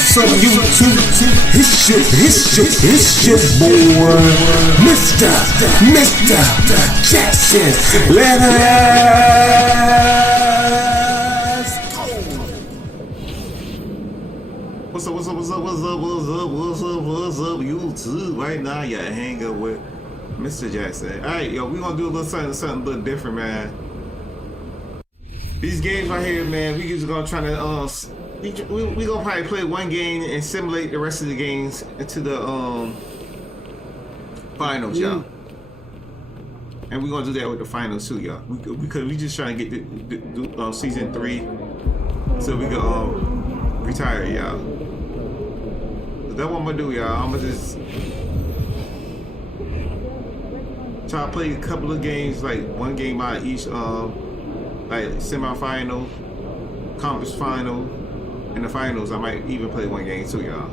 What's up, YouTube? It's your boy, Mr. Jackson. Let us go. What's up, YouTube? Right now, you're hanging with Mr. Jackson. Alright, yo, we gonna do a little something a little different, man. These games right here, man, we just gonna try to we gonna probably play one game and simulate the rest of the games into the finals, y'all. And we're gonna do that with the finals too, y'all. Because we just trying to get the season 3 so we can retire, y'all. So that's what I'm gonna do, y'all. I'm gonna just try to play a couple of games, like one game out each, like semifinal, conference final, and the finals. I might even play one game too, y'all.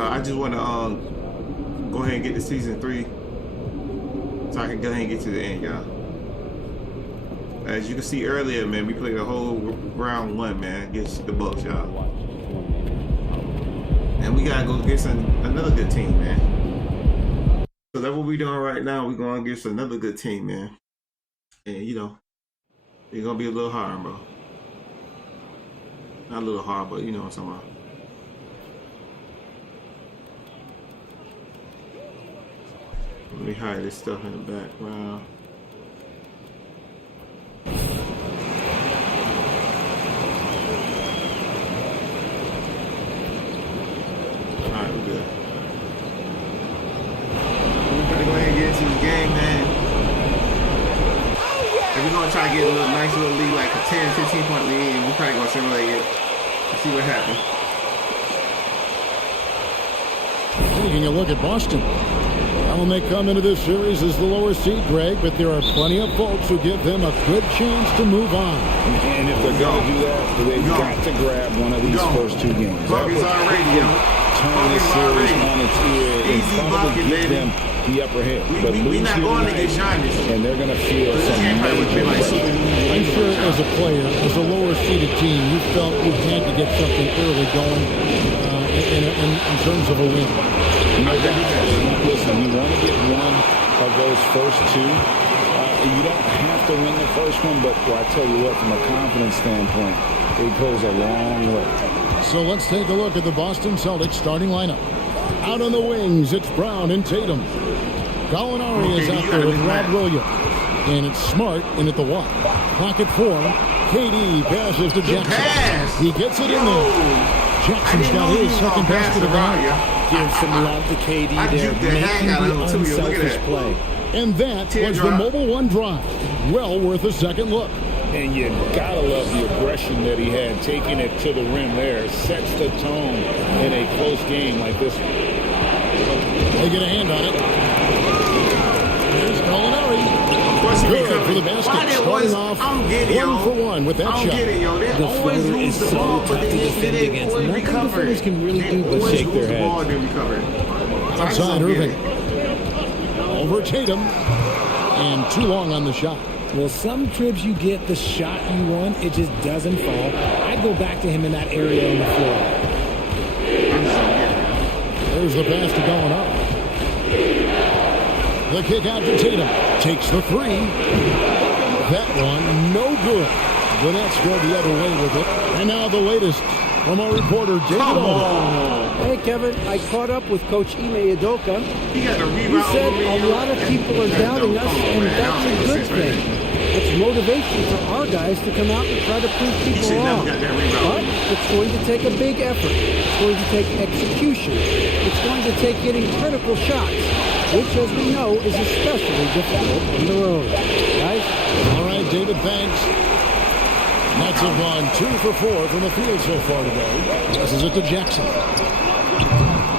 I just want to go ahead and get to season 3, so I can go ahead and get to the end, y'all. As you can see earlier, man, we played the whole round 1, man, against the Bucks, y'all. And we gotta go against another good team, man. So that's what we're doing right now. We're going against another good team, man. And you know, it's gonna be a little hard, bro. Not a little hard, but you know what I'm talking about. Let me hide this stuff in the background. Alright, we're good. We're gonna go ahead and get into this game, man. And we're gonna try to get a nice little lead, like a 10, 15 point lead, and we're probably gonna simulate it and see what happens. Taking a look at Boston. Well, they come into this series as the lower seed, Greg, but there are plenty of folks who give them a good chance to move on. And if they're going to do that, they've got to grab one of these first 2 games. Buckets already, yo. Turn this series on its ear and probably give them the upper hand. But we're not going to get shiny. And they're going to feel some major pressure. I'm sure as a player, as a lower seeded team, you felt you had to get something early going in terms of a win. Listen, you want to get one of those first 2. You don't have to win the first one, but I tell you what, from a confidence standpoint, it goes a long way. So let's take a look at the Boston Celtics starting lineup. Out on the wings, it's Brown and Tatum. Gallinari is out there with Rob Williams. And it's Smart in at the 1. Clock at 4. KD passes to Jackson. He gets it in there. Jackson's got his second basket of the night. Give some love to KD there, making the unselfish play. And that was the Mobile 1 drive. Well worth a second look. And you gotta love the aggression that he had, taking it to the rim there. Sets the tone in a close game like this. They get a hand on it. Here's Gallinari. Good for the basket. Starting off 1 for 1 with that shot. The floater is so tough to defend against. Nothing defenders can really do but shake their heads. Outside Irving. Over Tatum. And too long on the shot. Well, some trips you get the shot you want, it just doesn't fall. I'd go back to him in that area on the floor. There's the pass to Gallinari. The kick out to Tatum. Takes the 3. That one, no good. The Nets go the other way with it. And now the latest from our reporter, David Alden. Hey, Kevin, I caught up with Coach Ime Udoka. He said a lot of people are doubting us, and that's a good thing. It's motivation for our guys to come out and try to prove people wrong. But it's going to take a big effort. It's going to take execution. It's going to take hitting critical shots, which, as we know, is especially difficult on the road. Guys? All right, David, thanks. Nets have gone 2 for 4 from the field so far today. Passes it to Jackson.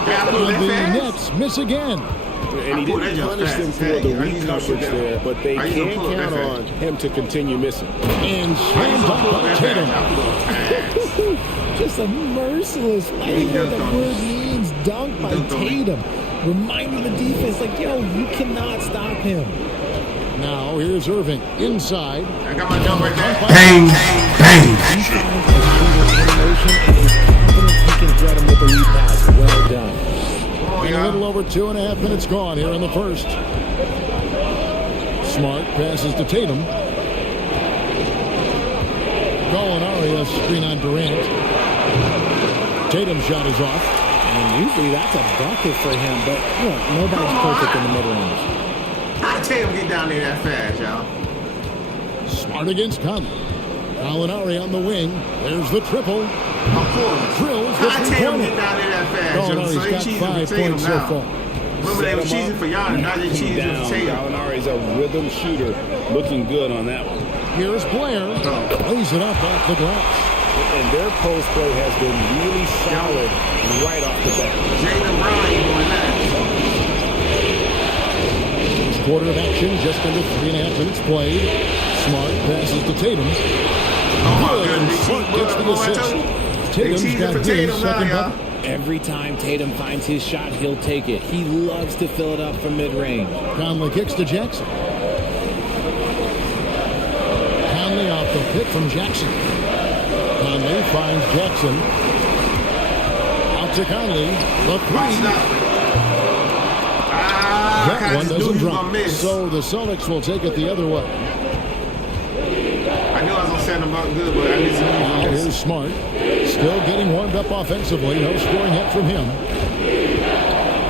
And the Nets miss again. And he didn't punish them for the weak coverage there, but they can count on him to continue missing. And slammed up by Tatum. Just a merciless, I don't know what the word means, dunk by Tatum. Reminding the defense, like, yo, you cannot stop him. Now here's Irving inside. I got my jump right there. Bang, bang. Complete pass. Well done. And a little over 2.5 minutes gone here in the first. Smart passes to Tatum. Gallinari, a screen on Durant. Tatum's shot is off. And usually that's a bucket for him, but look, nobody's perfect in the mid-range. How Tatum get down there that fast, y'all? Smart against Conley. Gallinari on the wing. There's the triple. Of course. Drills the How Tatum three-pointer. get down there that fast, yo? Gallinari's So they got cheating 5 for Tatum points so now. far. Remember they were cheating for Giannis, now they're cheating Down. for Tatum. Gallinari's a rhythm shooter. Looking good on that one. Here's Blair. Lays it up off the glass. And their post play has been really solid right off the bat. Jaylen Brown ain't doing that. First quarter of action, just under 3.5 minutes played. Smart passes to Tatum. Oh my Good, and goodness. Smart gets the assist. Tatum's cheating got for his Tatum now, second y'all. bucket. Every time Tatum finds his shot, he'll take it. He loves to fill it up from mid-range. Conley kicks to Jackson. Conley off the pick from Jackson. Conley finds Jackson. Out to Conley. The Watch it three. out. I That one just knew doesn't he was drop. gonna miss. So the Celtics will take it the other way. I knew I was gonna send him out good, but I didn't know he was Now gonna miss. here's Smart. Still getting warmed up offensively. No scoring hit from him.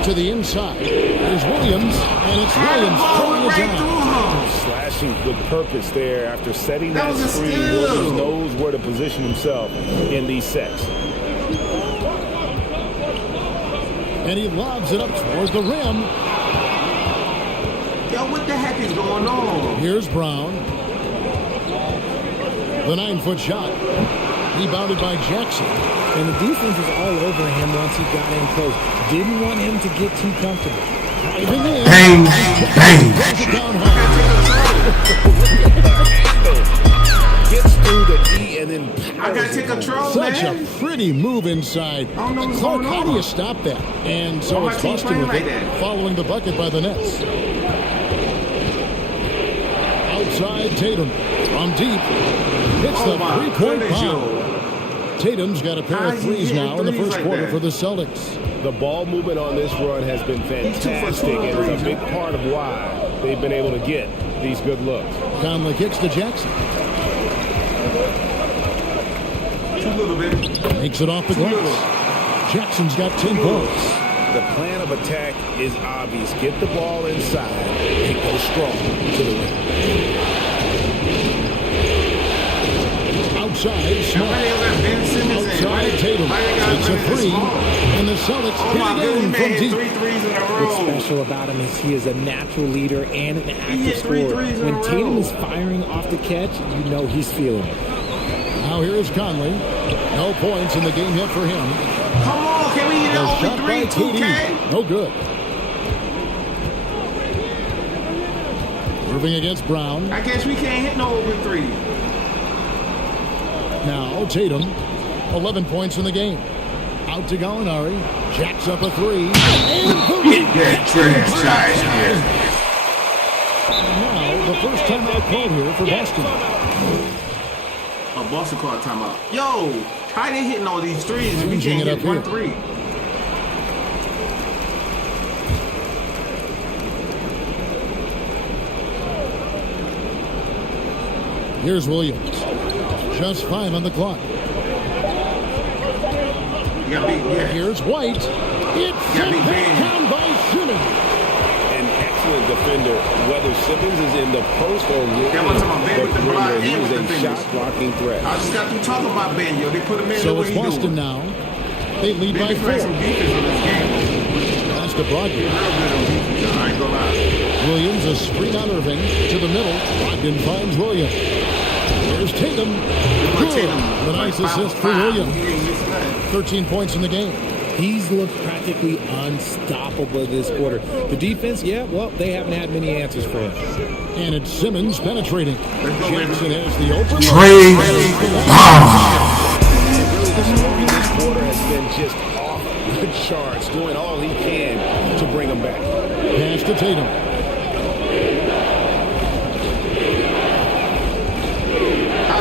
To the inside. There's Williams. And it's Williams throwing it Right down. through him. Slashing with purpose there after setting That that was a screen. steal. Williams knows where to position himself in these sets. And he lobs it up towards the rim. Yo, what the heck is going on? Here's Brown. The 9-foot shot. Rebounded by Jackson. And the defense is all over him once he got in close. Didn't want him to get too comfortable. Driving in. Bang, bang. Throws it down hard. Gets through the D and then I gotta take control, Such man. a pretty move inside. I don't know what's Clark, going how on. do you stop that? And so Why it's my team Boston playing with like it, that? following the bucket by the Nets. Outside Tatum from deep. Hits Oh the my three-point goodness, bomb. yo. Tatum's got a pair How of is he threes hitting now in the threes first like quarter that? for the Celtics. the ball movement on this run has been fantastic and is a big part of why they've been able to get these good looks. Conley kicks to Jackson. Too little, baby. Makes it off the glass. Jackson's got 10 points. The plan of attack is obvious. Get the ball inside and go strong to the rim. Outside, Smart. Why they let Ben Simmons in? Why Outside they- Tatum. why they gotta It's a bring it this three. small? And the Celtics Oh hit my again goodness, from man, hit deep. 3 threes in a row. What's special about him is he is a natural leader and an active hit 3 scorer. threes in a When Tatum row. is firing off the catch, you know he's feeling it. Now here is Conley. No points in the game hit for him. Come on, can we hit A an shot open by 3, TD. 2K? No good. Moving against Brown. I guess we can't hit no open 3. Now Tatum. 11 points in the game. Out to Gallinari. Jacks up a three. And boom. That trash shot here. Now the first timeout called here for Boston. Oh, Boston called timeout. Yo, how they hitting all these threes if we Changing can't it hit up one here. 3? Here's Williams. Just 5 on the clock. You got big, yeah. Here's White. It's Yeah, sent big back man. down by Simmons. An excellent defender, whether Simmons is in the post or Yeah, one time I been with the block perimeter, he and was with a the fingers. shot blocking threat. I just got through talking about Ben, yo. They put him in So there. What it's he Boston doing? now. They lead They by been playing 4. some defense on this game. Pass to Brogdon. Real good on defense, yo. I ain't gonna lie. Williams, a screen on Irving. To the middle. Brogdon finds Williams. Here's Tatum. Good. Tatum, The nice like 5 assist for for 5. Williams. He ain't missed nothing. 13 points in the game. He's looked practically unstoppable this quarter. The defense, yeah, well, they haven't had many answers for him. And it's Simmons penetrating. Let's go, baby. Jackson has the open. Really, the scoring this quarter has been just off the charts, doing all he can to bring them back. Pass to Tatum.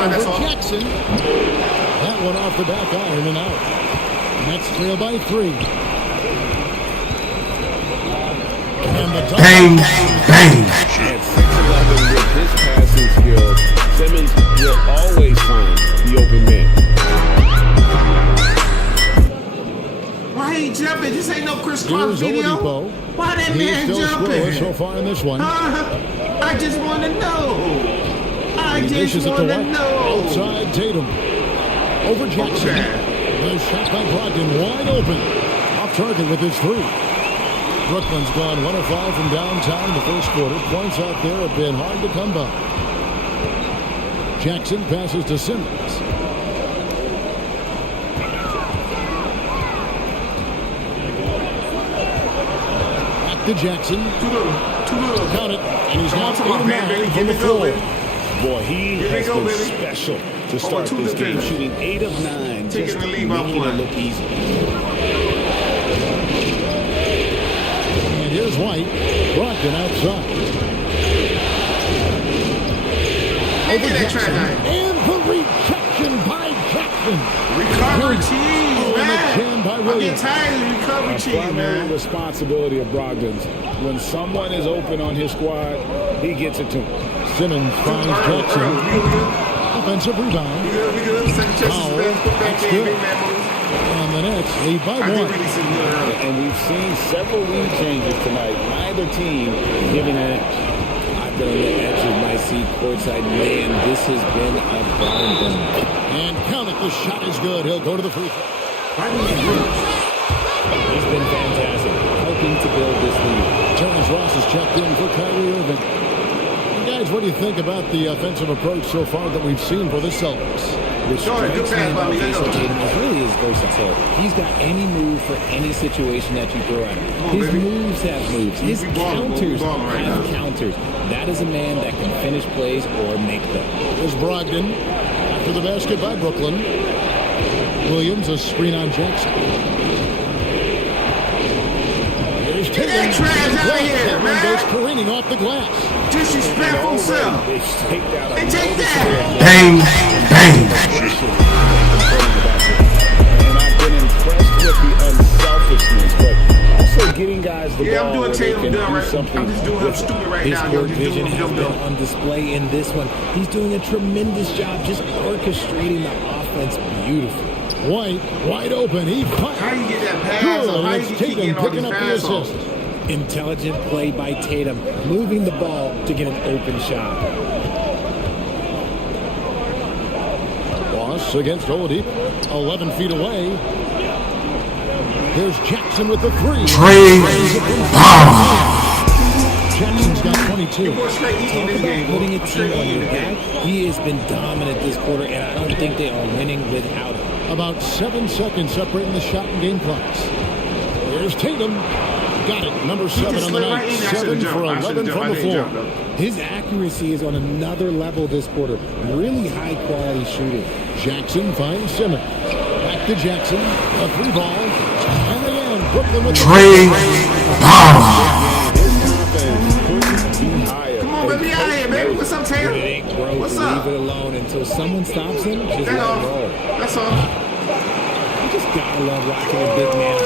That's For all. Jackson. That one off the back iron and out. Nets trail by 3. And the Bang, bang. At 6'11" with his passing skills, Simmons will always find the open man. Why he jumping? This ain't no Chris Clark Here's video. Oladipo. Why that He's man still scoreless so jumping? far in this one. I just want to know. I He dishes just it to want to White. know. Outside Tatum. Over Jackson. Okay. The shot by Brogdon wide open. Off target with his 3. Brooklyn's gone 1 of 5 from downtown in the first quarter. Points out there have been hard to come by. Jackson passes to Simmons. Back to Jackson. Too little. Count it. And he's Come on, got come 8 on, of man, 9 baby. from Give the it go, floor. baby. Boy, he Here we has go, been baby. special to start two this game, defenders. shooting 8 of 9, Taking just the lead by making it 1. look easy. And here's White. Brogdon outside. Look Over at that Jackson. trash out. And the rejection by Jackson. Recovery cheese, Oh, and the jam man. by I'm getting Williams. tired of recovery A cheese, primary man. responsibility of Brogdon's. When someone is open on his squad, he gets it to him. Simmons finds Jackson. Offensive rebound. We good. Second chance Foul. is put back That's in. good. Big man moves. And the Nets lead by I did 1. really see good early. And we've seen several lead changes tonight. Neither team giving an edge. I've been on the edge of my seat courtside. Man, this has been a barn. And count it. The shot is good. He'll go to the free throw. Why do you do this? He's been fantastic, helping to build this lead. Terrence Ross is checked in for Kyrie Irving. And guys, what do you think about the offensive approach so far that we've seen for the Celtics? Which Go ahead, good strikes me pass, about Bobby. Let's Jason go. Tatum is really his versatility. He's got any move for any situation that you throw at him. on, His baby. moves have moves. His We balling, counters we balling right have now. counters. That is a man that can finish plays or make them. There's Brogdon. After the basket by Brooklyn. Williams, a screen on Jackson. Here's Tatum. that trash out of here, Tatum man. goes careening off the glass. Disrespectful self. They take that Hey, take that. Bang, bang. And I've been impressed with the unselfishness, but also getting guys the Yeah, I'm ball doing where they Tatum can done do right. something I'm just doing him with it. stupid right His now. Yo, court just vision doing has him been dumb. on display in this one. He's doing a tremendous job just orchestrating the offense beautifully. White, wide open. He How fired. you get that pass? Good. Or how And you it's keep Tatum getting all picking these up the pass offs? assist. Intelligent play by Tatum, moving the ball to get an open shot. Ross against Oladipo. 11 feet away. There's Jackson with the 3. Trey Jackson's got 22. Boy, straight eating Talk this about game, putting boy. a I'm team straight on eating your this game. back. He has been dominant this quarter, and I don't think they are winning without him. About 7 seconds separating the shot and game clocks. Here's Tatum. Got it. Number 7 just on the slid night. right in. I 7 should've for jumped. I 11 should've from the jumped. I floor. didn't jump, though. His accuracy is on another level this quarter. Really high quality shooting. Jackson finds Simmons. Back to Jackson. A 3 ball. And again, Brooklyn with the Trey His confidence couldn't be higher. Come on, baby, out of here, baby. What's up, It Tatum? ain't broke. What's Leave up? it alone until someone stops him. Just let That him off. roll. That's all. You just gotta love watching a big man.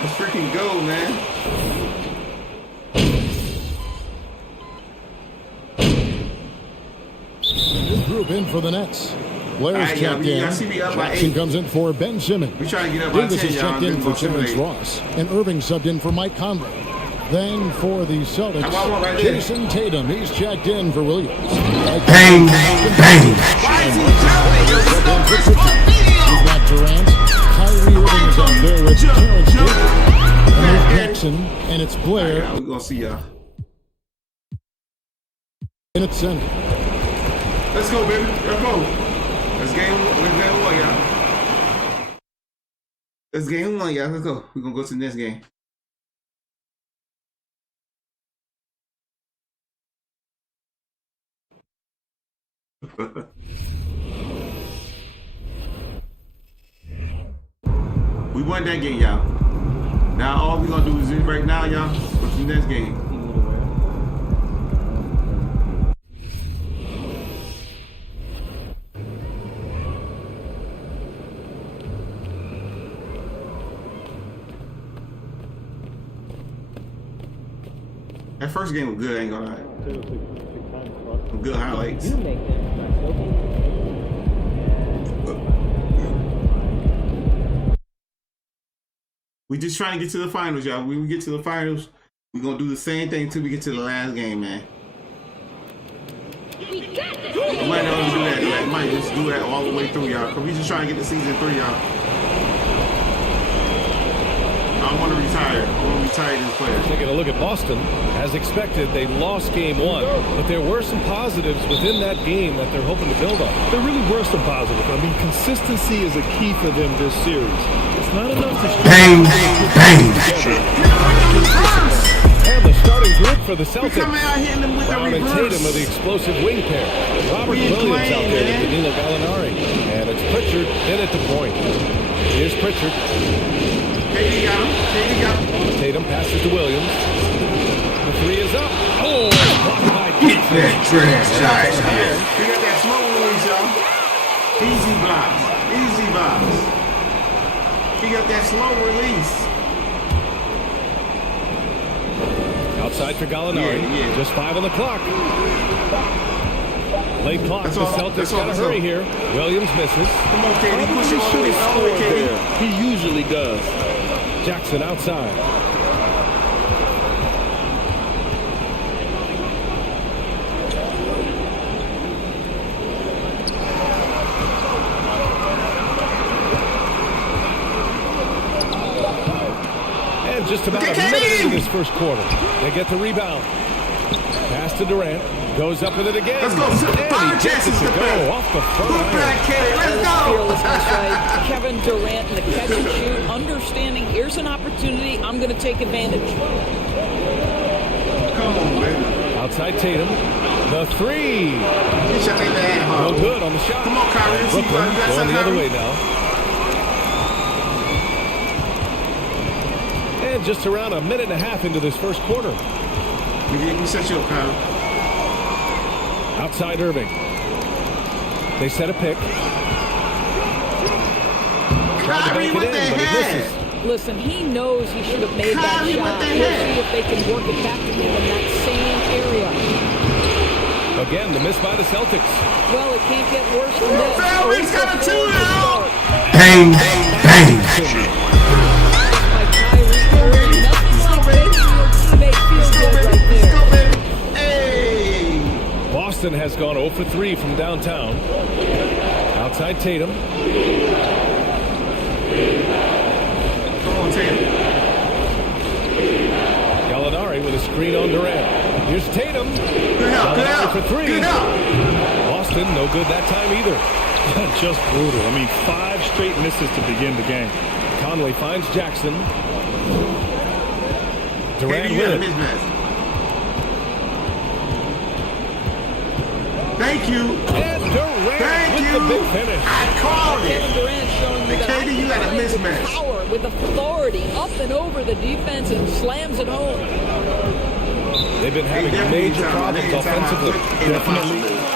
Let's freaking go, man. new group in for the Nets. Blair's Alright, y'all, checked y'all in. see me up by Jackson 8. comes in for Ben Simmons. We trying to get up by Davis 10, is y'all. checked in Been for about Terrence 7-8. Ross. And Irving subbed in for Mike Conley. Then for the Celtics, I want one right there. Jason Tatum. He's checked in for Williams. bang, bang. Why is he jumping? Yo, this is no Chris Clark We've video. got Durant. Kyrie Irving is out there with Terrence Davis. And there's Jackson. And it's Blair Alright, we gonna see y'all. in its center. Let's go, baby. Let's go. Let's game 1, y'all. Let's game 1, y'all. Let's go. We're gonna go to the next game. We won that game, y'all. Now all we gonna do is right now, y'all. Go to the next game. That first game was good, I ain't gonna lie. Some good highlights. We just trying to get to the finals, y'all. When we get to the finals, we're gonna do the same thing until we get to the last game, man. We might not even do that. We might just do that all the way through, y'all. Cause we just trying to get to season 3, y'all. I want to retire. I want to retire this player. Taking a look at Boston, as expected, they lost game 1, but there were some positives within that game that they're hoping to build on. There really were some positives. I mean, consistency is a key for them this series. It's not enough to Bang, bang. And the starting group for the Celtics. Come out hitting them with Brown the and reverse. Tatum are the explosive wing pair. Robert Williams out there to Danilo Gallinari. And it's Pritchard in at the point. Here's Pritchard. KD got him. KD got him. Tatum passes to Williams. The 3 is up. Oh, blocked by Gibson. That trash shot. We got that slow release, y'all. Easy blocks. Easy blocks. He got that slow release. Outside for Gallinari. Yeah. Just 5 on the clock. Late clock. That's The all. Celtics That's all. got to hurry here. Williams misses. Come on, KD. Push it all the way. All the way, KD. He usually does. Jackson outside. And just about a minute into this first quarter, they get the rebound. Pass to Durant. Goes up with it again. Let's go. And Five he gets it chances to to go pass. off the front Put iron. back, KD. Let's go. Fearlessness, right? Kevin Durant in the catch and shoot, understanding here's an opportunity, I'm going to take advantage. Come on, baby. Outside Tatum. The 3. Get your thing that No hard. good on the shot. Come on, Kyrie. Let's see you Brooklyn got going something, the other Kyrie. way now. And just around a minute and a half into this first quarter. You set you up, Kyrie. Outside Irving. They set a pick. Tried to Kyrie bank with it the in, but he head. misses. Listen, he knows he should have made that Kyrie with shot. the We'll head. see if they can work it back to him in that same area. Again, the miss by the Celtics. Well, it can't get worse than this. Irving's got a 2 now. Bang, bang. By Kyrie Irving. Nothing like Mayfield teammate feel good right there. Let's go, baby. Hey. Boston has gone 0 for 3 from downtown. Outside Tatum. Come on, Tatum. Gallinari with a screen on Durant. Here's Tatum. Good help. Good Gallinari help. for 3. Good help. Boston, no good that time either. Just brutal. I mean, 5 straight misses to begin the game. Conley finds Jackson. Durant KD, you got a with it. mismatch. Thank you. And Durant Thank with you. the big finish. I called Kevin it. Durant showing you And that KD, you got a with mismatch. power, with authority, up and over the defense and slams it home. They've been having Definitely major time out. problems They ain't time out. offensively. Look in the Definitely. possibility.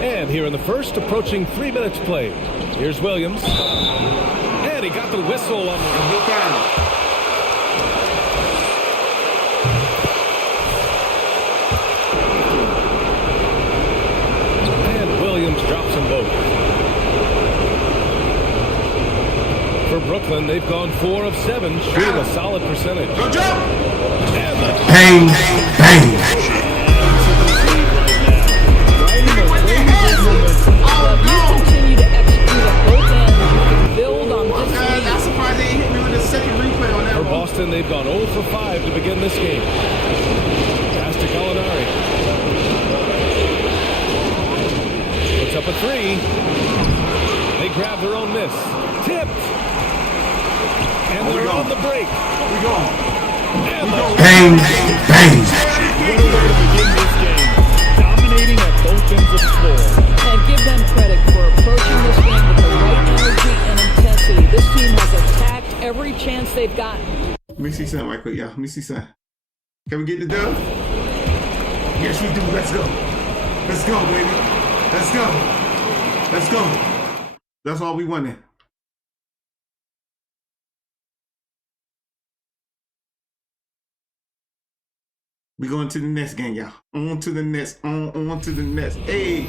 And here in the first, approaching 3 minutes played. Here's Williams. And he got the whistle on the... Good foul. And Williams drops them both. For Brooklyn, they've gone 4 of 7, shooting a solid percentage. Go jump. And the Bang, bang. Well, if you continue to execute at both ends, you can build on this lead. I'm surprised they ain't hit me with the second replay on that For one. Boston, they've gone 0 for 5 to begin this game. Pass to Gallinari. Puts up a 3. They grab their own miss. Tipped. And they're on the break. We go. And the Bang, bang. Begin this game, dominating at both ends of the floor. And give them credit for approaching this game with the right energy and intensity. This team has attacked every chance they've gotten. Let me see something right quick, y'all. Let me see something. Can we get the dub? Yes, we do. Let's go. Let's go, baby. Let's go. Let's go. That's all we wanted. We going to the next game, y'all. On to the next. On to the next. Hey.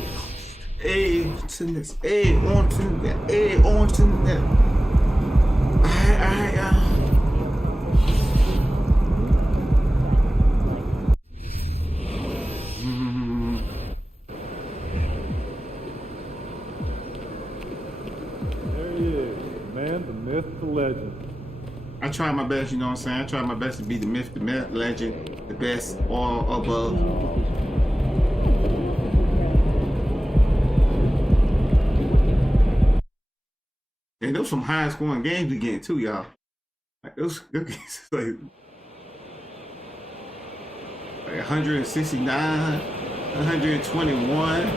Hey, on to the next. Hey, on to the next. Hey, on to the next. Alright, y'all. There he is, man, the myth, the legend. I tried my best, you know what I'm saying? I tried my best to be the myth, the legend, the best, all above. And those some high scoring games again too, y'all. Like those games like 169, 121.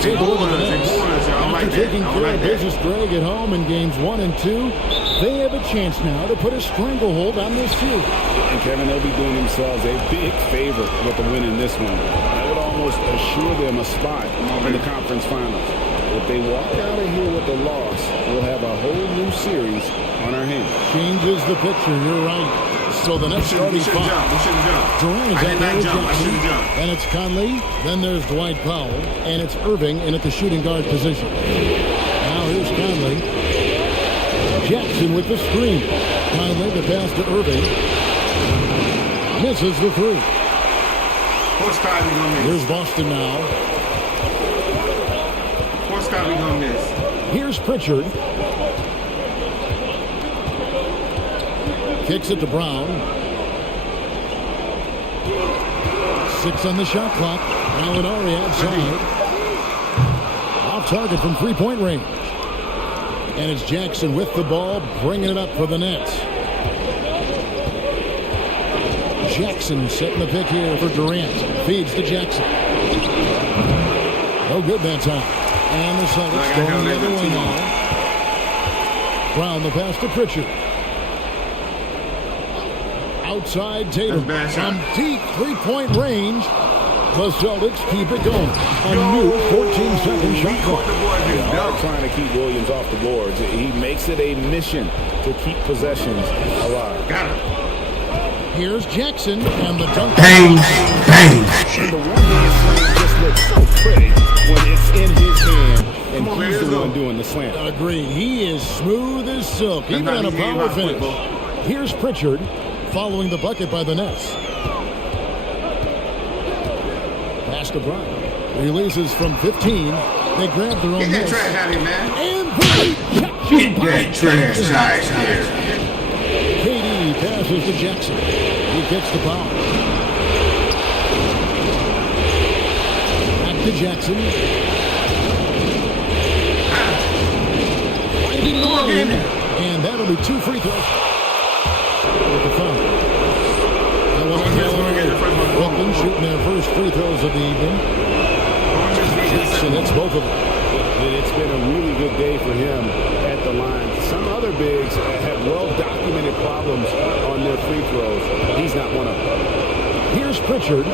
After taking care of business Greg at home in games 1 and 2, they have a chance now to put a stranglehold on this series. And Kevin, they'll be doing themselves a big favor with the win in this one. That would almost assure them a spot in the conference finals. If they walk out of here with a loss, we'll have a whole new series on our hands. Changes the picture, you're right. So the next starting five. Durant is at Jackson, and it's Conley. Then there's Dwight Powell, and it's Irving in at the shooting guard position. Now here's Conley. Jackson with the screen. Conley the pass to Irving. Misses the three. Here's Boston now. Here's Pritchard. Kicks it to Brown. 6 on the shot clock. Gallinari outside. Off target from three-point range. And it's Jackson with the ball, bringing it up for the Nets. Jackson setting the pick here for Durant. Feeds to Jackson. No good that time. And the Celtics going the other way now. Brown the pass to Pritchard. Outside Tatum from deep three-point range. The Celtics keep it going. A new 14-second shot clock. They are trying to keep Williams off the boards. He makes it a mission to keep possessions alive. Got it. Here's Jackson and the dunk. Bang, bang. And the one-hand slam just looks so pretty when it's in his hand and he's the one doing the slam. Agreed. He is smooth as silk, even on a power finish. Here's Pritchard following the bucket by the Nets. Pass to Brown. Releases from 15. They grab their own Get that miss. trash out of here, man. And Get that trash out of here. KD passes to Jackson. He gets the foul. Back to Jackson. And that'll be 2 free throws. With the foul. Brooklyn shooting their first free throws of the evening. Jackson hits both of them. And it's been a really good day for him at the line. Some other bigs have well-documented problems on their free throws. He's not one of them. Here's Pritchard.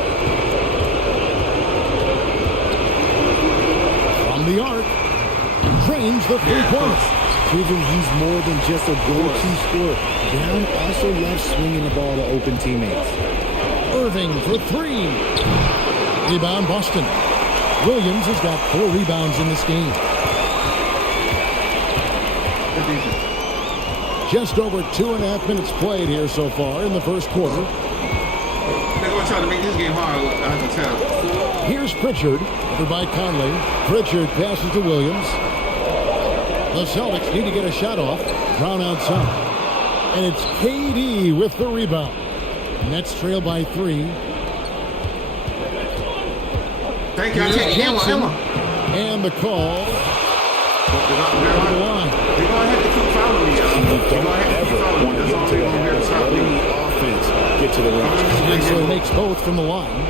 From the arc. Drains the three-pointer. He's more than just a go-to scorer. Brown also loves swinging the ball to open teammates. Irving for 3. Rebound Boston. Williams has got 4 rebounds in this game. Just over 2.5 minutes played here so far in the first quarter. They're going to try to make this game hard, I can tell. Here's Pritchard, over by Conley. Pritchard passes to Williams. The Celtics need to get a shot off. Brown outside. And it's KD with the rebound. Nets trail by 3. Thank you. I'll take Emma. And the call. They're going to have to keep following me, y'all. They're going to have to keep following me. That's all they're going to have to stop me. Offense get to the rim. And so he makes both from the line.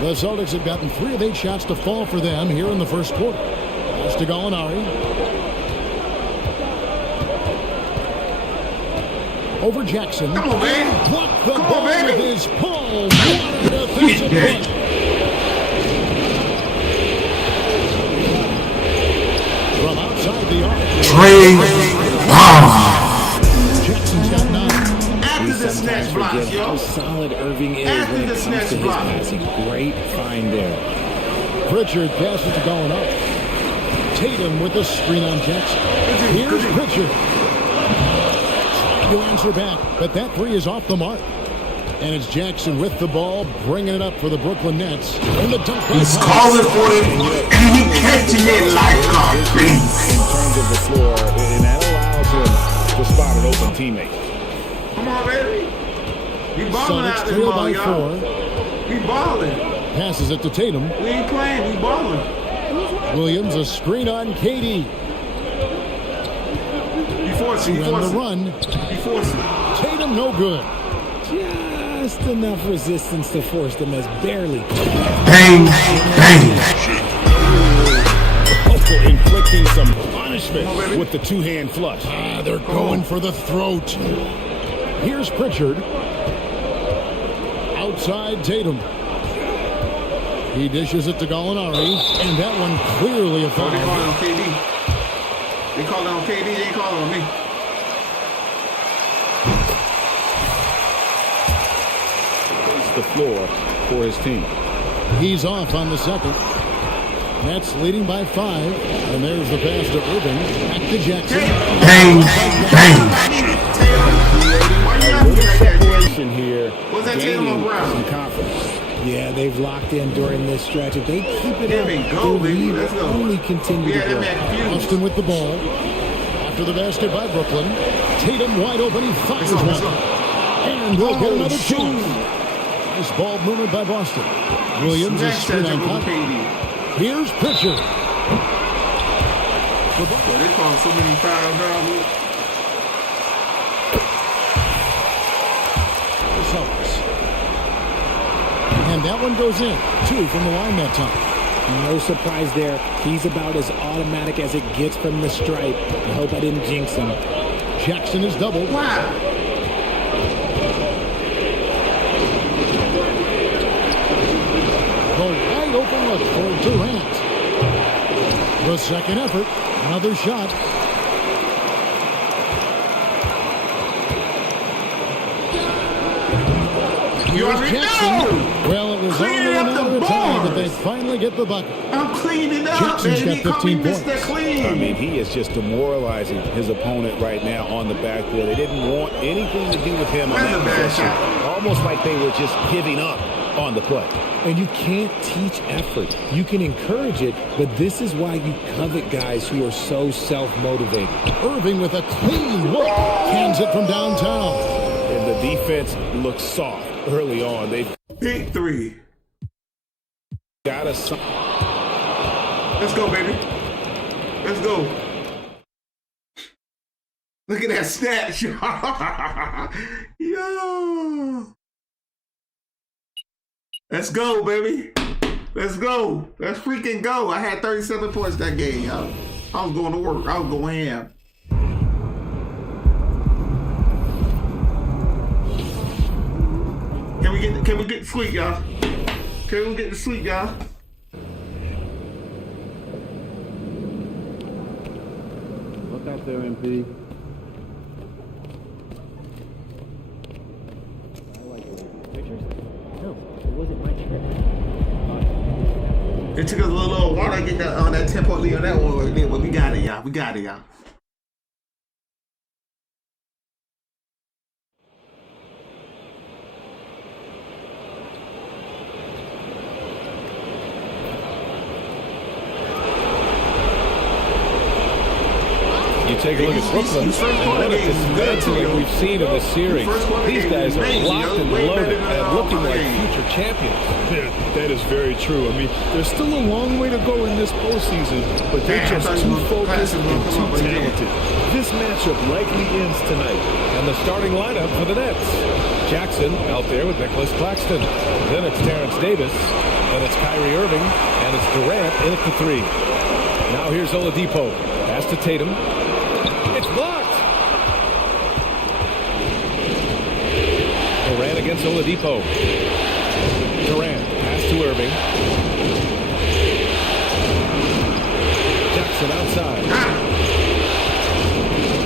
The Celtics have gotten 3 of 8 shots to fall for them here in the first quarter. Pass to Gallinari. over Jackson. Come on, man. Blocked the Come on, ball with baby. his palm. What a defensive play. From outside the arc. Jackson's got 9. After the snatch block, Forget how yo. solid Irving is After when the it comes snatch to his block. passing. Great find there. Pritchard passes to going up. Tatum with the screen on Jackson. Here's Pritchard. You answer back, but that 3 is off the mark. And it's Jackson with the ball, bringing it up for the Brooklyn Nets. And the dunk by He's Powell. calling for it, and he catching it like a beast. In terms of the floor, and that allows him to spot an open teammate. Come on, baby. We balling Sonics out this trail ball, by y'all. 4. We balling. Passes it to Tatum. We ain't playing. We balling. Williams, a screen on KD. You force it. You On force the it. run. You force it. Tatum, no good. Just enough resistance to force them as barely. Bang, bang. Inflicting some punishment with the two-hand flush. They're going for the throat. Here's Pritchard. Outside Tatum. He dishes it to Gallinari, and that one clearly a Oh, they call it foul. on KD. They call it on KD. They ain't call it on me. The floor for his team. He's off on the second. Nets leading by 5, and there's the pass to Irving. Back to Jackson. Bang, bang. Why you not like that? Separation here. Was that Tatum or Gaining Brown? some confidence. Yeah, they've locked in during this stretch. If they keep it There up, we go, their baby. lead Let's will go. only continue Yeah, to that grow. man confused. Austin with the ball. After the basket by Brooklyn. Tatum wide open. He fires Let's one. go. And we'll get another shoot. 2. Nice ball movement by Boston. Williams is Next screen time on they go top. KD. Here's Pritchard. Well, they call so many fouls now. Celtics. And that one goes in. 2 from the line that time. No surprise there. He's about as automatic as it gets from the stripe. I hope I didn't jinx him. Jackson is doubled. Why? The wide open look for Durant. The second effort. Another shot. You Here's already Jackson. know. Well, it was Cleaning only a up the matter of time that they boards. finally get the bucket. I'm cleaning up, Jackson's baby. got Call me 15 Mr. points. Clean. I mean, he is just demoralizing his opponent right now on the backboard. They didn't want anything to do with him on That's that a bad possession. shot. Almost like they were just giving up on the play. And you can't teach effort. You can encourage it, but this is why you covet guys who are so self-motivated. Irving with a clean look. Cans it from downtown. And the defense looks soft early on. They've Big 3. got a Let's go, baby. Let's go. Look at that snatch. Yo. Let's go, baby. Let's go. Let's freaking go. I had 37 points that game, y'all. I was going to work. I was going ham. Can we get to sleep, y'all? Can we get to sleep, y'all? look out there, MP. It took us a little while to get that 10-point lead on that one right there, but we got it, y'all. We got it, y'all. You take a look at Brooklyn, and what a dismantling we've seen of the series. These guys are locked and loaded and looking like future champions. Yeah, that is very true. I mean, there's still a long way to go in this postseason, but they're just too focused and too talented. This matchup likely ends tonight. And the starting lineup for the Nets. Jackson out there with Nicholas Claxton. Then it's Terrence Davis. Then it's Kyrie Irving. And it's Durant in at the 3. Now here's Oladipo. Pass to Tatum. It's blocked. Durant against Oladipo. Durant, pass to Irving. Jackson outside.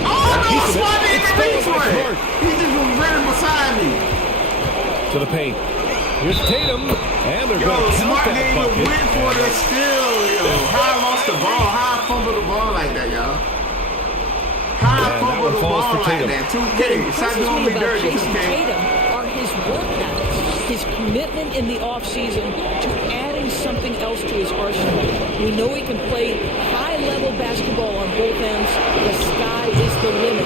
Oh, no, Smart It's didn't reach for stolen by it. He just was running beside me. To the paint. Here's Tatum, and they're Yo, going to Smart count that didn't even bucket. win for the steal, yo. How I lost the ball? How I fumbled the ball like that, y'all? How I And that fumbled one the falls ball for like Tatum. that? 2K. What Stop impresses doing me me about dirty, Jason 2K. Tatum are his work habits, his commitment in the offseason to adding something else to his arsenal. We know he can play high-level basketball on both ends. The sky is the limit.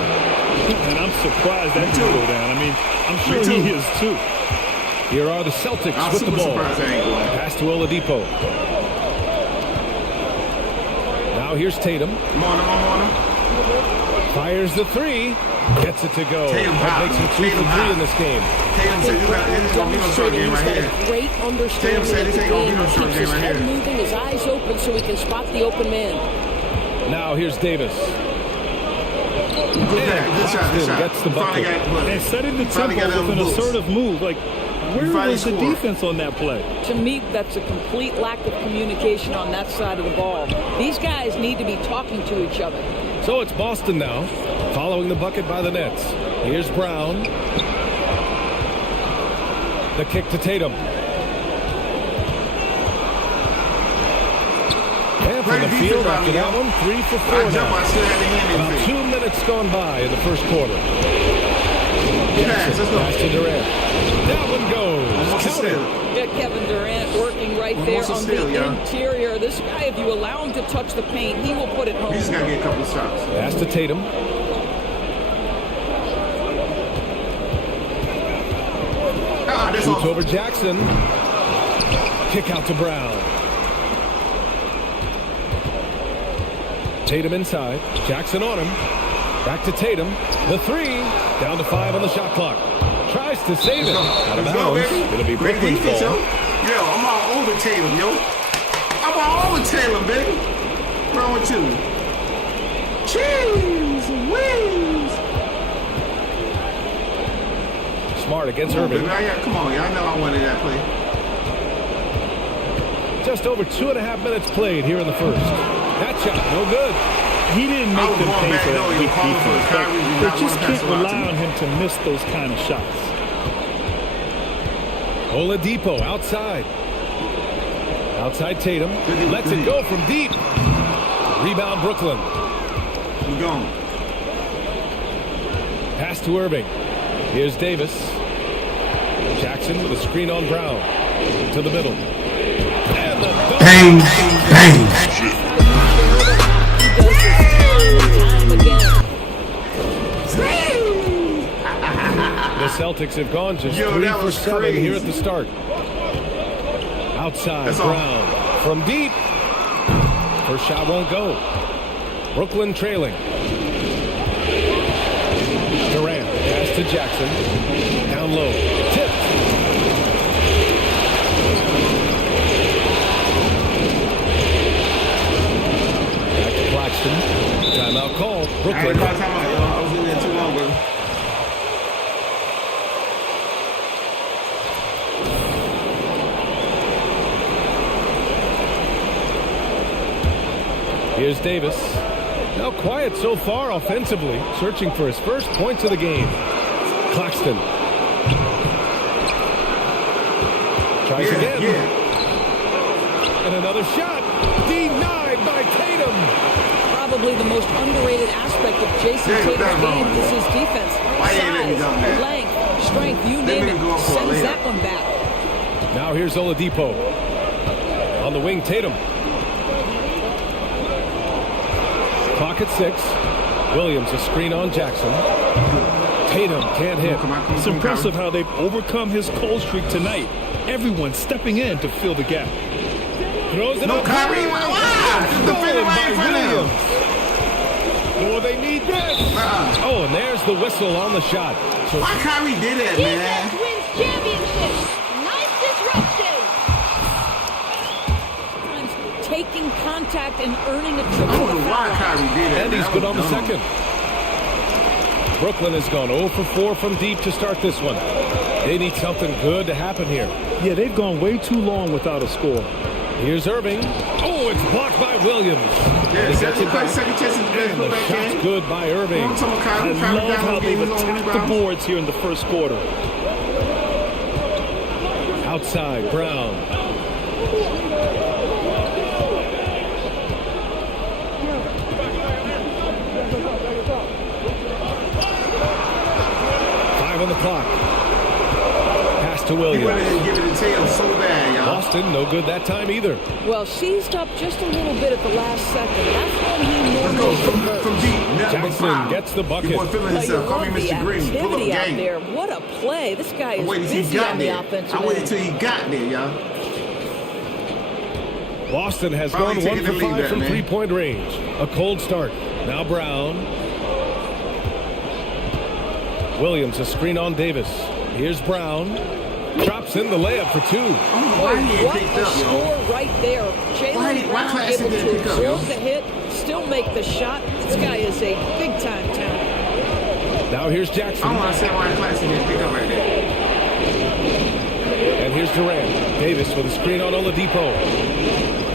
And I'm surprised that can go down. I mean, I'm sure he is too. Here are the Celtics I'm with the super ball. surprised I ain't going. Pass to Oladipo. Now here's Tatum. I'm on him. Fires the three. Gets it to go. Tatum That hot. makes him 2 for Tatum 3 hot. in this game. Tatum said this is going to be no short game He's right got here. a great understanding Tatum said of this the ain't gonna be game. no short Keeps game his right head here. moving, his eyes open so he can spot the open man. Now here's Davis. Good shot. Gets the bucket. And setting the Finally tempo got with an them boots. assertive move. Like, where finally was the scored. defense on that play? To me, that's a complete lack of communication on that side of the ball. These guys need to be talking to each other. So it's Boston now, following the bucket by the Nets. Here's Brown. The kick to Tatum. And from the Great field defense by after me, that yo. one, 3 for 4 I jumped, now. I still had the hand in About face. 2 minutes gone by in the first quarter. Pass, let's go. Pass to Durant. That one goes. Almost a Count it. steal. Yeah, Kevin Durant working right there Almost a on steal, the yeah. interior. This guy, if you allow him to touch the paint, he will put it home. We just got to get a couple of shots. Pass to Tatum. That's Shoots all. over Jackson. Kick out to Brown. Tatum inside. Jackson on him. Back to Tatum. The three. Down to 5 on the shot clock. Tries to save it. Out of Let's go, bounds. baby. It'll be Great Brooklyn's defense, yo. ball. Yo, I'm all over Tatum, yo. I'm all over Tatum, baby. What's wrong with you? Cheese, wings. Smart against Irving. Come on, y'all know I wanted that play. Just over 2.5 minutes played here in the first. That shot, no good. He didn't make was them going pay back for low, that you big calling for defense. Kyrie, you They not just wanna can't pass it out rely to me. on him to miss those kind of shots. Oladipo outside. Outside Tatum. Lets it go from deep. Rebound Brooklyn. We're going. Pass to Irving. Here's Davis. Jackson with a screen on Brown. To the middle. And the dunk. Bang, bang. He does this time and time again. The Celtics have gone just Yo, 3 that for was 7 crazy. here at the start. Outside, That's all. Brown. From deep. First shot won't go. Brooklyn trailing. Durant. Pass to Jackson. Down low. Tipped. Back to Claxton. Timeout call. I had Brooklyn. to call timeout, yo. I was in there too long, bro. Here's Davis. Now quiet so far offensively, searching for his first points of the game. Claxton. Tries again. Yeah. And another shot. Denied by Tatum. Probably the most underrated aspect of Jason Yeah, Tatum's that's game wrong. is his defense. Why you ain't let me dunk Size, that? length, strength, you Let name me it. go up for a Sends layup. that one back. Now here's Oladipo. On the wing, Tatum. Clock at 6. Williams a screen on Jackson. Tatum can't hit. It's impressive how they've overcome his cold streak tonight. Everyone stepping in to fill the gap. Throws it No, up. Kyrie, why? Just defending right in front of him. Oh, they need this. Oh, and there's the whistle on the shot. So Why Kyrie did that, man? Defense wins championships. Nice disruption. Sometimes taking contact and earning a I trip to don't the know why foul line. Kyrie did that. and man. he's That good was on the dumb. second. Brooklyn has gone 0 for 4 from deep to start this one. They need something good to happen here. Yeah, they've gone way too long without a score. Here's Irving. Oh, it's blocked by Williams. Yeah, He gets it back. second chance in And the shot's good by Irving. I love how they've attacked the boards here in the first quarter. Outside, Brown. On the clock. Pass to Williams. He wanted to give it to Tatum so bad, y'all. Boston, no good that time either. Well, seized up just a little bit at the last second. That's when he Let's normally go from deep. Jackson gets the bucket. Your boy feeling Well, you himself. Call me love the Mr. Green. Pull up activity out game. there. What a play. This guy is Wait until he busy got on the there. offensive I waited end. until he got there, y'all. Boston has Probably gone 1 taking for the 5 lead from back, man. three-point range. A cold start. Now Brown. Williams, a screen on Davis. Here's Brown. Drops in the layup for 2. Boy, what a score right there. Jaylen Brown able to absorb the hit, still make the shot. This guy is a big-time talent. Now here's Jackson. I don't understand why Claxton didn't pick up right there. And here's Durant. Davis with a screen on Oladipo.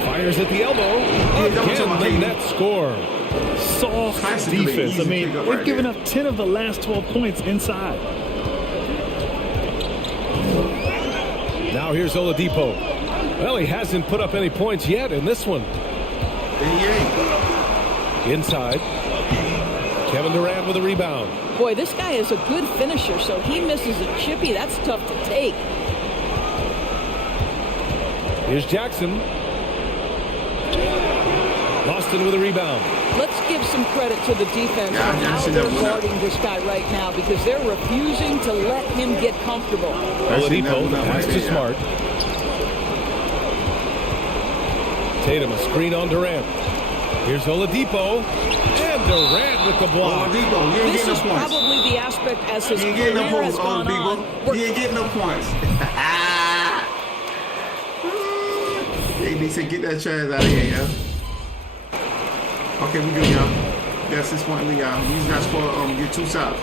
Fires at the elbow. Again, the net score. Soft defense. I mean, they've given up 10 of the last 12 points inside. Now here's Oladipo. Well, he hasn't put up any points yet in this one. Inside. Kevin Durant with a rebound. Boy, this guy is a good finisher, so he misses a chippy. That's tough to take. Here's Jackson. Boston with a rebound. Let's give some credit to the defense for how they're guarding this guy right now because they're refusing to let him get comfortable. Oladipo, pass to Smart. Tatum, a screen on Durant. Here's Oladipo. And Durant with the block. This is probably the aspect as his career has gone on. He ain't getting no points. They need to get that trash out of here, yo. Okay, we good, y'all. That's 6 point lead, y'all. We just got to score, get 2 shots.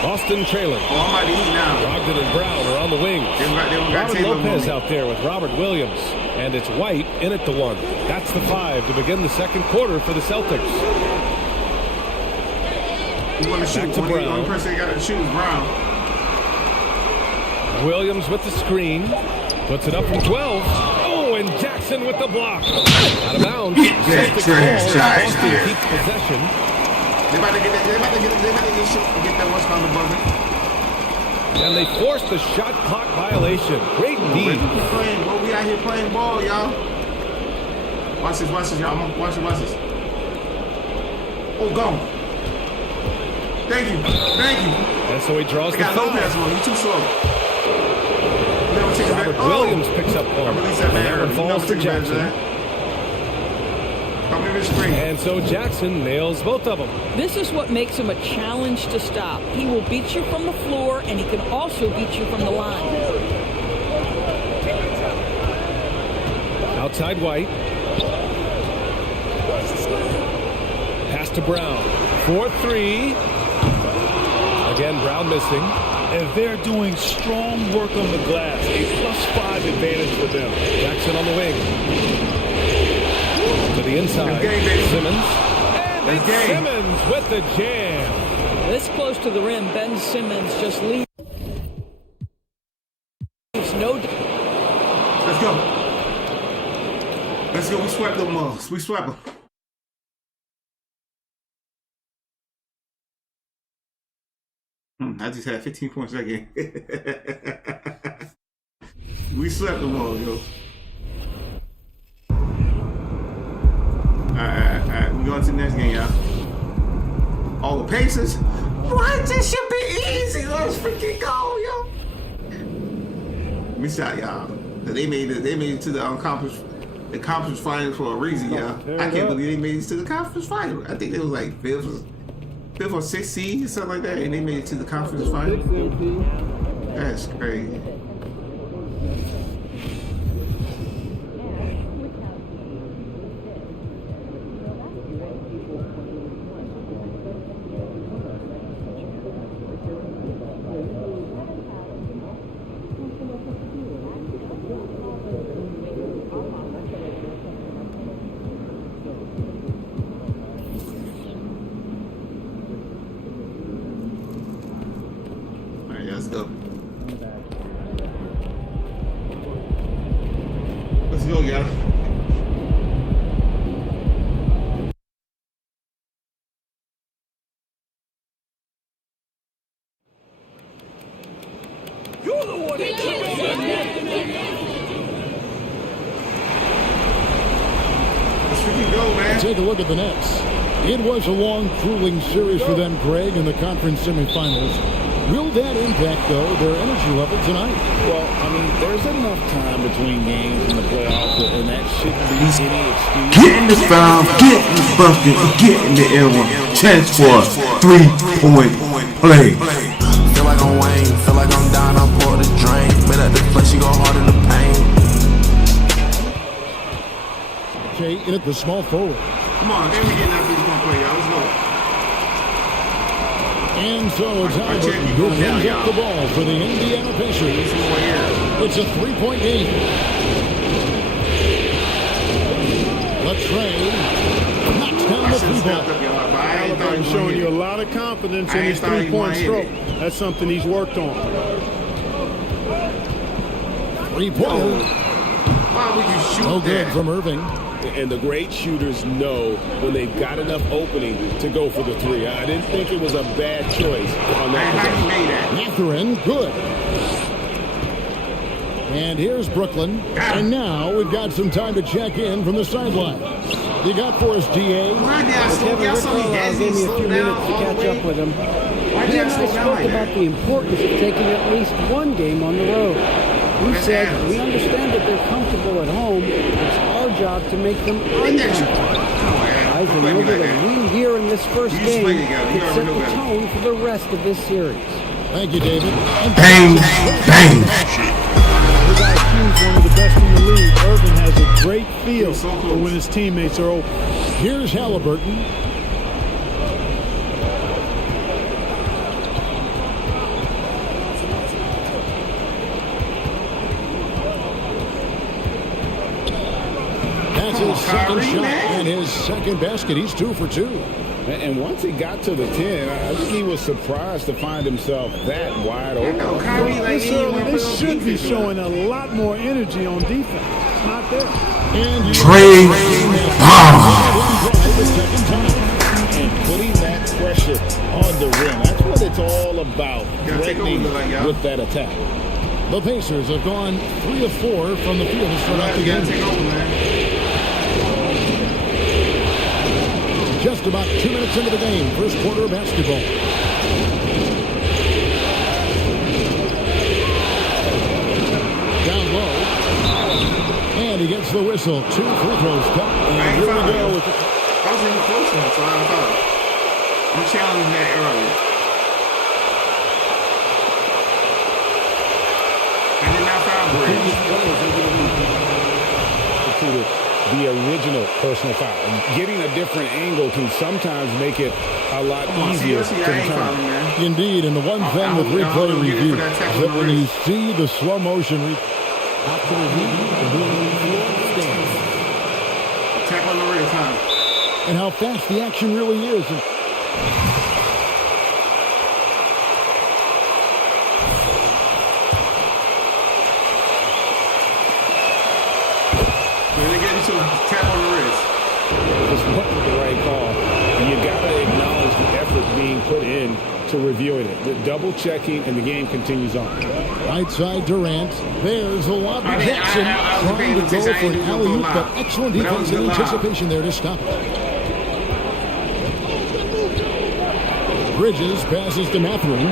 Boston trailing. Oh, I'm about to eat now. Brogdon and Brown are on the wings. Robert Lopez out there with Robert Williams. And it's White in at the 1. That's the 5 to begin the second quarter for the Celtics. You want to shoot. Back to Brown. The only person that got to shoot is Brown. Williams with the screen. Puts it up from 12. Oh, and Jackson with the block. Out of bounds. Celtics ball. Boston keeps possession. They about to get that what's called the buzzer. And they forced the shot clock violation. Great D. We out here playing ball, y'all. Watch this, y'all. Watch this. Oh, go. Thank you. And so he draws the foul. Lopez on. You too slow. Robert Williams picks up one. That one falls to Jackson. And so Jackson nails both of them. This is what makes him a challenge to stop. He will beat you from the floor, and he can also beat you from the line. Outside White. Pass to Brown. 4-3. Again, Brown missing. And they're doing strong work on the glass. A +5 advantage for them. Jackson on the wing. To the inside. Simmons. And it's Simmons with the jam. This close to the rim, Ben Simmons just leaves no. Let's go. We swept them all. We swept them. I just had 15 points that game. We swept them all, yo. Alright. We going to the next game, y'all. All the Pacers. What? This should be easy. Let's freaking go, yo. We shot y'all. They made it to the conference finals for a reason, y'all. I can't believe they made it to the conference final. I think they was like fifth or sixth seed or something like that, and they made it to the conference final. That's crazy. right, let's go. Let's go, y'all. You're the one that Let's freaking go, man. Take a look at the Nets. It was a long, grueling series for them, Greg, in the conference semifinals. Will that impact, though, their energy level tonight? Well, I mean, there's enough time between games in the playoffs, and that shouldn't be any excuse. Get in the foul, get in the bucket, get in the air one. Chance for a 3-point play. Feel like I'm Wayne, feel like I'm down, I pour the drain. But at the place, you go hard in the pain. Okay, in at the small forward. Come on, then we get that 3-point play, y'all. Let's go. And so it's Halliburton who brings up the ball for the Indiana Pacers. It's a 3-point game. Latrey knocks down the 3-ball. Halliburton showing you a lot of confidence in his 3-point stroke. That's something he's worked on. 3-pointer. Why would you shoot No good that? from Irving. And the great shooters know when they've got enough opening to go for the three. I didn't think it was a bad choice on that. How you made that? Mathurin, good. And here's Brooklyn. And now we've got some time to check in from the sideline. You got for us, DA. Why did I slow Kevin down? Rickroll gave me a few minutes to catch up with him. He and I spoke about the importance of taking at least one game on the road. We said we understand that they're comfortable at home. It's our job to make them uncomfortable. Guys, remember that a win here in this first game could set the tone for the rest of this series. Thank you, David. Bang, bang. His IQ is one of the best in the league. Irvin has a great feel for when his teammates are open. Here's Halliburton. That's his second shot and his second basket. He's 2 for 2. And once he got to the 10, I think he was surprised to find himself that wide open. This early, they should be showing a lot more energy on defense. It's not there. And Trey And putting that pressure on the rim. That's what it's all about. Threatening with that attack. the Pacers have gone 3 of 4 from the field to start out the game. Take over, man. Just about 2 minutes into the game, first quarter of basketball. Down low. And he gets the whistle. 2 free throws cut. And here we go. I was even close to him, so I don't follow. I'm challenging that earlier. I did not foul Bridge. The original personal foul. Getting a different angle can sometimes make it a lot easier to determine. Indeed, and the one thing with replay review is that when you see the slow motion after review, stands. Tap on the wrist, huh? And how fast the action really is. Tap on the wrist. It's what the right call. And you got to acknowledge the effort being put in to reviewing it. The double checking, and the game continues on. Right side Durant. There's a lob to Jackson. Trying to go for an alley-oop, but excellent defense and anticipation there to stop it. Bridges passes to Mathurin.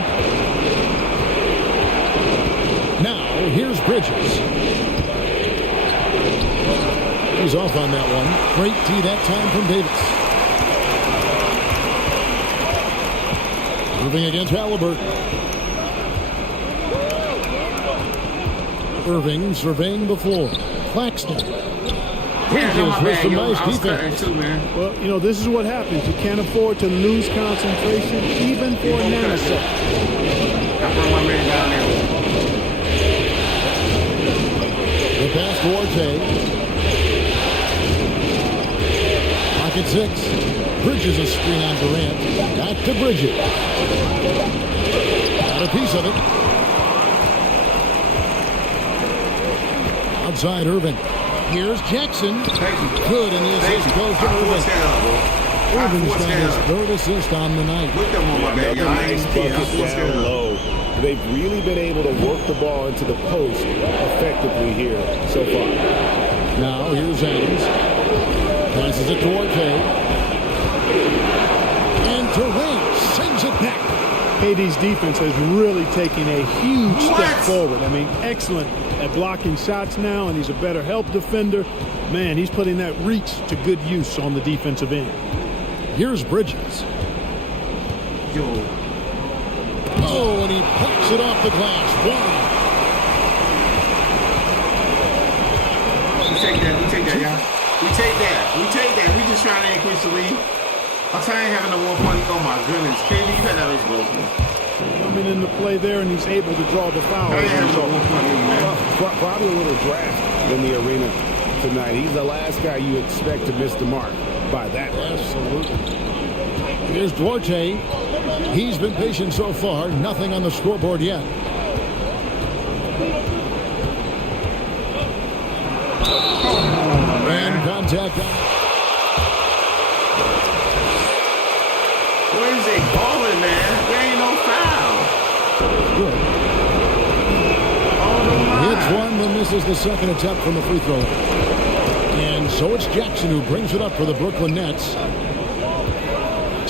Now, here's Bridges. He's off on that one. Great D that time from Davis. Moving against Halliburton. Irving surveying the floor. Claxton. Bridges with some nice defense. Well, you know, this is what happens. You can't afford to lose concentration even for a nanosecond. I brought my man down there. The pass to Orte. Pocket 6. Bridges a screen on Durant. Back to Bridges. Got a piece of it. Outside Irving. Here's Jackson. Good, and the assist goes to Irving. Irving's got his third assist on the night. Another nice bucket down low. They've really been able to work the ball into the post effectively here so far. Now here's Adams. Passes it to Orte. And Durant sends it back. KD's defense has really taken a huge step forward. I mean, excellent at blocking shots now, and he's a better help defender. Man, he's putting that reach to good use on the defensive end. Here's Bridges. Oh, and he pops it off the glass. One. We take that, y'all. We take that. We just trying to increase the lead. I'm tired of having the 1 point. Oh my goodness, KD, you got that broken. Coming into play there, and he's able to draw the foul. Probably a little draft in the arena tonight. He's the last guy you expect to miss the mark by that. Absolutely. Here's Duarte. He's been patient so far. Nothing on the scoreboard yet. And contact. Where is it balling, man? There ain't no foul. Good. Hits one, then misses the second attempt from the free throw. And so it's Jackson who brings it up for the Brooklyn Nets.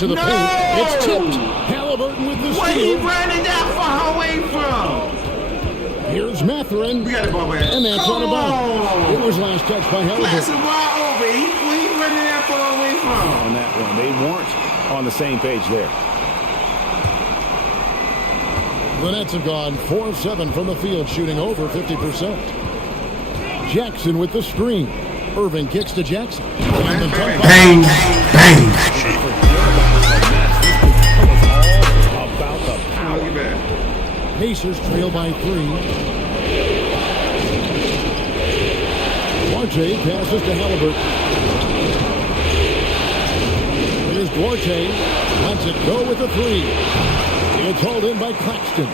To the paint. It's tipped. Halliburton with the steal. Where he running that far away from? Here's Mathurin. We got the ball back. And that's on the ball. It was last touch by Halliburton. Pass the ball over. He running that far away from? On that one, they weren't on the same page there. The Nets have gone 4 of 7 from the field, shooting over 50%. Jackson with the screen. Irving kicks to Jackson. Bang, bang. About the power. Pacers trail by 3. Duarte passes to Halliburton. Here's Duarte. Lets it go with the 3. It's hauled in by Claxton.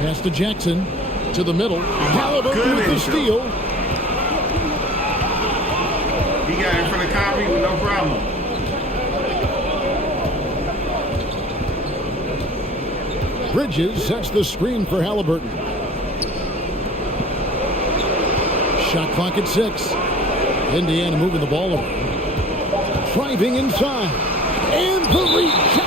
Pass to Jackson. To the middle. Halliburton with the steal. He got in front of Kyrie with no problem. Bridges sets the screen for Halliburton. Shot clock at 6. Indiana moving the ball over. Driving inside. And the rejection.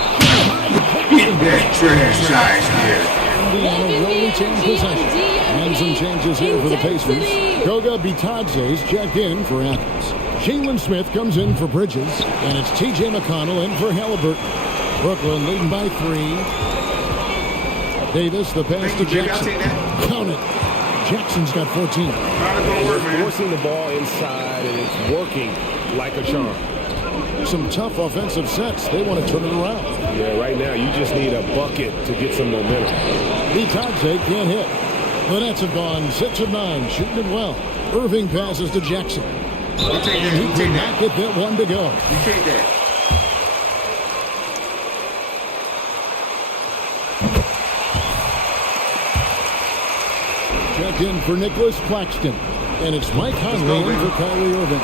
Get that trash out here. Indiana will retain possession. And some changes here for the Pacers. Goga Bitadze's checked in for Athens. Jalen Smith comes in for Bridges. And it's TJ McConnell in for Halliburton. Brooklyn leading by 3. Davis, the pass to Jackson. Count it. Jackson's got 14. Forcing the ball inside, and it's working like a charm. Some tough offensive sets. They want to turn it around. Yeah, right now you just need a bucket to get some momentum. Bitadze can't hit. The Nets have gone 6 of 9, shooting it well. Irving passes to Jackson. And he did not get that one to go. You take that. Check in for Nicholas Claxton. And it's Mike Conley in for Kyrie Irving.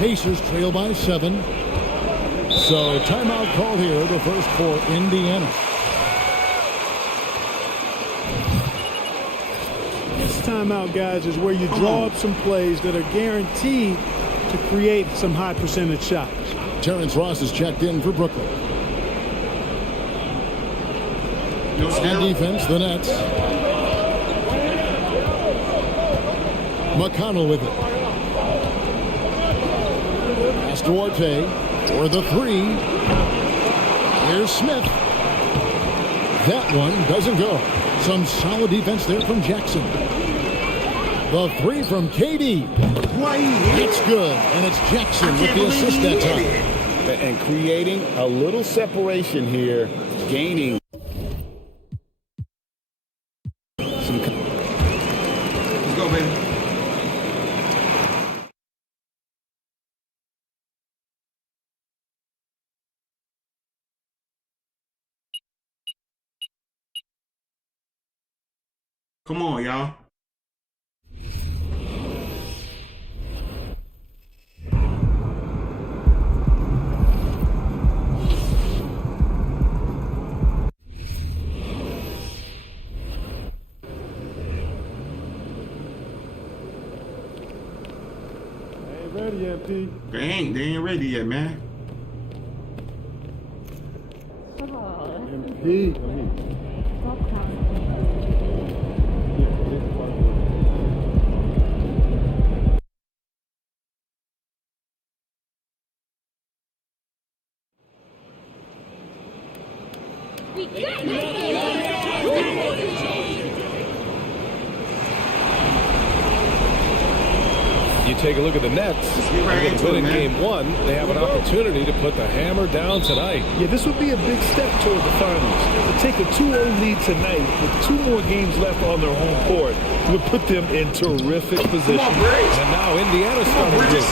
Pacers trail by 7. So timeout call here, the first for Indiana. This timeout, guys, is where you draw up some plays that are guaranteed to create some high percentage shots. Terrence Ross is checked in for Brooklyn. On defense, the Nets. McConnell with it. Pass to Duarte for the 3. Here's Smith. That one doesn't go. Some solid defense there from Jackson. The 3 from KD. It's good, and it's Jackson with the assist that time. And creating a little separation here, gaining. Let's go, baby. Come on, y'all. Ready yet, P? They ain't ready yet, man. P. We got it! You take a look at the Nets. With winning game one, they have an opportunity to put the hammer down tonight. Yeah, this would be a big step toward the finals. To take a 2-0 lead tonight with 2 more games left on their home court would put them in terrific position. And now Indiana's starting group.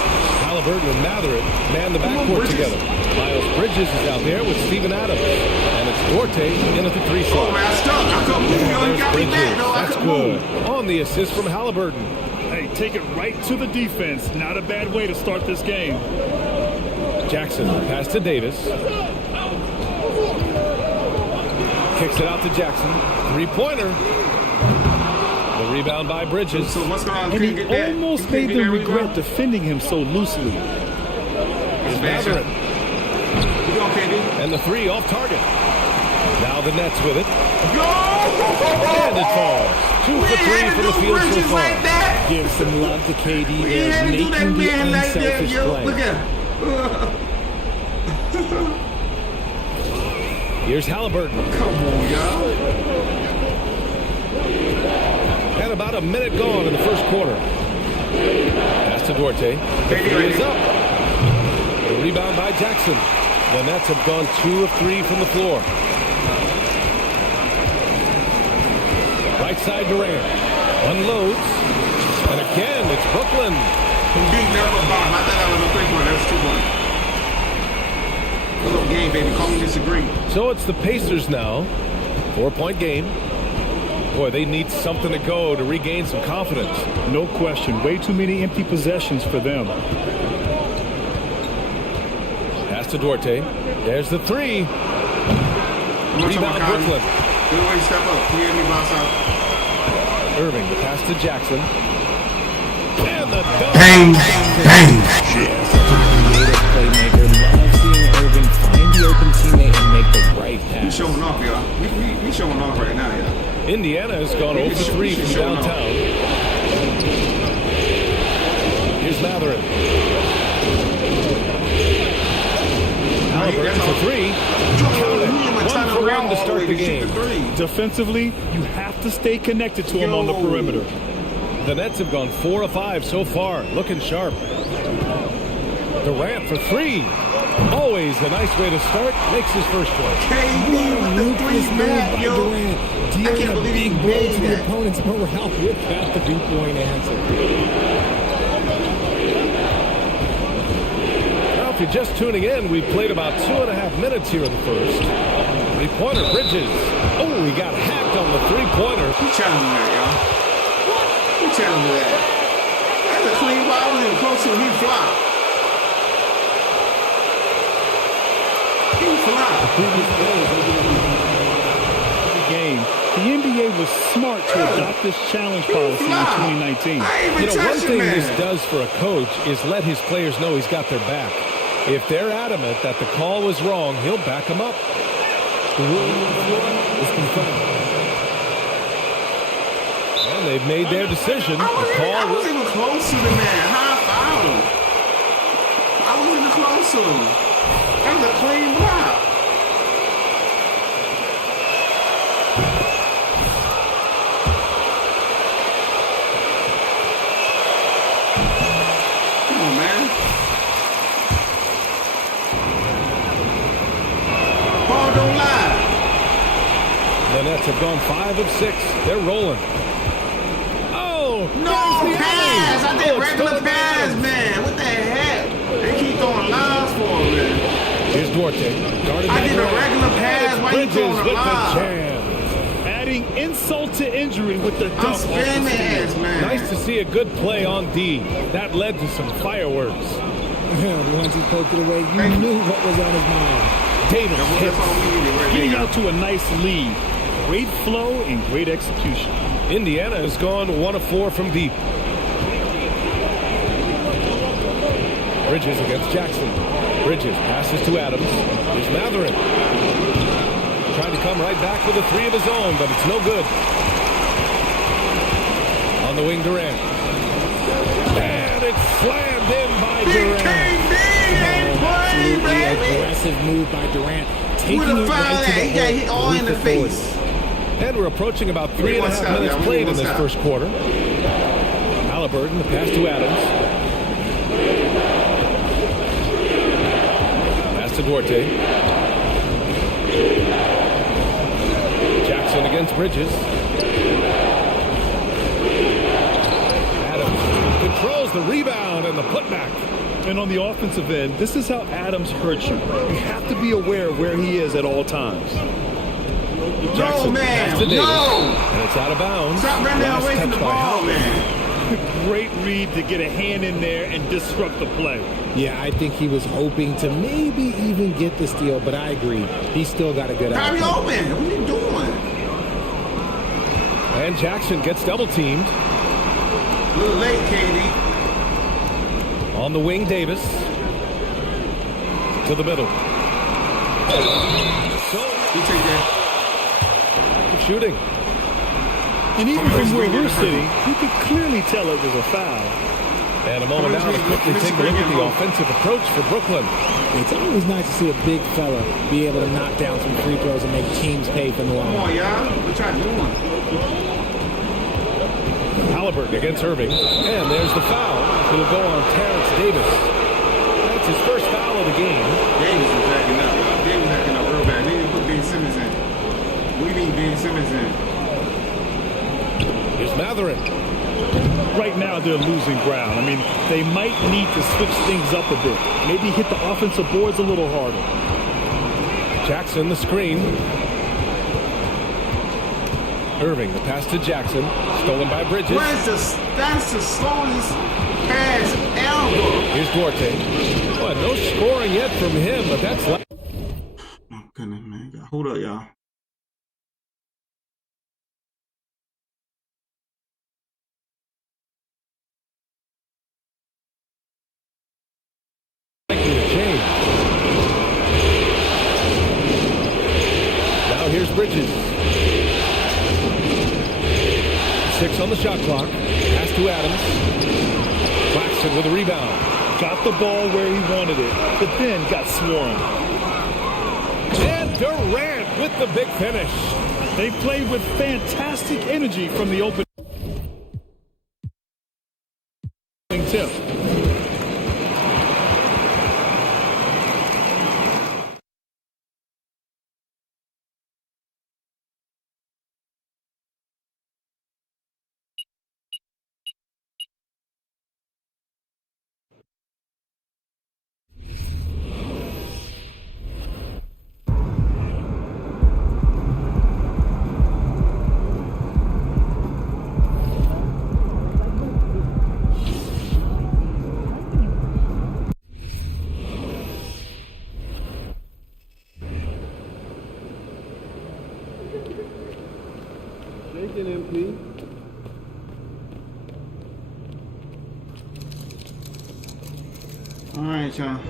Halliburton and Mathurin man the backcourt together. Miles Bridges is out there with Steven Adams. And it's Duarte in at the 3 slot. Oh, man, I stuck. I couldn't move. You got me back, though. That's good. On the assist from Halliburton. Hey, take it right to the defense. Not a bad way to start this game. Jackson pass to Davis. Kicks it out to Jackson. 3-pointer. The rebound by Bridges. So what's going on? And he almost made them regret defending him so loosely. Is Mathurin. And the 3 off target. Now the Nets with it. And it falls. 2 for 3 from the field so far. Give some love to KD. They're making the unselfish play. Look at Here's Halliburton. Come on, y'all. And about a minute gone in the first quarter. Pass to Duarte. The 3 is up. The rebound by Jackson. The Nets have gone 2 of 3 from the floor. Right side Durant. Unloads. And again, it's Brooklyn. I thought that was a 3-pointer. That's 2 points. Good little game, baby. Call me disagree. So it's the Pacers now. 4-point game. Boy, they need something to go to regain some confidence. No question. Way too many empty possessions for them. Pass to Duarte. There's the 3. Rebound Brooklyn. Good way to step up. Clear me bounce out. Irving, the pass to Jackson. And the dunk. Bang, bang. Creative playmaker. Love seeing Irving find the open teammate and make the right pass. We showing off, y'all. We showing off right now, y'all. Indiana has gone 0 for 3 from downtown. Here's Mathurin. Halliburton for 3. Count it. 1 for 1 to start the game. Defensively, you have to stay connected to him on the perimeter. The Nets have gone 4 of 5 so far, looking sharp. Durant for 3. Always a nice way to start. Makes his first one. Ruthless move by Durant. Dealing a big blow to the opponent's morale with that 3-point answer. Now, if you're just tuning in, we've played about 2.5 minutes here in the first. 3-pointer, Bridges. Oh, he got hacked on the 3-pointer. Who challenging that, y'all? Who challenging that? That's a clean ball. I wasn't even close to him. He flopped. Game. The NBA was smart to adopt this challenge policy in 2019. You know, one thing this does for a coach is let his players know he's got their back. If they're adamant that the call was wrong, he'll back them up. The ruling on the floor is confirmed. And they've made their decision. I wasn't even close to the man. How I fouled him? I wasn't even close to him. That was a clean block. Come on, man. Ball don't lie. The Nets have gone 5 of 6. They're rolling. Oh, no pass. I did regular pass, man. What the heck? They keep throwing lines for him, man. Here's Duarte. I did a regular pass. Why you throwing a line? adding insult to injury with the dunk. I'm spamming ass, man. Nice to see a good play on D. That led to some fireworks. Once he poked it away, you knew what was on his mind. Davis That's all we needed right getting there. out to a nice lead. Great flow and great execution. Indiana has gone 1 of 4 from deep. Bridges against Jackson. Bridges passes to Adams. Here's Matherin. Trying to come right back with a 3 of his own, but it's no good. On the wing, Durant. And it's slammed in by Durant. Absolutely aggressive move by Durant. Taking it right to the He got hit all in the face. And we're approaching about 3.5 minutes played in this first quarter. Halliburton, the pass to Adams. Pass to Duarte. Jackson against Bridges. Adams controls the rebound and the putback. And on the offensive end, this is how Adams hurts you. You have to be aware of where he is at all times. No, man. To Davis, No. and it's out of bounds. Stop running Last away from the touch by ball, Halliburton. man. Great read to get a hand in there and disrupt the play. Yeah, I think he was hoping to maybe even get the steal, but I agree. He still got a good Kyrie outcome. open. What are you doing? And Jackson gets double teamed. A little late, KD. On the wing, Davis. To the middle. So, You take that. shooting. And even from where we're sitting, you could clearly tell it was a foul. And a moment now to quickly take a look at the offensive approach for Brooklyn. It's always nice to see a big fella be able to knock down some free throws and make teams pay for the Come line. on, y'all. What y'all doing? Halliburton against Irving. And there's the foul. It'll go on Terrence Davis. That's his first foul of the game. Davis is acting up, y'all. Davis is acting up real bad. They didn't put Ben Simmons in. We need Ben Simmons in. Here's Matherin. Right now, they're losing ground. I mean, they might need to switch things up a bit. Maybe hit the offensive boards a little harder. Jackson, the screen. Irving, the pass to Jackson. Stolen by Bridges. That's the slowest pass ever. Here's Duarte. Well, no scoring yet from him, but that's... Oh, goodness, man. Hold up, y'all. Now here's Bridges. 6 on the shot clock. Pass to Adams. Claxton with a rebound. Got the ball where he wanted it, but then got swarmed. And Durant with the big finish. They played with fantastic energy from the opening tip. All right, y'all.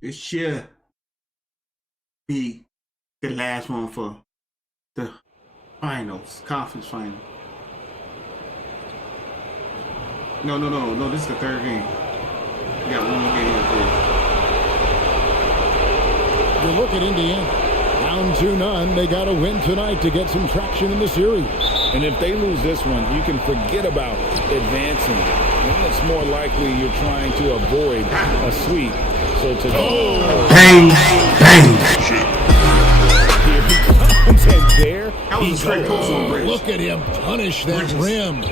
It should be the last one for the finals, conference final. No. This is the third game. We got one more game up there. You look at Indiana. Down 2-0. They got to win tonight to get some traction in the series. And if they lose this one, you can forget about advancing. And it's more likely you're trying to avoid a sweep. So to Bang, bang. Here he comes, and there That was a straight post on Bridge. Look at him punish that rim.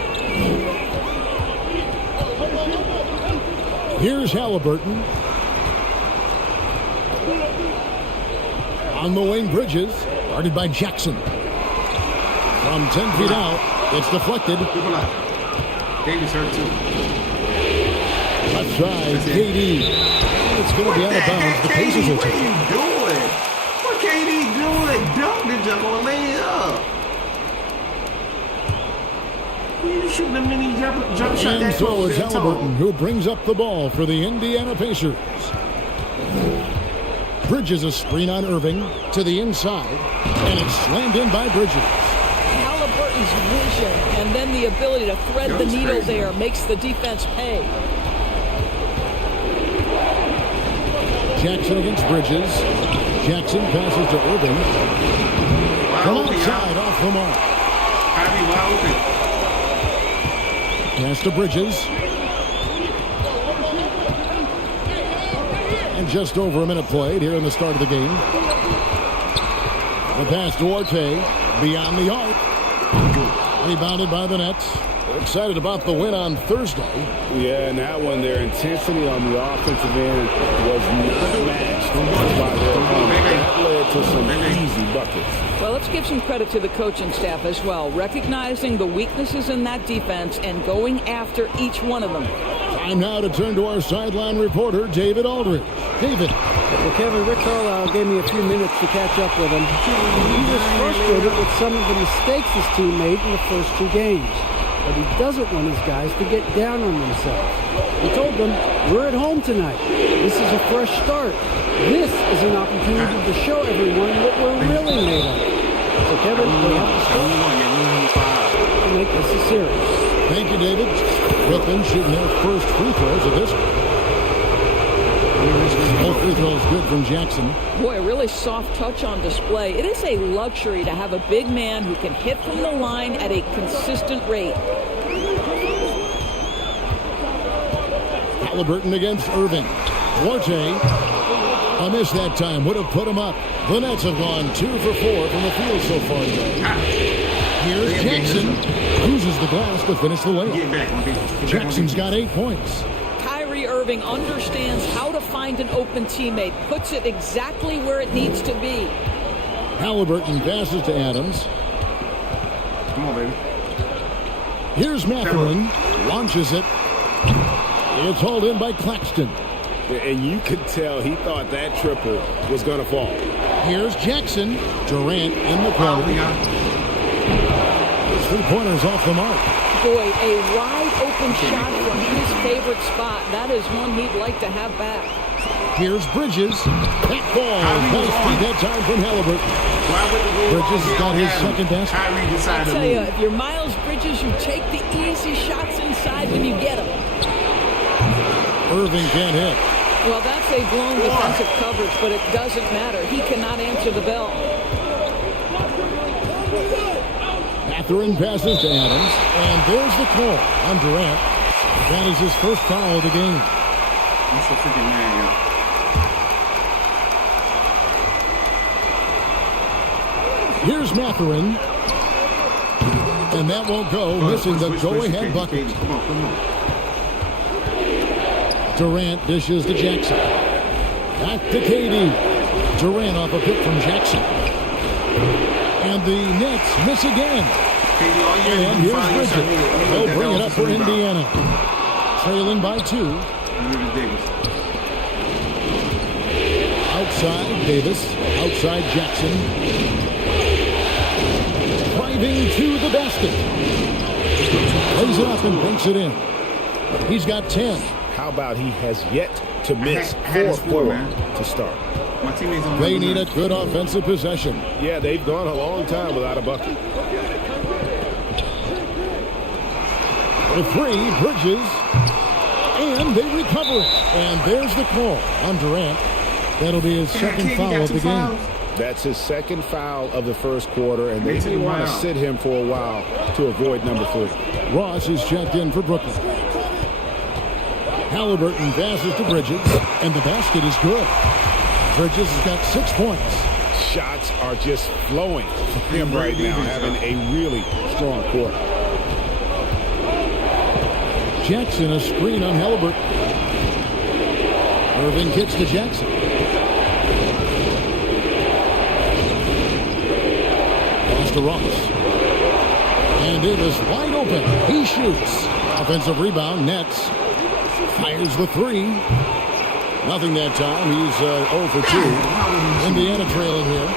Here's Halliburton. On the wing, Bridges. Guarded by Jackson. From 10 feet out, it's deflected. Davis hurt too. Left side, KD. It's going to be out of bounds. The Pacers will take it. What are you doing? What KD doing? Dunk the jump on lay it up. You shooting a mini jump shot And that so close, it's that tall. Halliburton who brings up the ball for the Indiana Pacers. Bridges a screen on Irving to the inside, and it's slammed in by Bridges. Halliburton's vision and then the ability to thread the needle there makes the defense pay. Jackson against Bridges. Jackson passes to Irving. From outside, off the mark. Kyrie wide open. Pass to Bridges. And just over a minute played here in the start of the game. The pass to Duarte. Beyond the arc. Rebounded by the Nets. They're excited about the win on Thursday. Yeah, and that one, their intensity on the offensive end was not matched by their opponent. That led to some easy buckets. Well, let's give some credit to the coaching staff as well, recognizing the weaknesses in that defense and going after each one of them. Time now to turn to our sideline reporter, David Aldridge. David. Well, Kevin, Rick Carlisle gave me a few minutes to catch up with him. He was frustrated with some of the mistakes his team made in the first two games. But he doesn't want his guys to get down on themselves. He told them, we're at home tonight. This is a fresh start. This is an opportunity to show everyone what we're really made of. So, Kevin, they have to start to make this a series. Thank you, David. Brooklyn shooting their first free throws of this one. Both free throws good from Jackson. Boy, a really soft touch on display. It is a luxury to have a big man who can hit from the line at a consistent rate. Halliburton against Irving. Duarte, a miss that time, would have put him up. The Nets have gone 2 for 4 from the field so far today. Here's Jackson. Uses the glass to finish the layup. Jackson's got 8 points. Kyrie Irving understands how to find an open teammate, puts it exactly where it needs to be. Halliburton passes to Adams. Come on, baby. Here's Mathurin. Launches it. It's hauled in by Claxton. And you could tell he thought that triple was going to fall. Here's Jackson. Durant in the corner. 3-pointers off the mark. Boy, a wide open shot from his favorite spot. That is one he'd like to have back. Here's Bridges. That ball. Nice feed that time from Halliburton. Bridges has got his second basket. I tell you, if you're Miles Bridges, you take the easy shots inside when you get them. Irving can't hit. Well, that's a blown defensive coverage, but it doesn't matter. He cannot answer the bell. Mathurin passes to Adams, and there's the call on Durant. That is his first foul of the game. I'm so freaking mad, yo. Here's Mathurin, and that won't go, missing the go-ahead bucket. Come on. Durant dishes to Jackson. Back to KD. Durant off a pick from Jackson. And the Nets miss again. And here's Bridges. They'll bring it up for Indiana. Trailing by 2. Outside Davis. Outside Jackson. Driving to the basket. Lays it up and banks it in. He's got 10. How about he has yet to miss 4-4 to start? They need a good offensive possession. Yeah, they've gone a long time without a bucket. The 3, Bridges, and they recover it. And there's the call on Durant. That'll be his second foul of the game. That's his second foul of the first quarter, and they may want to sit him for a while to avoid number 3. Ross is checked in for Brooklyn. Halliburton passes to Bridges, and the basket is good. Bridges has got 6 points. Shots are just flowing for him right now, having a really strong quarter. Jackson a screen on Halliburton. Irving kicks to Jackson. Lost to Ross. And Davis wide open. He shoots. Offensive rebound. Nets. Fires the three. Nothing that time. He's 0 for 2. Indiana trailing here.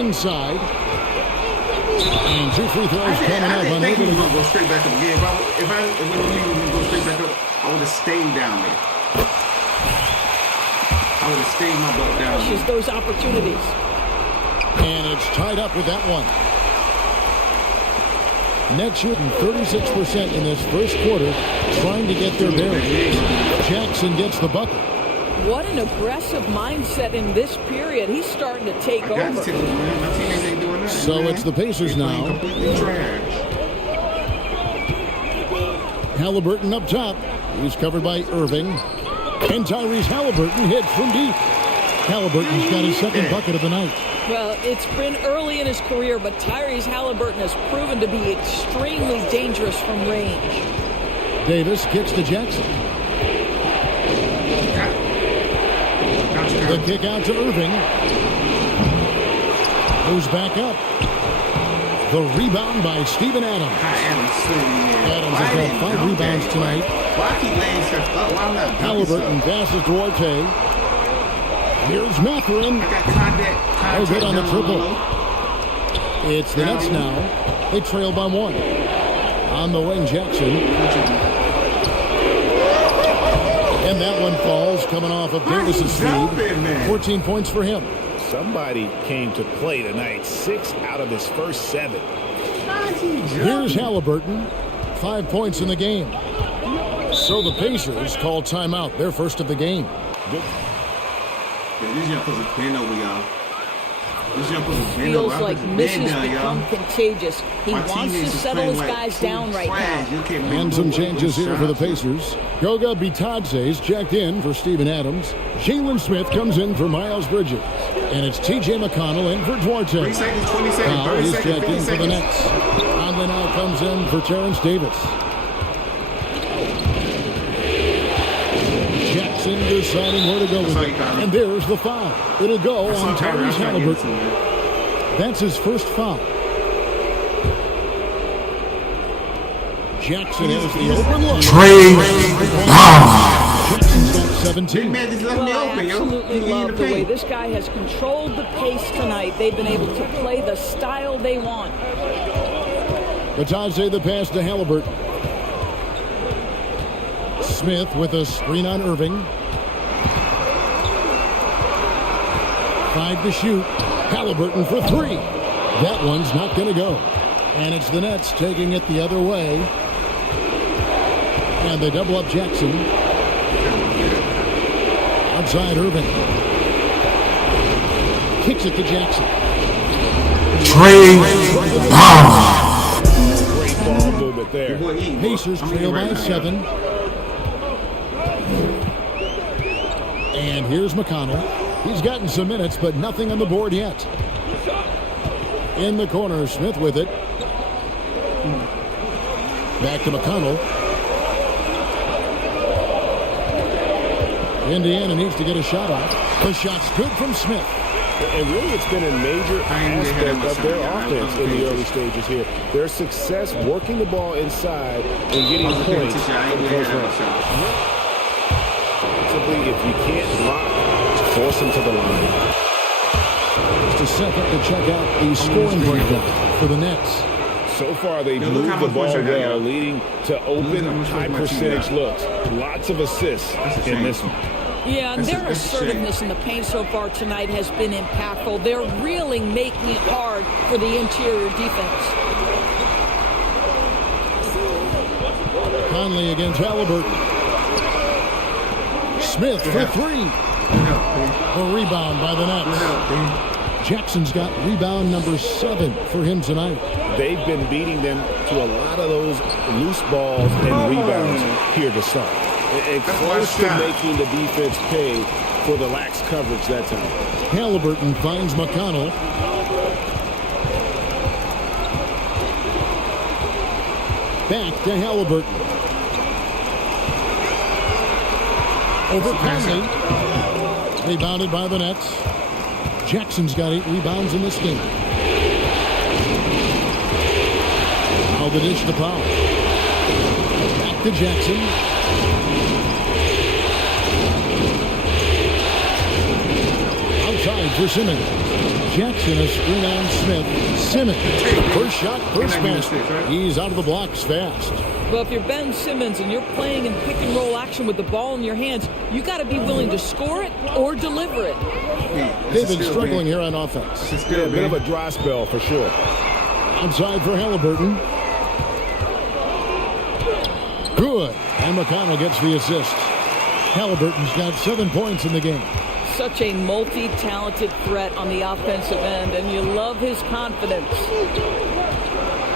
Inside. And 2 free throws coming up. I think he was going to go straight back up again. If I was going to go straight back up, I would have stayed down there. I would have stayed my butt down there. Just those opportunities. And it's tied up with that one. Nets shooting 36% in this first quarter, trying to get their bearings. Jackson gets the bucket. What an aggressive mindset in this period. He's starting to take over. My teammates ain't doing nothing. So it's the Pacers now. Completely trash. Halliburton up top. He's covered by Irving. And Tyrese Halliburton hit from deep. Halliburton's got his second bucket of the night. Well, it's been early in his career, but Tyrese Halliburton has proven to be extremely dangerous from range. Davis kicks to Jackson. The kick out to Irving. Goes back up. The rebound by Steven Adams. Adams has got 5 rebounds tonight. Why keep laying stuff up? Why not? Halliburton passes to Duarte. Here's Mathurin. Oh, good on the triple. It's the Nets now. They trail by 1. On the wing, Jackson. And that one falls, coming off of Davis's lead. 14 points for him. Somebody came to play tonight. 6 out of his first 7. Here's Halliburton. 5 points in the game. So the Pacers call timeout, their first of the game. Yeah, these young folks are bent over, y'all. These young folks are bent Feels over. like misses become contagious. He wants to settle his guys down right now. And some changes here for the Pacers. Goga Bitadze is checked in for Steven Adams. Jalen Smith comes in for Miles Bridges. And it's T.J. McConnell in for Duarte. 3 seconds, 20 seconds, Now 30 he's seconds, checked 50 in for the seconds. Nets. Conley now comes in for Terrence Davis. Jackson deciding where to go with it. And there's the foul. It'll go on Tyrese Halliburton. That's his first foul. Jackson has the open look. Jackson's got 17. Well, I absolutely love the way this guy has controlled the pace tonight. They've been able to play the style they want. Bitadze the pass to Halliburton. Smith with a screen on Irving. 5 to shoot. Halliburton for 3. That one's not going to go. And it's the Nets taking it the other way. And they double up Jackson. Outside Irving. Kicks it to Jackson. Great ball movement there. Pacers trail by 7. And here's McConnell. He's gotten some minutes, but nothing on the board yet. In the corner, Smith with it. Back to McConnell. Indiana needs to get a shot off. The shot's good from Smith. And really, it's been a major aspect of their offense in the early stages here. Their success working the ball inside and getting points in the first round. Simply, if you can't block, force them to the line. Just a second to check out the scoring breakdown for the Nets. So far, they've moved the ball well, leading to open, high-percentage looks. Lots of assists in this one. Yeah, and their assertiveness in the paint so far tonight has been impactful. They're really making it hard for the interior defense. Conley against Halliburton. Smith for 3. A rebound by the Nets. Jackson's got rebound number 7 for him tonight. They've been beating them to a lot of those loose balls and rebounds here to start. And close to making the defense pay for the lax coverage that time. Halliburton finds McConnell. Back to Halliburton. Over Conley. Rebounded by the Nets. Jackson's got 8 rebounds in this game. Now the dish to Powell. Back to Jackson. Outside for Simmons. Jackson a screen on Smith. Simmons. First shot, first basket. He's out of the blocks fast. Well, if you're Ben Simmons and you're playing in pick and roll action with the ball in your hands, you got to be willing to score it or deliver it. They've been struggling here on offense. It's a bit of a dry spell for sure. Outside for Halliburton. Good. And McConnell gets the assist. Halliburton's got 7 points in the game. Such a multi-talented threat on the offensive end, and you love his confidence.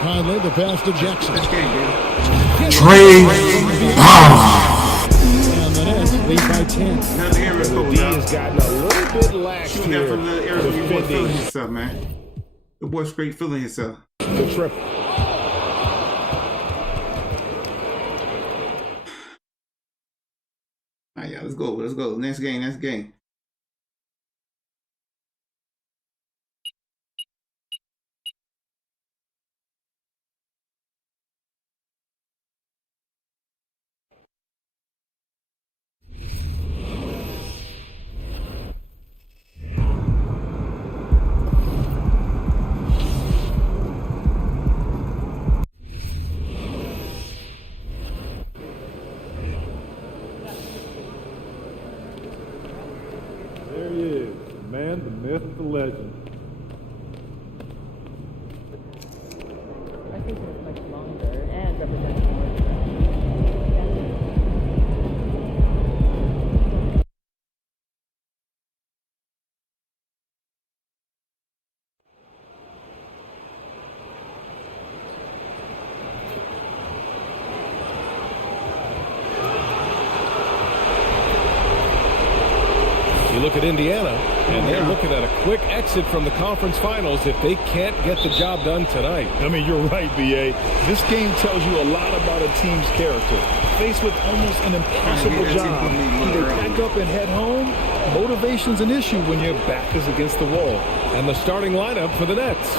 Conley, the pass to Jackson. Trey And the Nets lead by 10. Now the area code, D has gotten a little bit lax shooting that here. from the area, the boy feeling himself, man. The boy straight feeling himself. The triple. All right, yeah, let's go. Let's go. Next game. Next game. There he is, the man, the myth, the legend. I think it's much longer and represents more. You look at Indiana, and they're looking at a quick exit from the conference finals if they can't get the job done tonight. I mean, you're right, B.A. This game tells you a lot about a team's character. Faced with almost an impossible job, do they pack up and head home? Motivation's an issue when your back is against the wall. And the starting lineup for the Nets.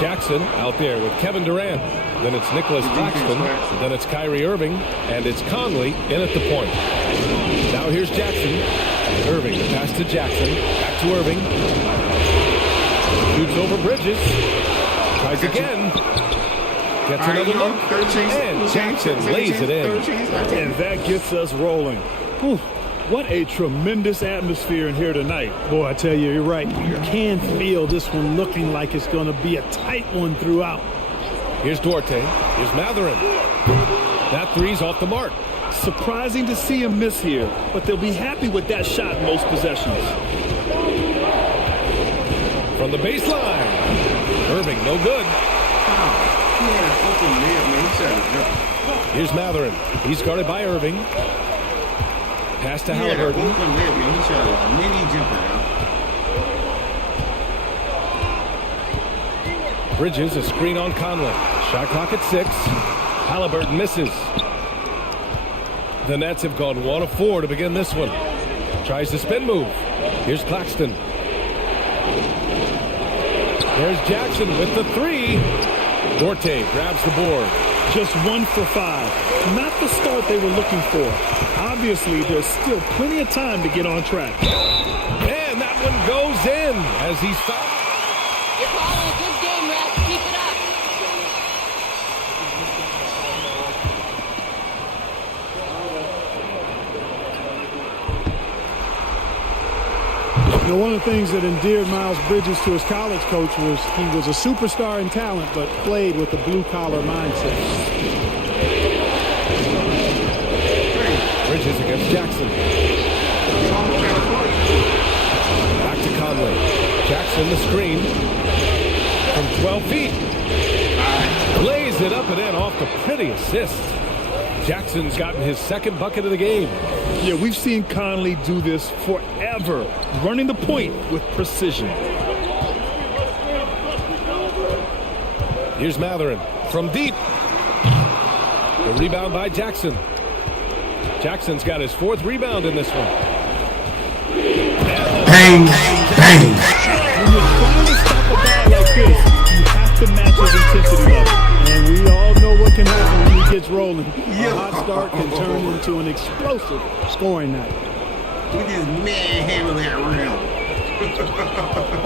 Jackson out there with Kevin Durant. Then it's Nicholas Claxton. Then it's Kyrie Irving. And it's Conley in at the point. Now here's Jackson. Irving, the pass to Jackson. Back to Irving. Shoots over Bridges. Tries again. Gets another look. And Jackson lays it in. And that gets us rolling. Whew. What a tremendous atmosphere in here tonight. Boy, I tell you, you're right. You can feel this one looking like it's going to be a tight one throughout. Here's Duarte. Here's Matherin. That three's off the mark. Surprising to see him miss here, but they'll be happy with that shot most possessions. From the baseline. Irving, no good. Here's Matherin. He's guarded by Irving. Pass to Halliburton. Bridges, a screen on Conley. Shot clock at 6. Halliburton misses. The Nets have gone 1 of 4 to begin this one. Tries the spin move. Here's Claxton. There's Jackson with the 3. Duarte grabs the board. Just 1 for 5. Not the start they were looking for. Obviously, there's still plenty of time to get on track. And that one goes in as he's fouled. You're calling a good game, Ref. Keep it up. You know, one of the things that endeared Miles Bridges to his college coach was he was a superstar in talent, but played with a blue-collar mindset. Bridges against Jackson. Back to Conley. Jackson the screen from 12 feet. Lays it up and in off the pretty assist. Jackson's gotten his second bucket of the game. Yeah, we've seen Conley do this forever, running the point with precision. Here's Matherin from deep. The rebound by Jackson. Jackson's got his 4th rebound in this one. Bang, bang. When you're trying to stop a guy like this, you have to match his intensity level. And we all know what can happen when he gets rolling. A hot start can turn into an explosive scoring night. We just manhandle that round.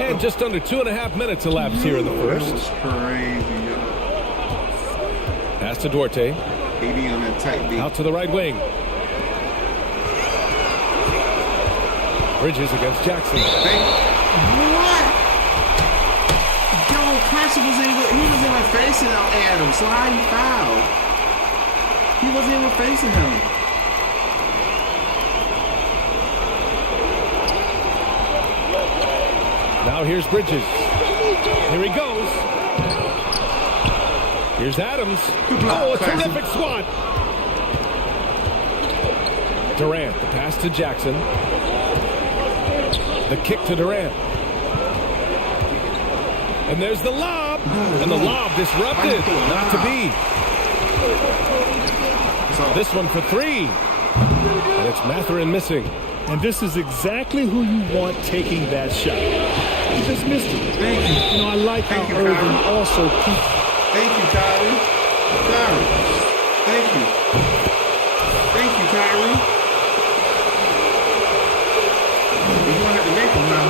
And just under 2.5 minutes elapsed here in the first. That was crazy, yo. Pass to Duarte. AD on that tight beat. Out to the right wing. Bridges against Jackson. What? Yo, Pressure he wasn't even facing Adams, so how he fouled? He wasn't even facing him. Now here's Bridges. Here he goes. Here's Adams. Oh, a terrific swat. Durant, the pass to Jackson. The kick to Durant. And there's the lob. And the lob disrupted. Not to be. This one for 3. And it's Mathurin missing. And this is exactly who you want taking that shot. He just missed it. Thank you. You know, I like how Irvin also keeps. Thank you, Kyrie. Kyrie. Thank you. Thank you, Kyrie. You're going to have to make him now.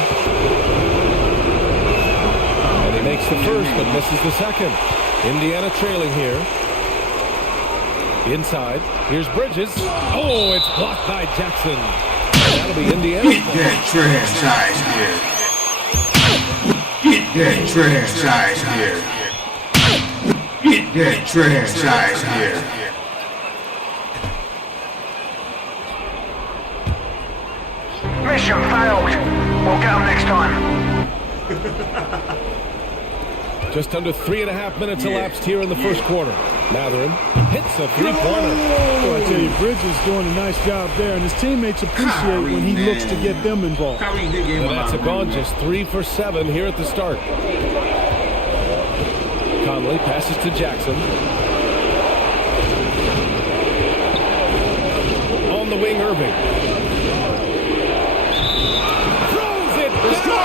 And he makes the first, but misses the second. Indiana trailing here. Inside. Here's Bridges. Oh, it's blocked by Jackson. That'll be Indiana. Get that trash out here. Get that trash out here. Get that trash out here. Mission failed. We'll get them next time. Just under 3.5 minutes elapsed here in the first quarter. Mathurin hits a three-pointer. Oh, I tell you, Bridges doing a nice job there, and his teammates appreciate when he looks to get them involved. And that's a gone just 3 for 7 here at the start. Conley passes to Jackson. On the wing, Irving. Throws it. Let's go.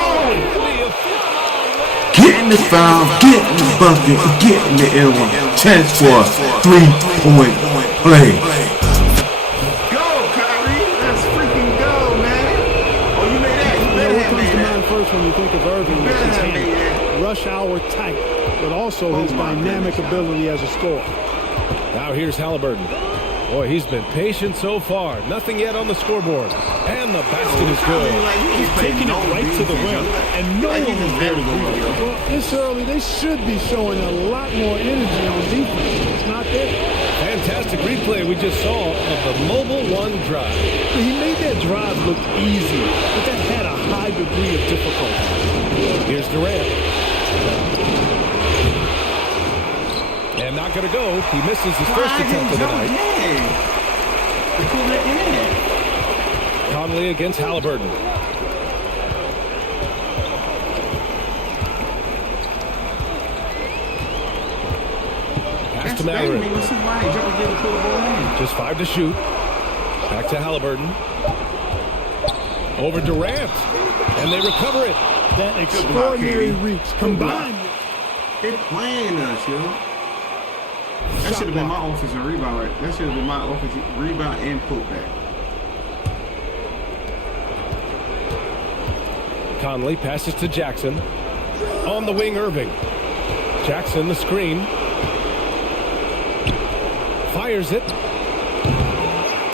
Get in the foul, get in the bucket, get in the air one. Chance for a 3-point play. Go, Kyrie. Let's freaking go, man. Oh, you made that. You better What have comes made to that. mind first when you think of Irving is his hand. Rush hour tight, but also his dynamic ability as a scorer. Now here's Halliburton. Boy, he's been patient so far. Nothing yet on the scoreboard. And the basket is good. He's taking it right to the rim, and no one is there to do it. Well, this early, they should be showing a lot more energy on defense. It's not there. Fantastic replay we just saw of the mobile one drive. He made that drive look easy, but that had a high degree of difficulty. Here's Durant. And not going to go. He misses his first attempt of the night. Conley against Halliburton. Pass to Mathurin. Just 5 to shoot. Back to Halliburton. Over Durant. And they recover it. That extraordinary reach combined. They're playing us, yo. That should have been my offensive rebound, right? That should have been my offensive rebound and putback. Conley passes to Jackson. On the wing, Irving. Jackson, the screen. Fires it.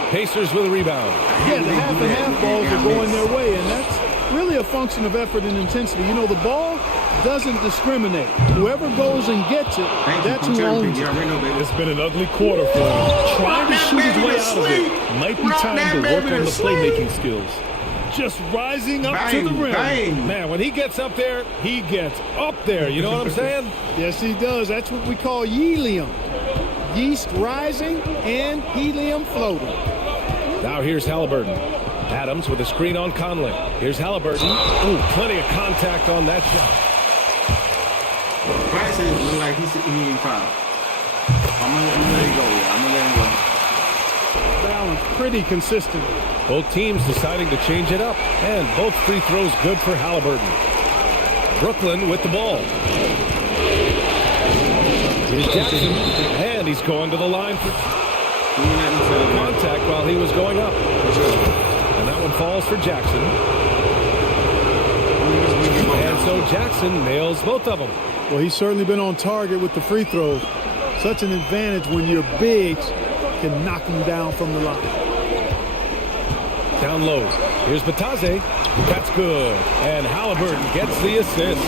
Pacers with a rebound. Yeah, the half and half balls are going their way, and that's really a function of effort and intensity. You know, the ball doesn't discriminate. Whoever goes and gets it, that's who owns it. It's been an ugly quarter for him. Trying to shoot his way out of it. Might be time to work on the playmaking skills. Just rising up to the rim. Man, when he gets up there, he gets up there. You know what I'm saying? Yes, he does. That's what we call helium. Yeast rising and helium floating. Now here's Halliburton. Adams with a screen on Conley. Here's Halliburton. Ooh, plenty of contact on that shot. Bryson look like he ain't fouled. I'm gonna let him go. I'm gonna let him go. Balance pretty consistently. Both teams deciding to change it up, and both free throws good for Halliburton. Brooklyn with the ball. Here's Jackson, and he's going to the line for contact while he was going up. And that one falls for Jackson. And so Jackson nails both of them. Well, he's certainly been on target with the free throws. Such an advantage when your bigs can knock him down from the line. Down low. Here's Batase. That's good. And Halliburton gets the assist.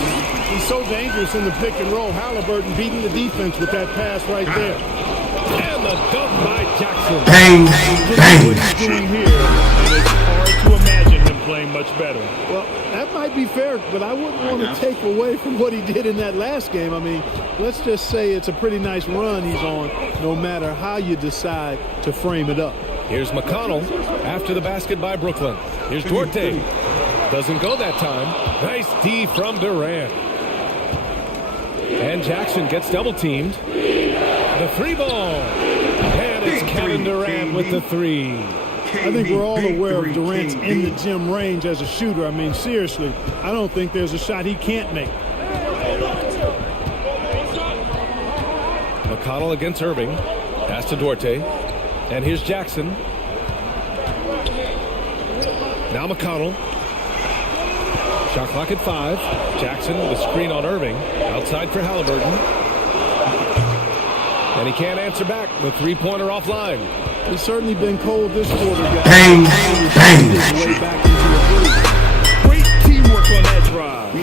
He's so dangerous in the pick and roll. Halliburton beating the defense with that pass right there. And the dunk by Jackson. Bang, bang. What he's doing here, and it's hard to imagine him playing much better. Well, that might be fair, but I wouldn't want to take away from what he did in that last game. I mean, let's just say it's a pretty nice run he's on, no matter how you decide to frame it up. Here's McConnell after the basket by Brooklyn. Here's Duarte. Doesn't go that time. Nice D from Durant. And Jackson gets double teamed. The three ball. And it's Kevin Durant with the three. I think we're all aware of Durant's in the gym range as a shooter. I mean, seriously, I don't think there's a shot he can't make. McConnell against Irving. Pass to Duarte. And here's Jackson. Now McConnell. Shot clock at 5. Jackson with a screen on Irving. Outside for Halliburton. And he can't answer back. The three-pointer offline. He's certainly been cold this quarter, guys. Bang, bang. Great teamwork on that drive.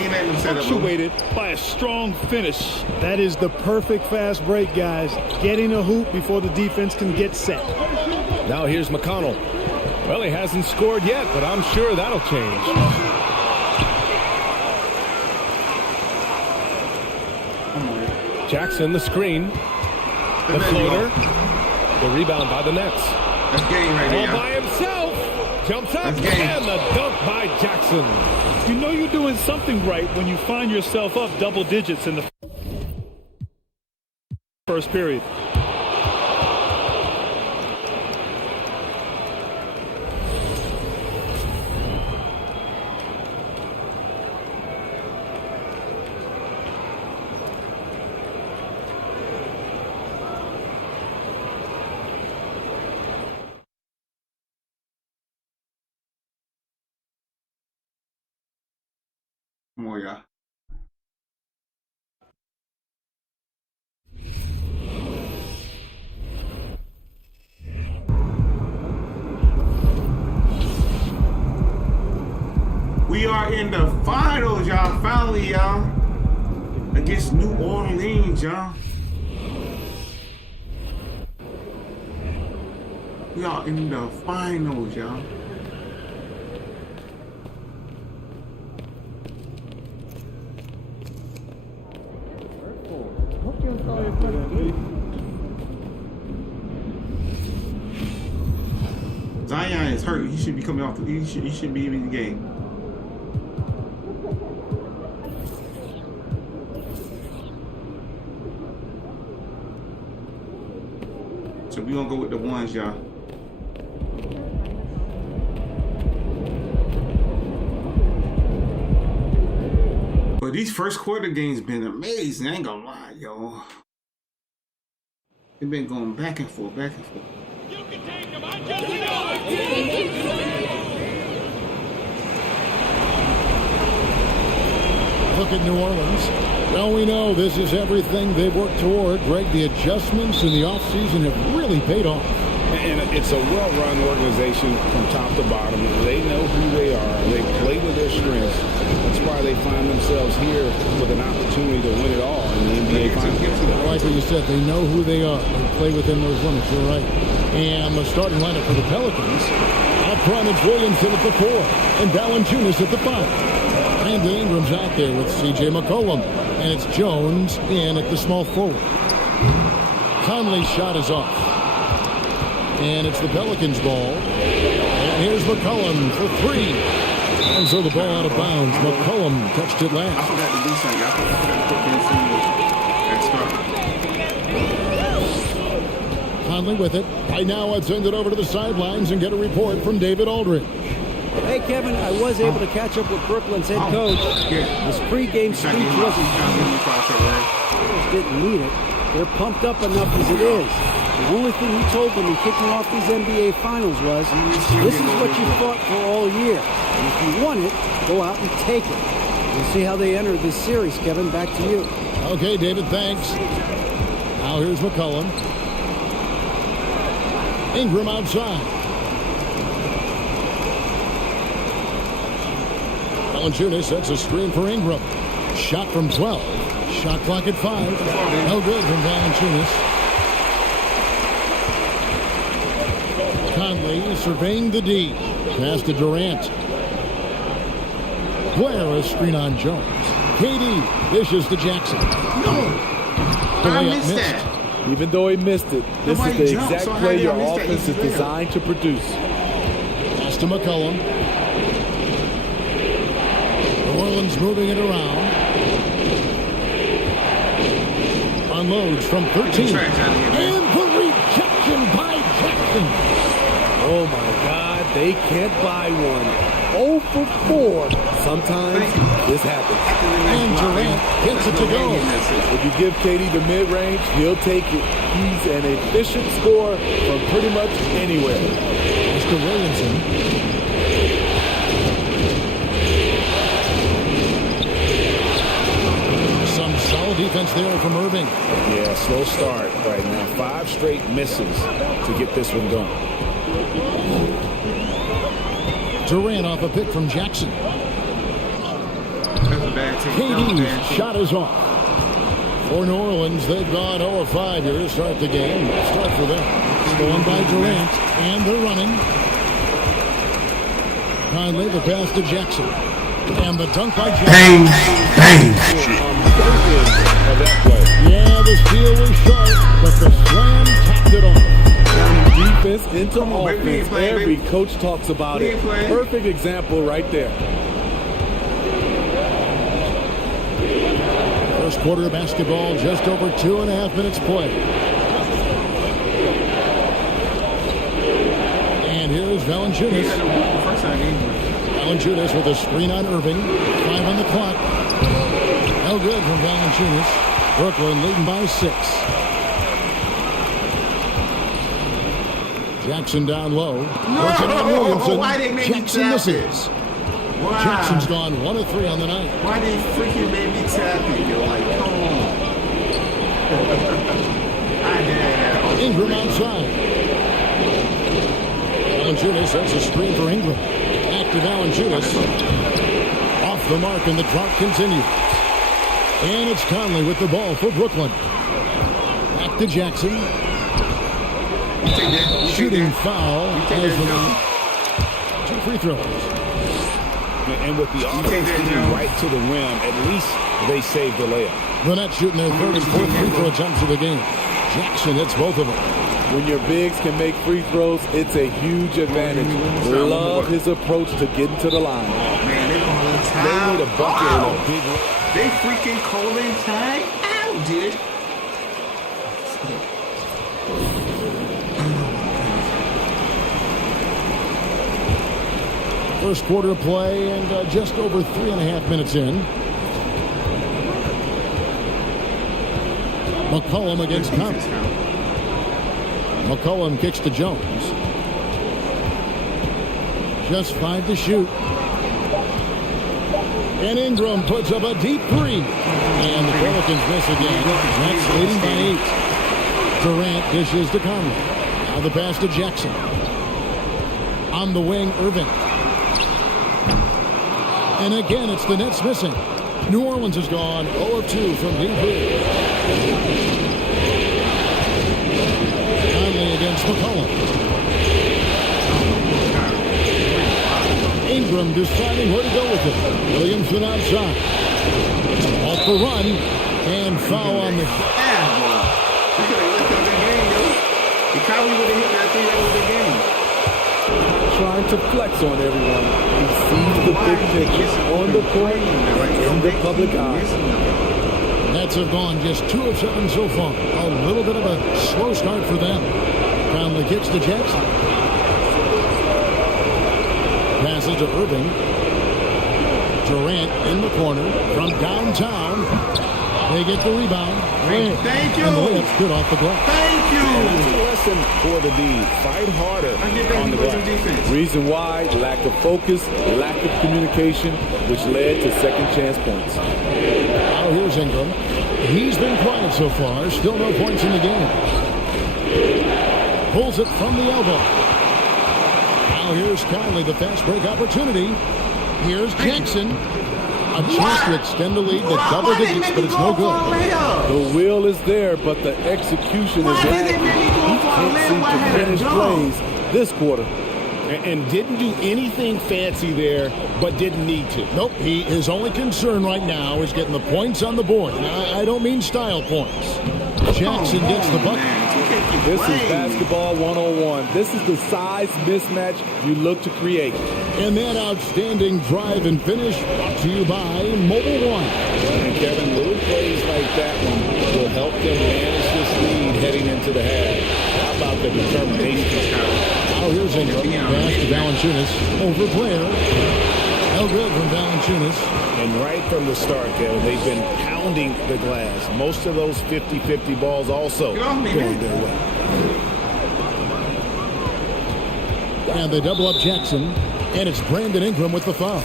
Punctuated by a strong finish. That is the perfect fast break, guys. Getting a hoop before the defense can get set. Now here's McConnell. Well, he hasn't scored yet, but I'm sure that'll change. Jackson, the screen. The floater. The rebound by the Nets. That's game right there. All by himself. Jumps up. And the dunk by Jackson. You know you're doing something right when you find yourself up double digits in the first period. More, yeah. We are in the finals, y'all. Finally, y'all. Against New Orleans, y'all. We are in the finals, y'all. Zion is hurt. He should be coming off. He shouldn't be in the game. So we're gonna go with the ones, y'all. But these first quarter games been amazing. I ain't gonna lie, yo. They've been going back and forth, back and forth. Look at New Orleans. Well, we know this is everything they've worked toward. Greg, the adjustments in the offseason have really paid off. And it's a well-run organization from top to bottom. They know who they are. They play with their strengths. That's why they find themselves here with an opportunity to win it all in the NBA Finals. I like what you said. They know who they are. They play within those limits. You're right. And the starting lineup for the Pelicans. Out front, it's Williamson at the 4 and Valanciunas at the 5. Brandon Ingram's out there with C.J. McCollum. And it's Jones in at the small forward. Conley's shot is off. And it's the Pelicans' ball. And here's McCollum for 3. And so the ball out of bounds. McCollum touched it last. I forgot to do something. I forgot to put Ben Simmons at start. Conley with it. Right now, let's send it over to the sidelines and get a report from David Aldridge. Hey, Kevin, I was able to catch up with Brooklyn's head coach. His pregame speech wasn't didn't need it. They're pumped up enough as it is. The only thing he told them in kicking off these NBA Finals was, this is what you fought for all year. And if you want it, go out and take it. We'll see how they enter this series, Kevin. Back to you. Okay, David, thanks. Now here's McCollum. Ingram outside. Valanciunas sets a screen for Ingram. Shot from 12. Shot clock at 5. No good from Valanciunas. Conley surveying the D. Pass to Durant. Blair, a screen on Jones. KD dishes to Jackson. I missed that. Even though he missed it, this is the exact play your offense is designed to produce. Pass to McCollum. New Orleans moving it around. Unloads from 13. And the rejection by Jackson. Oh my God, they can't buy one. 0 for 4. Sometimes this happens. And Durant gets it to go. If you give KD the mid-range, he'll take it. He's an efficient scorer from pretty much anywhere. Mr. Williamson. Some solid defense there from Irving. Yeah, slow start right now. 5 straight misses to get this one going. Durant off a pick from Jackson. KD's shot is off. For New Orleans, they've gone 0 of 5 here to start the game. Start for them. Stolen by Durant, and they're running. Conley, the pass to Jackson. And the dunk by Jackson. Bang, bang. Yeah, the steal was short, but the slam tapped it on. Defense into offense. Every coach talks about it. Perfect example right there. First quarter of basketball, just over 2.5 minutes play. And here's Valanciunas. Valanciunas with a screen on Irving. 5 on the clock. No good from Valanciunas. Brooklyn leading by 6. Jackson down low. Working on Williamson. Why they make Jackson me tap misses. Wow. Jackson's gone 1 of 3 on the night. Why they freaking made me tap it? You're like, come on. Ingram outside. Valanciunas sets a screen for Ingram. Back to Valanciunas. Off the mark, and the drought continues. And it's Conley with the ball for Brooklyn. Back to Jackson. Shooting foul. As the 2 free throws. And with the offense getting right to the rim, at least they saved the layup. The Nets shooting their 3rd and 4th free throw attempts of the game. Jackson hits both of them. When your bigs can make free throws, it's a huge advantage. Love his approach to getting to the line. Man, they calling time. They need a bucket and a big one. They freaking calling time out, dude. First quarter of play and just over 3.5 minutes in. McCollum against Conley. McCollum kicks to Jones. Just 5 to shoot. And Ingram puts up a deep 3. And the Pelicans miss again. Nets leading by 8. Durant dishes to Conley. Now the pass to Jackson. On the wing, Irving. And again, it's the Nets missing. New Orleans has gone 0 of 2 from deep. Conley against McCollum. Ingram deciding where to go with it. Williamson outside. Off the run. And foul on the... He probably would have hit that thing that was the game. Trying to flex on everyone. He sees the big picture on the court and in the public eye. Nets have gone just 2 of 7 so far. A little bit of a slow start for them. Conley kicks to Jackson. Passes to Irving. Durant in the corner from downtown. They get the rebound. Thank you. And the layup's good off the glass. Thank you. That's a lesson for the D. Fight harder on the glass. Reason why, lack of focus, lack of communication, which led to second chance points. Now here's Ingram. He's been quiet so far. Still no points in the game. Pulls it from the elbow. Now here's Conley, the fast break opportunity. Here's Jackson. A chance to extend the lead to double digits, but it's no good. The will is there, but the execution is lacking. He can't seem to finish plays this quarter. And didn't do anything fancy there, but didn't need to. Nope, his only concern right now is getting the points on the board. And I don't mean style points. Jackson gets the bucket. This is basketball 101. This is the size mismatch you look to create. And that outstanding drive and finish brought to you by Mobile One. And Kevin, little plays like that one will help them manage this lead heading into the half. How about the determination? Now here's Ingram. Pass to Valanciunas. Over Blair. Held good from Valanciunas. And right from the start, Kevin, they've been pounding the glass. Most of those 50-50 balls also going their way. And they double up Jackson. And it's Brandon Ingram with the foul.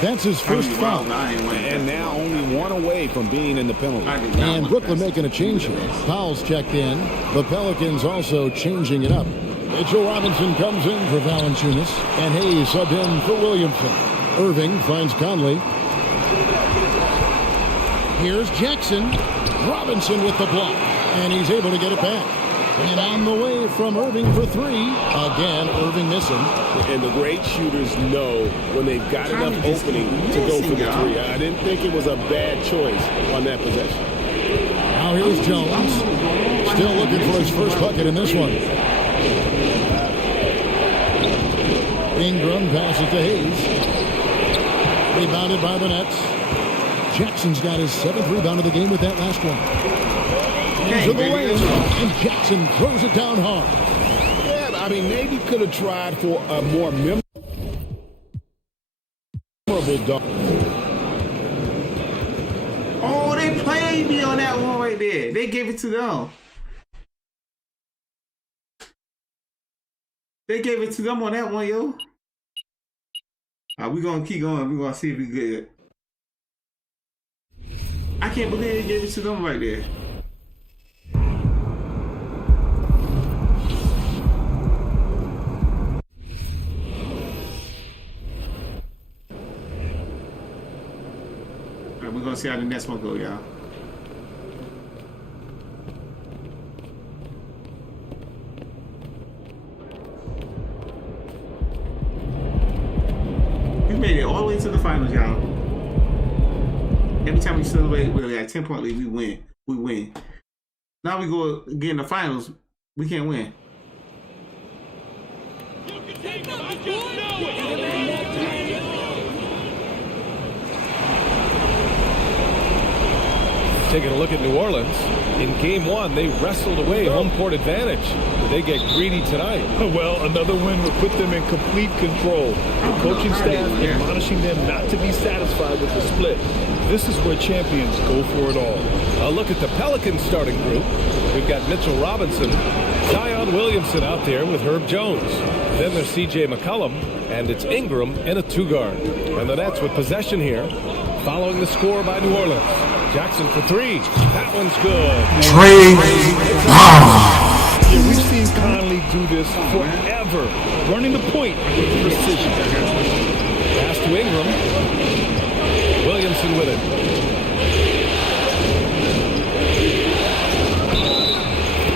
That's his first foul. And now only one away from being in the penalty. And Brooklyn making a change here. Powell's checked in. The Pelicans also changing it up. Mitchell Robinson comes in for Valanciunas. And Hayes subbed in for Williamson. Irving finds Conley. Here's Jackson. Robinson with the block. And he's able to get it back. And on the way from Irving for three. Again, Irving missing. And the great shooters know when they've got enough opening to go for the three. I didn't think it was a bad choice on that possession. Now here's Jones. Still looking for his first bucket in this one. Ingram passes to Hayes. Rebounded by the Nets. Jackson's got his 7th rebound of the game with that last one. Into the lane, and Jackson throws it down hard. Yeah, I mean, maybe could have tried for a more memorable dunk. Oh, they played me on that one right there. They gave it to them. They gave it to them on that one, yo. We're going to keep going. We're going to see if we get it. I can't believe they gave it to them right there. All right, we're going to see how the next one go, y'all. We made it all the way to the finals, y'all. Every time we celebrate with a 10-point lead, we win. We win. Now we go get in the finals, we can't win. Taking a look at New Orleans. In game one, they wrestled away home court advantage. They get greedy tonight. Well, another win would put them in complete control. The coaching staff admonishing them not to be satisfied with the split. This is where champions go for it all. A look at the Pelicans starting group. We've got Mitchell Robinson, Zion Williamson out there with Herb Jones. Then there's C.J. McCollum, and it's Ingram in a two-guard. And the Nets with possession here, following the score by New Orleans. Jackson for three. That one's good. Yeah, we've seen Conley do this forever, running the point with precision. Pass to Ingram. Williamson with it.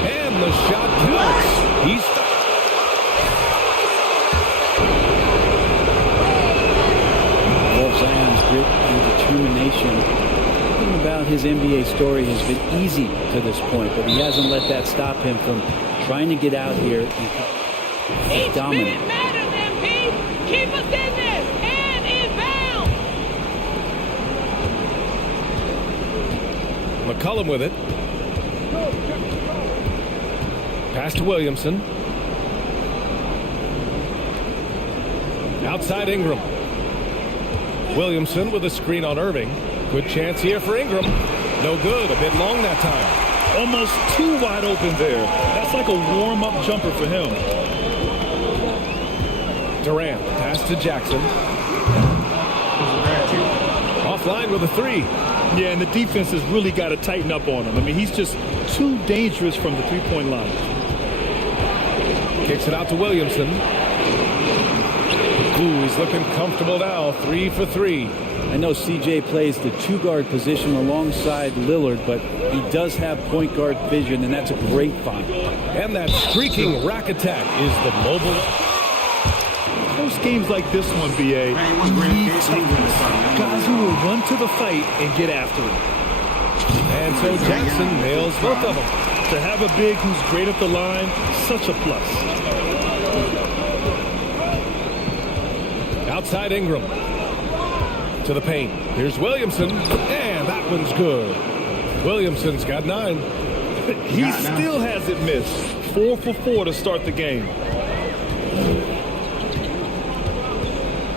And the shot counts. He's Zion's grit and determination. Nothing about his NBA story has been easy to this point, but he hasn't let that stop him from trying to get out here and dominate. Each minute matters, MP. Keep us in this and inbound. McCollum with it. Pass to Williamson. Outside Ingram. Williamson with a screen on Irving. Good chance here for Ingram. No good. A bit long that time. Almost too wide open there. That's like a warm-up jumper for him. Durant. Pass to Jackson. Offline with a three. Yeah, and the defense has really got to tighten up on him. I mean, he's just too dangerous from the three-point line. Kicks it out to Williamson. Ooh, he's looking comfortable now. 3 for 3. I know CJ plays the two-guard position alongside Lillard, but he does have point guard vision, and that's a great find. And that streaking rack attack is the mobile. Most games like this one, BA, you need toughness. Guys who will run to the fight and get after it. And so Jackson nails both of them. To have a big who's great at the line, such a plus. Outside Ingram. To the paint. Here's Williamson. And that one's good. Williamson's got 9. He still hasn't missed. 4 for 4 to start the game.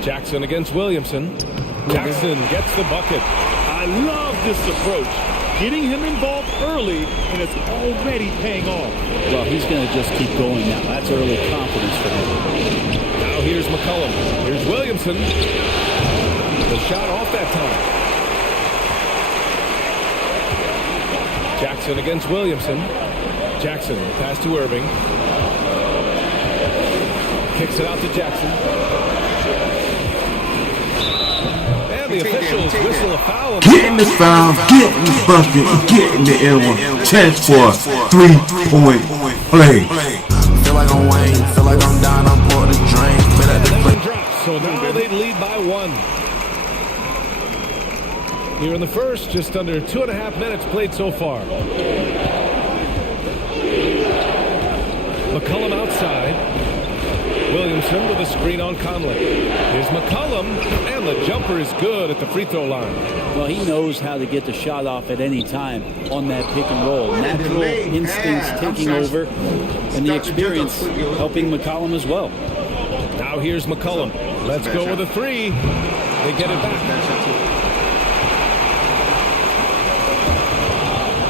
Jackson against Williamson. Jackson gets the bucket. I love this approach. Getting him involved early, and it's already paying off. Well, he's going to just keep going now. That's early confidence for him. Now here's McCollum. Here's Williamson. The shot off that time. Jackson against Williamson. Jackson, pass to Irving. Kicks it out to Jackson. And the officials whistle a foul. Get in the foul, get in the bucket, get in the air one. Chance for 3-point play. Feel like I'm Wayne, feel like I'm down, I'm pouring the drink. Feel like the play. Drops, so now they lead by 1. Here in the first, just under 2.5 minutes played so far. McCollum outside. Williamson with a screen on Conley. Here's McCollum, and the jumper is good at the free throw line. Well, he knows how to get the shot off at any time on that pick and roll. Natural instincts taking over, and the experience helping McCollum as well. Now here's McCollum. Let's go with a 3. They get it back.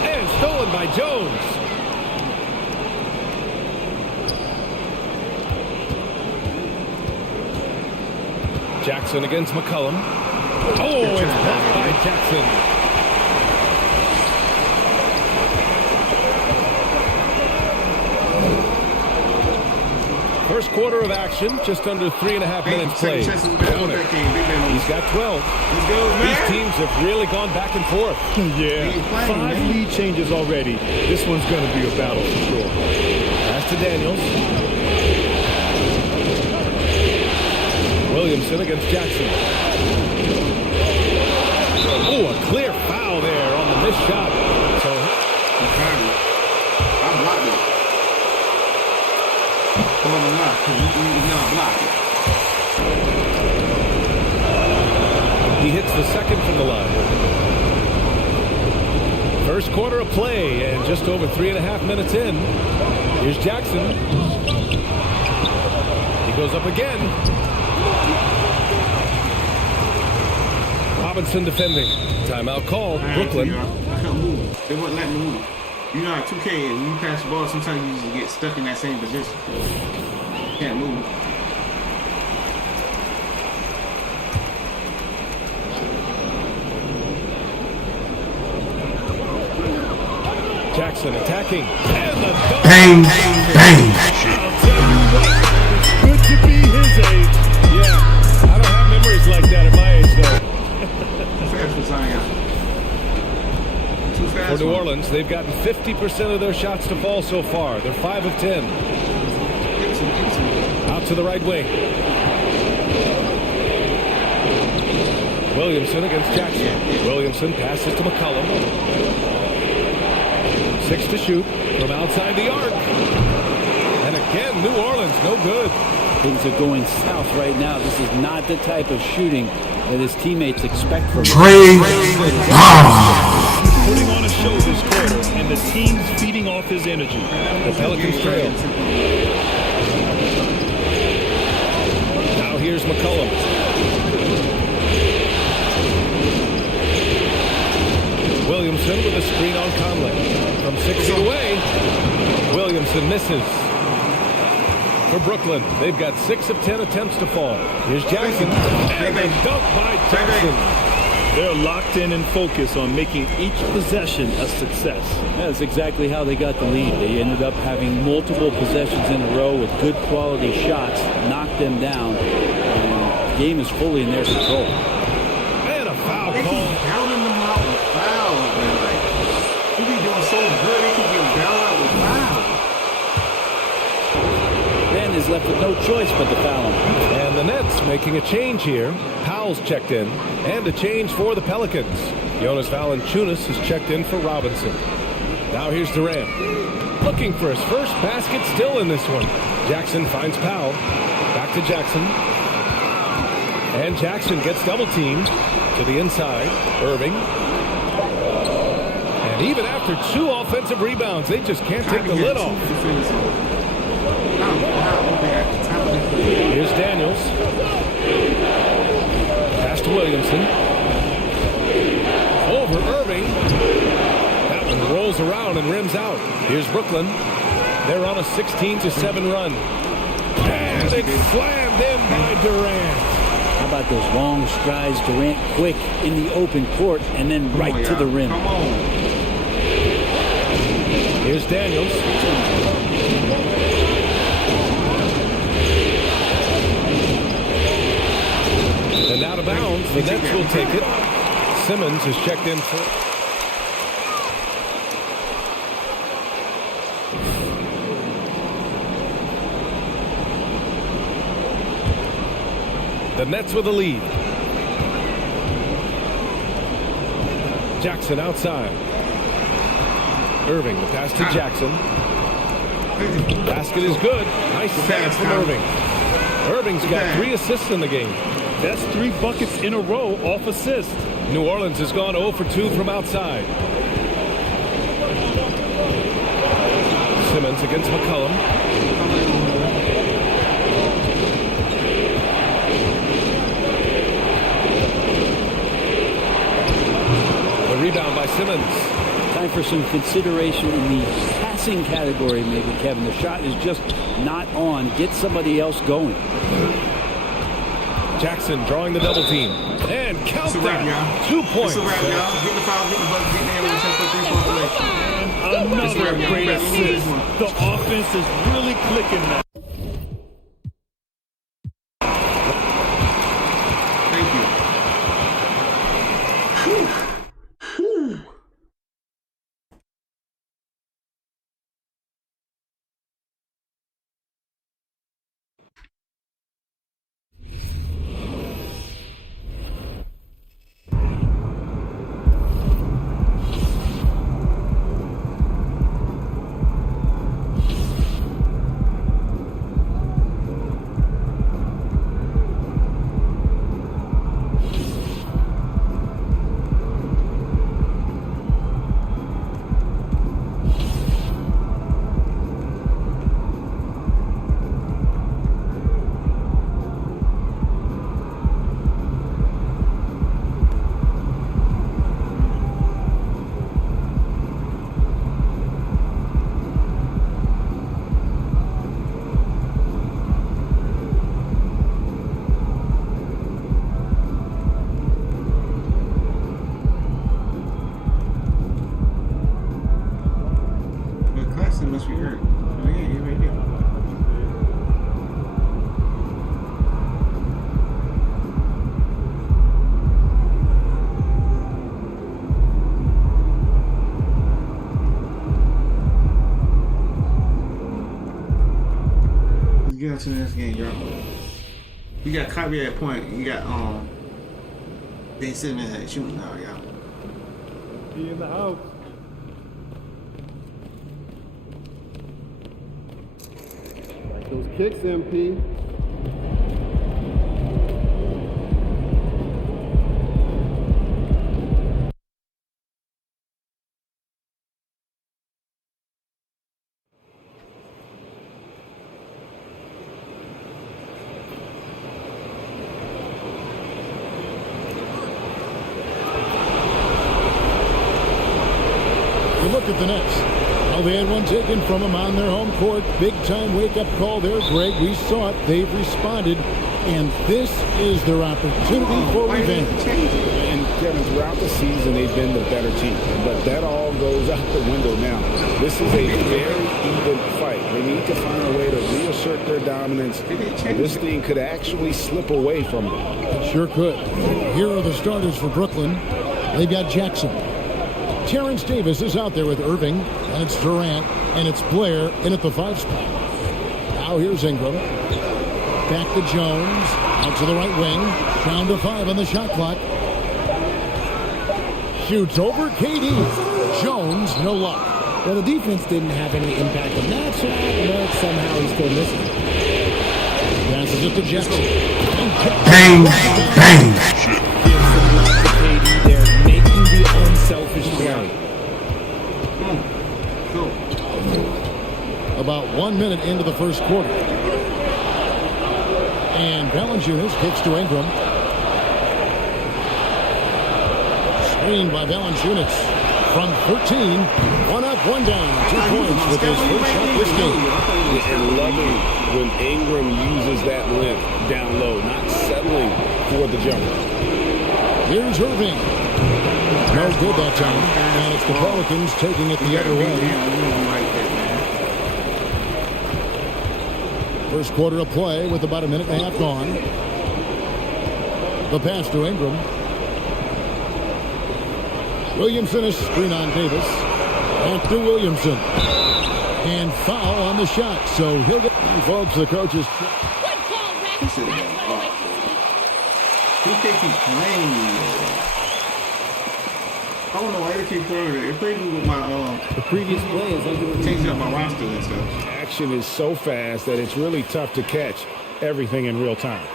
And stolen by Jones. Jackson against McCollum. Oh, it's blocked by Jackson. First quarter of action, just under 3.5 minutes played. Count it. He's got 12. These teams have really gone back and forth. Yeah, 5 lead changes already. This one's going to be a battle for sure. Pass to Daniels. Williamson against Jackson. Oh, a clear foul there on the missed shot. So I'm blocking. he hits the second from the line. First quarter of play and just over 3.5 minutes in. Here's Jackson. He goes up again. Robinson defending. Timeout called. Brooklyn. I couldn't move. They wouldn't let me move. You know how 2K, when you pass the ball, sometimes you just get stuck in that same position. Can't move. Jackson attacking. And the dunk. Bang, bang. I'll tell you what, good to be his age. Yeah, I don't have memories like that at my age, though. Fast for Zion. Too fast For New Orleans, they've gotten 50% of their shots to fall so far. They're 5 of 10. Out to the right wing. Williamson against Jackson. Williamson passes to McCollum. 6 to shoot from outside the arc. And again, New Orleans, no good. Things are going south right now. This is not the type of shooting that his teammates expect from him. Trey. Putting on a show this quarter, and the team's feeding off his energy. The Pelicans trail. Now here's McCollum. Williamson with a screen on Conley. From 6 feet away, Williamson misses. For Brooklyn, they've got 6 of 10 attempts to fall. Here's Jackson. And a dunk by Jackson. They're locked in and focused on making each possession a success. That's exactly how they got the lead. They ended up having multiple possessions in a row with good quality shots, knocked them down, and the game is fully in their control. And a foul They keep call. bailing them out with fouls, man. Like, he be doing so good, they keep getting bailed out with fouls. Ben is left with no choice but to foul him. And the Nets making a change here. Powell's checked in, and a change for the Pelicans. Jonas Valanciunas is checked in for Robinson. Now here's Durant. Looking for his first basket still in this one. Jackson finds Powell. Back to Jackson. And Jackson gets double teamed to the inside. Irving. And even after 2 offensive rebounds, they just can't take the lid off. Here's Daniels. Pass to Williamson. Over Irving. That one rolls around and rims out. Here's Brooklyn. They're on a 16-7 run. And it's slammed in by Durant. How about those long strides, Durant quick in the open court and then right to the rim. Come on. Here's Daniels. And out of bounds, the Nets will take it. Simmons is checked in for. The Nets with the lead. Jackson outside. Irving, the pass to Jackson. Basket is good. Nice save from Irving. Irving's got 3 assists in the game. That's 3 buckets in a row off assist. New Orleans has gone 0 for 2 from outside. Simmons against McCollum. The rebound by Simmons. Time for some consideration in the passing category, maybe, Kevin. The shot is just not on. Get somebody else going. Jackson drawing the double team. And count that. 2 points. It's a wrap, y'all. Get the foul, get the bucket, get the hammer, and 10 for 3 point play. Another great assist. The offense is really clicking now. Thank you. Whew. Whew. Must be hurt. Oh, yeah, you're right there. Let's get into the next game, y'all. We got Kyrie at point. You got Ben Simmons at shooting now, y'all. He in the house. Those kicks, MP. the Nets. Well, they had one taken from them on their home court. Big-time wake-up call there, Greg. We saw it. They've responded, and this is their opportunity for revenge. And Kevin, throughout the season, they've been the better team. But that all goes out the window now. This is a very even fight. They need to find a way to reassert their dominance. This thing could actually slip away from them. It sure could. Here are the starters for Brooklyn. They've got Jackson. Terrence Davis is out there with Irving, and it's Durant, and it's Blair in at the 5 spot. Now here's Ingram. Back to Jones, out to the right wing, down to 5 on the shot clock. Shoots over KD. Jones, no luck. Well, the defense didn't have any impact on that shot, but somehow he's still missing. Passes it to Jackson. Bang, bang. They're making the unselfish play. About 1 minute into the first quarter. And Valanciunas kicks to Ingram. Screen by Valanciunas. From 13, 1 up, 1 down. 2 points with his first shot this game. And loving when Ingram uses that length down low, not settling for the jumper. Here's Irving. No good that time. And it's the Pelicans taking it the other way. First quarter of play with about a minute and a half gone. The pass to Ingram. Williamson is screen on Davis. Back to Williamson. And foul on the shot. So he'll get... And folks, the coaches... Good call, Rex. That's what I like to see. Who they keep playing? I don't know why they keep playing. They played me with my the previous play is changing up my roster and stuff. Action is so fast that it's really tough to catch everything in real time.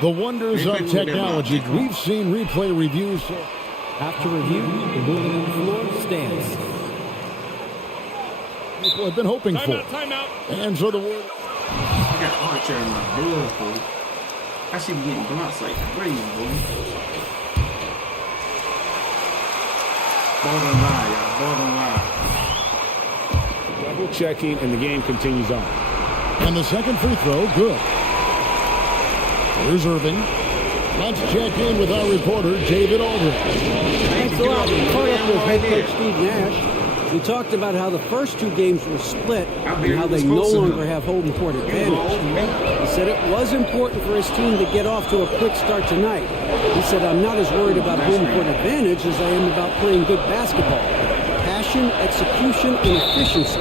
The wonders of technology. We've seen replay reviews. After review, the ruling on the floor stands. People have been hoping for. Timeout. And so the word. I got Archer in my blood, boy. I should be getting blocks like crazy, boy. Ball don't lie, y'all. Ball don't lie. Double checking, and the game continues on. And the second free throw, good. Here's Irving. Let's check in with our reporter, David Aldridge. Thanks a lot. We caught up with head coach Steve Nash. We talked about how the first 2 games were split and how they no longer have home court advantage. He said it was important for his team to get off to a quick start tonight. He said, I'm not as worried about home court advantage as I am about playing good basketball. Passion, execution, and efficiency.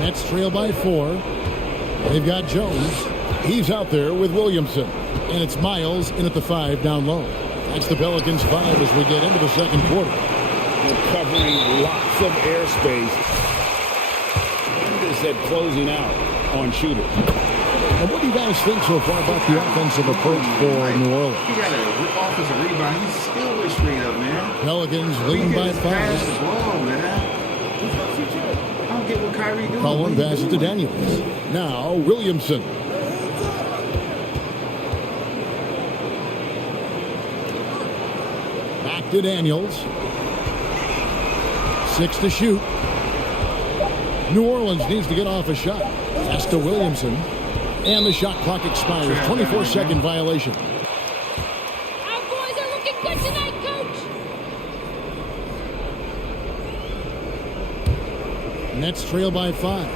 Nets trail by 4. They've got Jones. He's out there with Williamson. And it's Miles in at the 5 down low. That's the Pelicans 5 as we get into the second quarter. They're covering lots of airspace. They said closing out on shooters. And what do you guys think so far about the offensive approach for New Orleans? He got an offensive rebound. He's still way straight up, man. Pelicans leading by 5. Pass the ball, man. I don't get what Kyrie doing. Cullen passes to Daniels. Now Williamson. Back to Daniels. 6 to shoot. New Orleans needs to get off a shot. That's to Williamson. And the shot clock expires. 24-second violation. Our boys are looking good tonight, Coach. Nets trail by 5.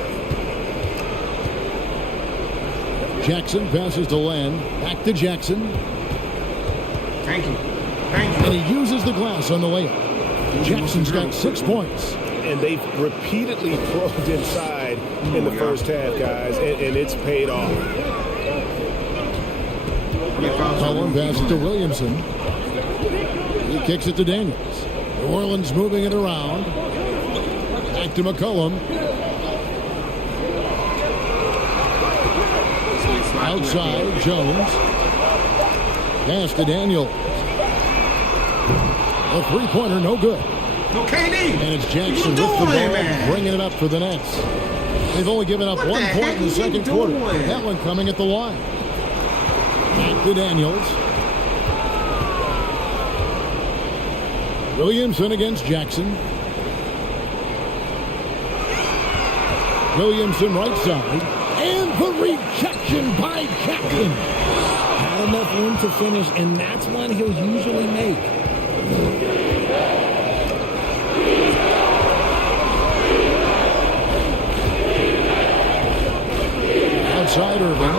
Jackson passes to Land. Back to Jackson. Thank you. Thank you. And he uses the glass on the layup. Jackson's got 6 points. And they've repeatedly probed inside in the first half, guys, and it's paid off. Cullen passes to Williamson. He kicks it to Daniels. New Orleans moving it around. Back to McCollum. Outside, Jones. Pass to Daniels. A three-pointer, no good. No, KD. And it's Jackson with the ball, bringing it up for the Nets. They've only given up 1 point in the second quarter. That one coming at the line. Back to Daniels. Williamson against Jackson. Williamson right side. And the rejection by Jackson. Had enough room to finish, and that's one he'll usually make. Outside Irving.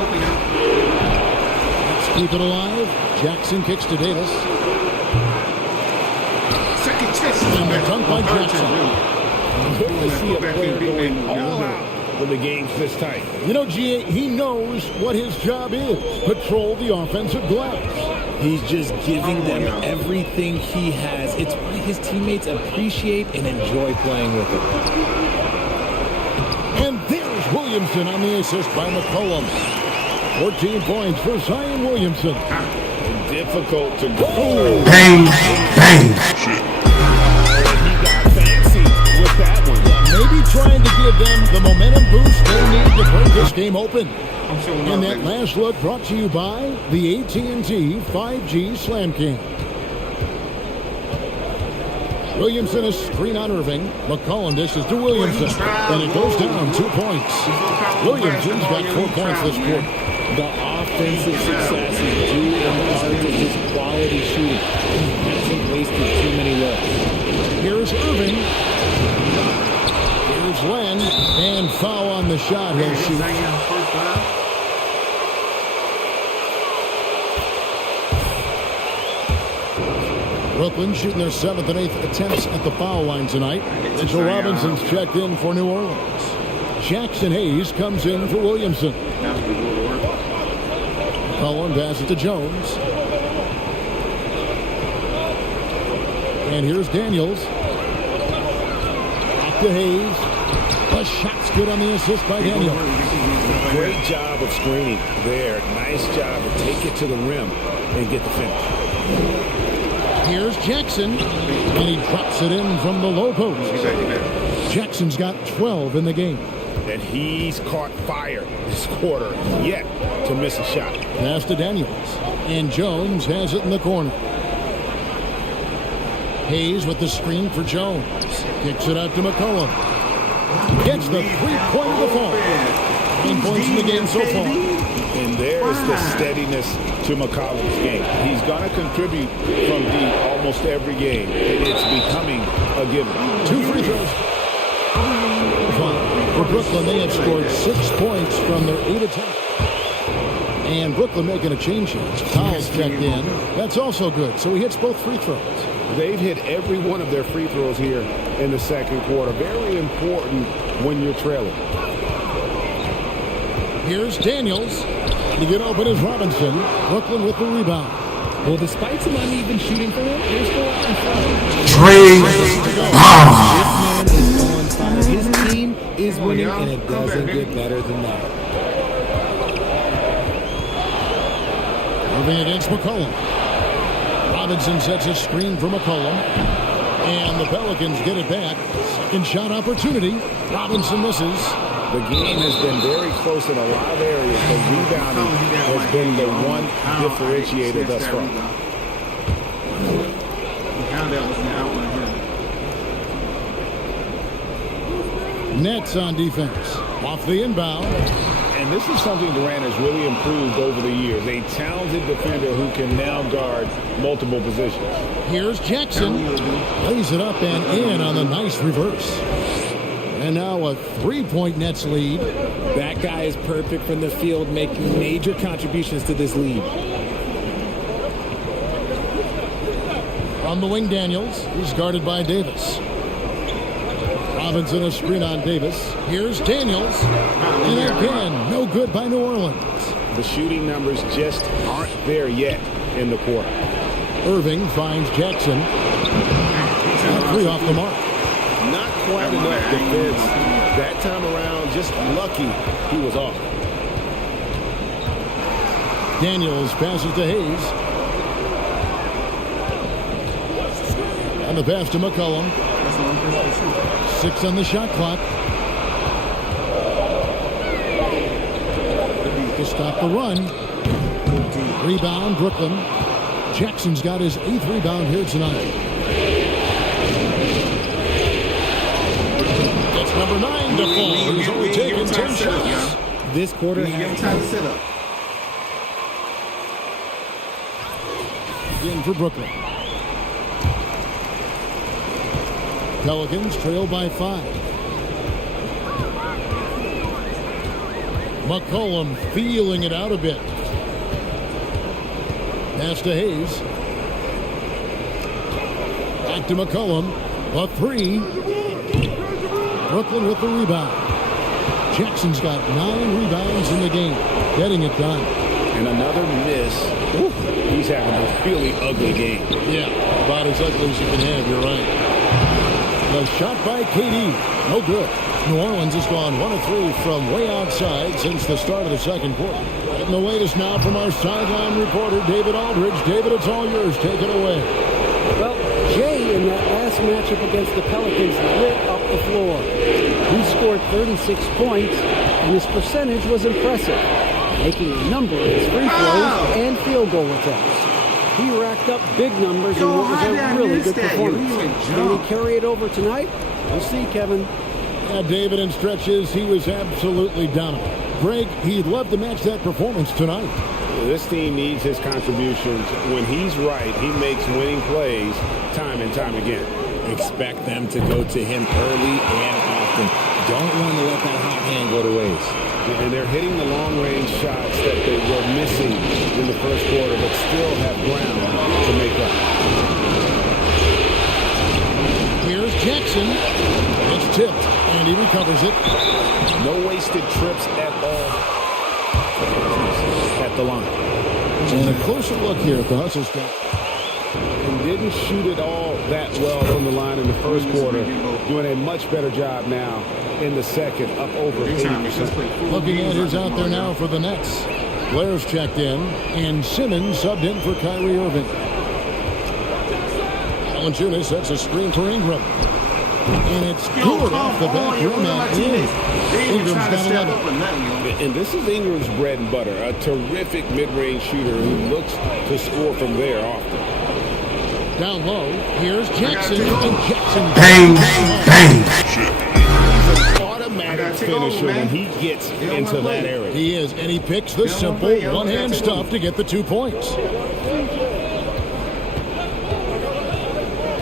Let's keep it alive. Jackson kicks to Davis. Second chance. And the dunk by Jackson. Good to see a player going all out when the game's this tight. You know, GA, he knows what his job is. Patrol the offensive glass. He's just giving them everything he has. It's why his teammates appreciate and enjoy playing with him. And there's Williamson on the assist by McCollum. 14 points for Zion Williamson. Difficult to go. Bang, bang. He got fancy with that one. Maybe trying to give them the momentum boost they need to break this game open. And that last look brought to you by the AT&T 5G Slam Cam. Williamson is screen on Irving. McCollum dishes to Williamson. And it goes down 2 points. Williamson's got 4 points this quarter. The offensive success is due in part to his quality shooting. He hasn't wasted too many looks. Here's Irving. Here's Len. And foul on the shot. He'll shoot. Brooklyn shooting their 7th and 8th attempts at the foul line tonight. Mitchell Robinson's checked in for New Orleans. Jackson Hayes comes in for Williamson. Cullen passes to Jones. And here's Daniels. Back to Hayes. The shot's good on the assist by Daniels. Great job of screening there. Nice job to take it to the rim and get the finish. Here's Jackson, and he drops it in from the low post. Jackson's got 12 in the game. And he's caught fire this quarter yet to miss a shot. Pass to Daniels, and Jones has it in the corner. Hayes with the screen for Jones. Kicks it out to McCollum. Gets the three-point of the fall. 9 points in the game so far. And there's the steadiness to McCollum's game. He's going to contribute from deep almost every game, and it's becoming a given. 2 free throws. For Brooklyn, they have scored 6 points from their 8 attempts. And Brooklyn making a change here. Fouls checked in. That's also good. So he hits both free throws. They've hit every one of their free throws here in the second quarter. Very important when you're trailing. Here's Daniels. To get open is Robinson. Brooklyn with the rebound. Well, despite some uneven shooting for him, they're still out in front. Trey This man is on fire. His team is winning, and it doesn't get better than that. Moving against McCollum. Robinson sets a screen for McCollum. And the Pelicans get it back. Second shot opportunity. Robinson misses. The game has been very close in a lot of areas, but rebounding has been the one differentiator thus far. Nets on defense. Off the inbound. And this is something Durant has really improved over the years. A talented defender who can now guard multiple positions. Here's Jackson. Lays it up and in on the nice reverse. And now a 3-point Nets lead. That guy is perfect from the field, making major contributions to this lead. On the wing, Daniels. He's guarded by Davis. Robinson a screen on Davis. Here's Daniels. And again, no good by New Orleans. The shooting numbers just aren't there yet in the quarter. Irving finds Jackson. 3 off the mark. Not quite enough defense that time around. Just lucky he was off. Daniels passes to Hayes. On the pass to McCollum. 6 on the shot clock. To stop the run. Rebound, Brooklyn. Jackson's got his 8th rebound here tonight. That's number 9 to fall. He's only taken 10 shots. This quarter has time to set up. In for Brooklyn. Pelicans trail by 5. McCollum feeling it out a bit. Pass to Hayes. Back to McCollum. A 3. Brooklyn with the rebound. Jackson's got 9 rebounds in the game. Getting it done. And another miss. Ooh, he's having a really ugly game. Yeah, about as ugly as you can have, you're right. The shot by KD. No good. New Orleans has gone 1 of 3 from way outside since the start of the second quarter. And the latest now from our sideline reporter, David Aldridge. David, it's all yours. Take it away. Well, Jay in that last matchup against the Pelicans lit up the floor. He scored 36 points, and his percentage was impressive, making a number of his free throws and field goal attempts. He racked up big numbers in what was a really good performance. Can he carry it over tonight? We'll see, Kevin. Yeah, David, in stretches, he was absolutely dominant. Greg, he'd love to match that performance tonight. This team needs his contributions. When he's right, he makes winning plays time and time again. Expect them to go to him early and often. Don't want to let that hot hand go to waste. And they're hitting the long-range shots that they were missing in the first quarter, but still have ground to make up. Here's Jackson. It's tipped, and he recovers it. No wasted trips at all at the line. And a closer look here at the Hustle Step. And didn't shoot it all that well from the line in the first quarter. Doing a much better job now in the second, up over 80%. Looking at who's out there now for the Nets. Blair's checked in, and Simmons subbed in for Kyrie Irving. Valanciunas sets a screen for Ingram. And it's good off the back rim and in. Ingram's got 11. And this is Ingram's bread and butter. A terrific mid-range shooter who looks to score from there often. Down low, here's Jackson, and Jackson. Bang, bang. He's an automatic finisher when he gets into that area. He is, and he picks the simple one-hand stuff to get the 2 points.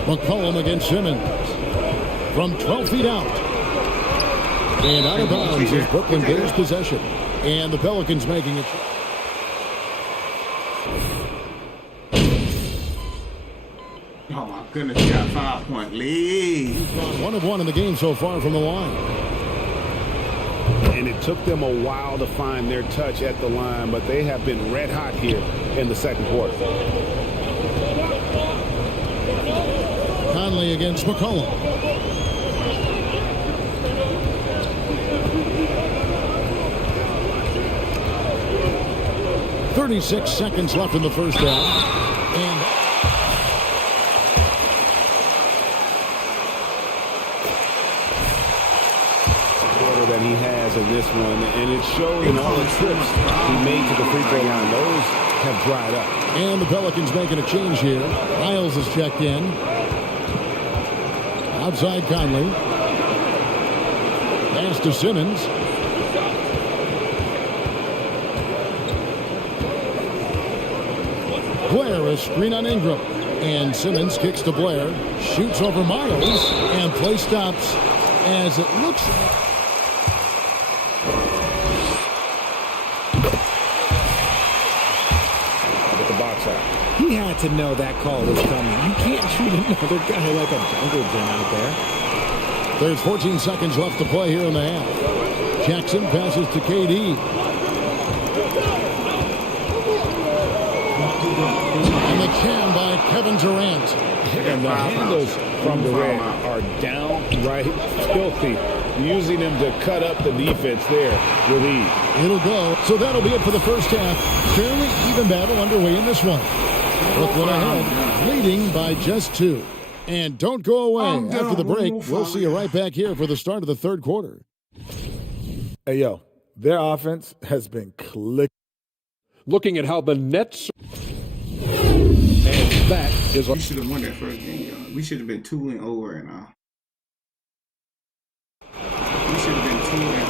McCollum against Simmons. From 12 feet out. And out of bounds is Brooklyn Bears possession. And the Pelicans making it. Oh my goodness, he got a 5-point lead. He's gone 1 of 1 in the game so far from the line. And it took them a while to find their touch at the line, but they have been red hot here in the second quarter. Conley against McCollum. .36 seconds left in the first half. And that he has in this one, and it showed in all the trips he made to the free throw line. Those have dried up. And the Pelicans making a change here. Miles is checked in. Outside Conley. Pass to Simmons. Blair, a screen on Ingram. And Simmons kicks to Blair. Shoots over Miles. And play stops as it looks like. He had to know that call was coming. You can't shoot another guy like a jungle gym out there. There's 14 seconds left to play here in the half. Jackson passes to KD. And the jam by Kevin Durant. And the handles from Durant are downright filthy. Using him to cut up the defense there with ease. It'll go. So that'll be it for the first half. Fairly even battle underway in this one. Brooklyn ahead, leading by just 2. And don't go away. After the break, we'll see you right back here for the start of the third quarter. Hey, yo, their offense has been clicking. Looking at how the Nets... And that is... We should have won that first game, y'all. We should have been 2-0 right now. We should have been 2-0.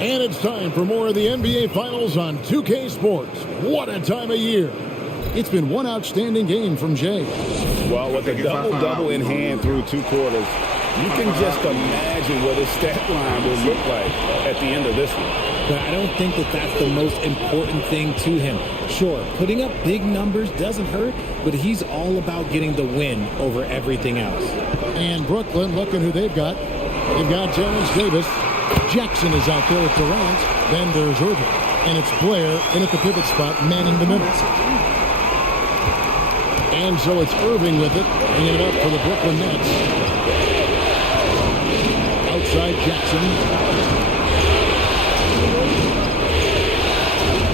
And it's time for more of the NBA Finals on 2K Sports. What a time of year. It's been one outstanding game from Jay. Well, with a double-double in hand through 2 quarters, you can just imagine what his stat line will look like at the end of this one. But I don't think that that's the most important thing to him. Sure, putting up big numbers doesn't hurt, but he's all about getting the win over everything else. And Brooklyn, looking who they've got. They've got Terrence Davis. Jackson is out there with Durant. Then there's Irving. And it's Blair in at the pivot spot, manning the middle. And so it's Irving with it, bringing it up for the Brooklyn Nets. Outside Jackson.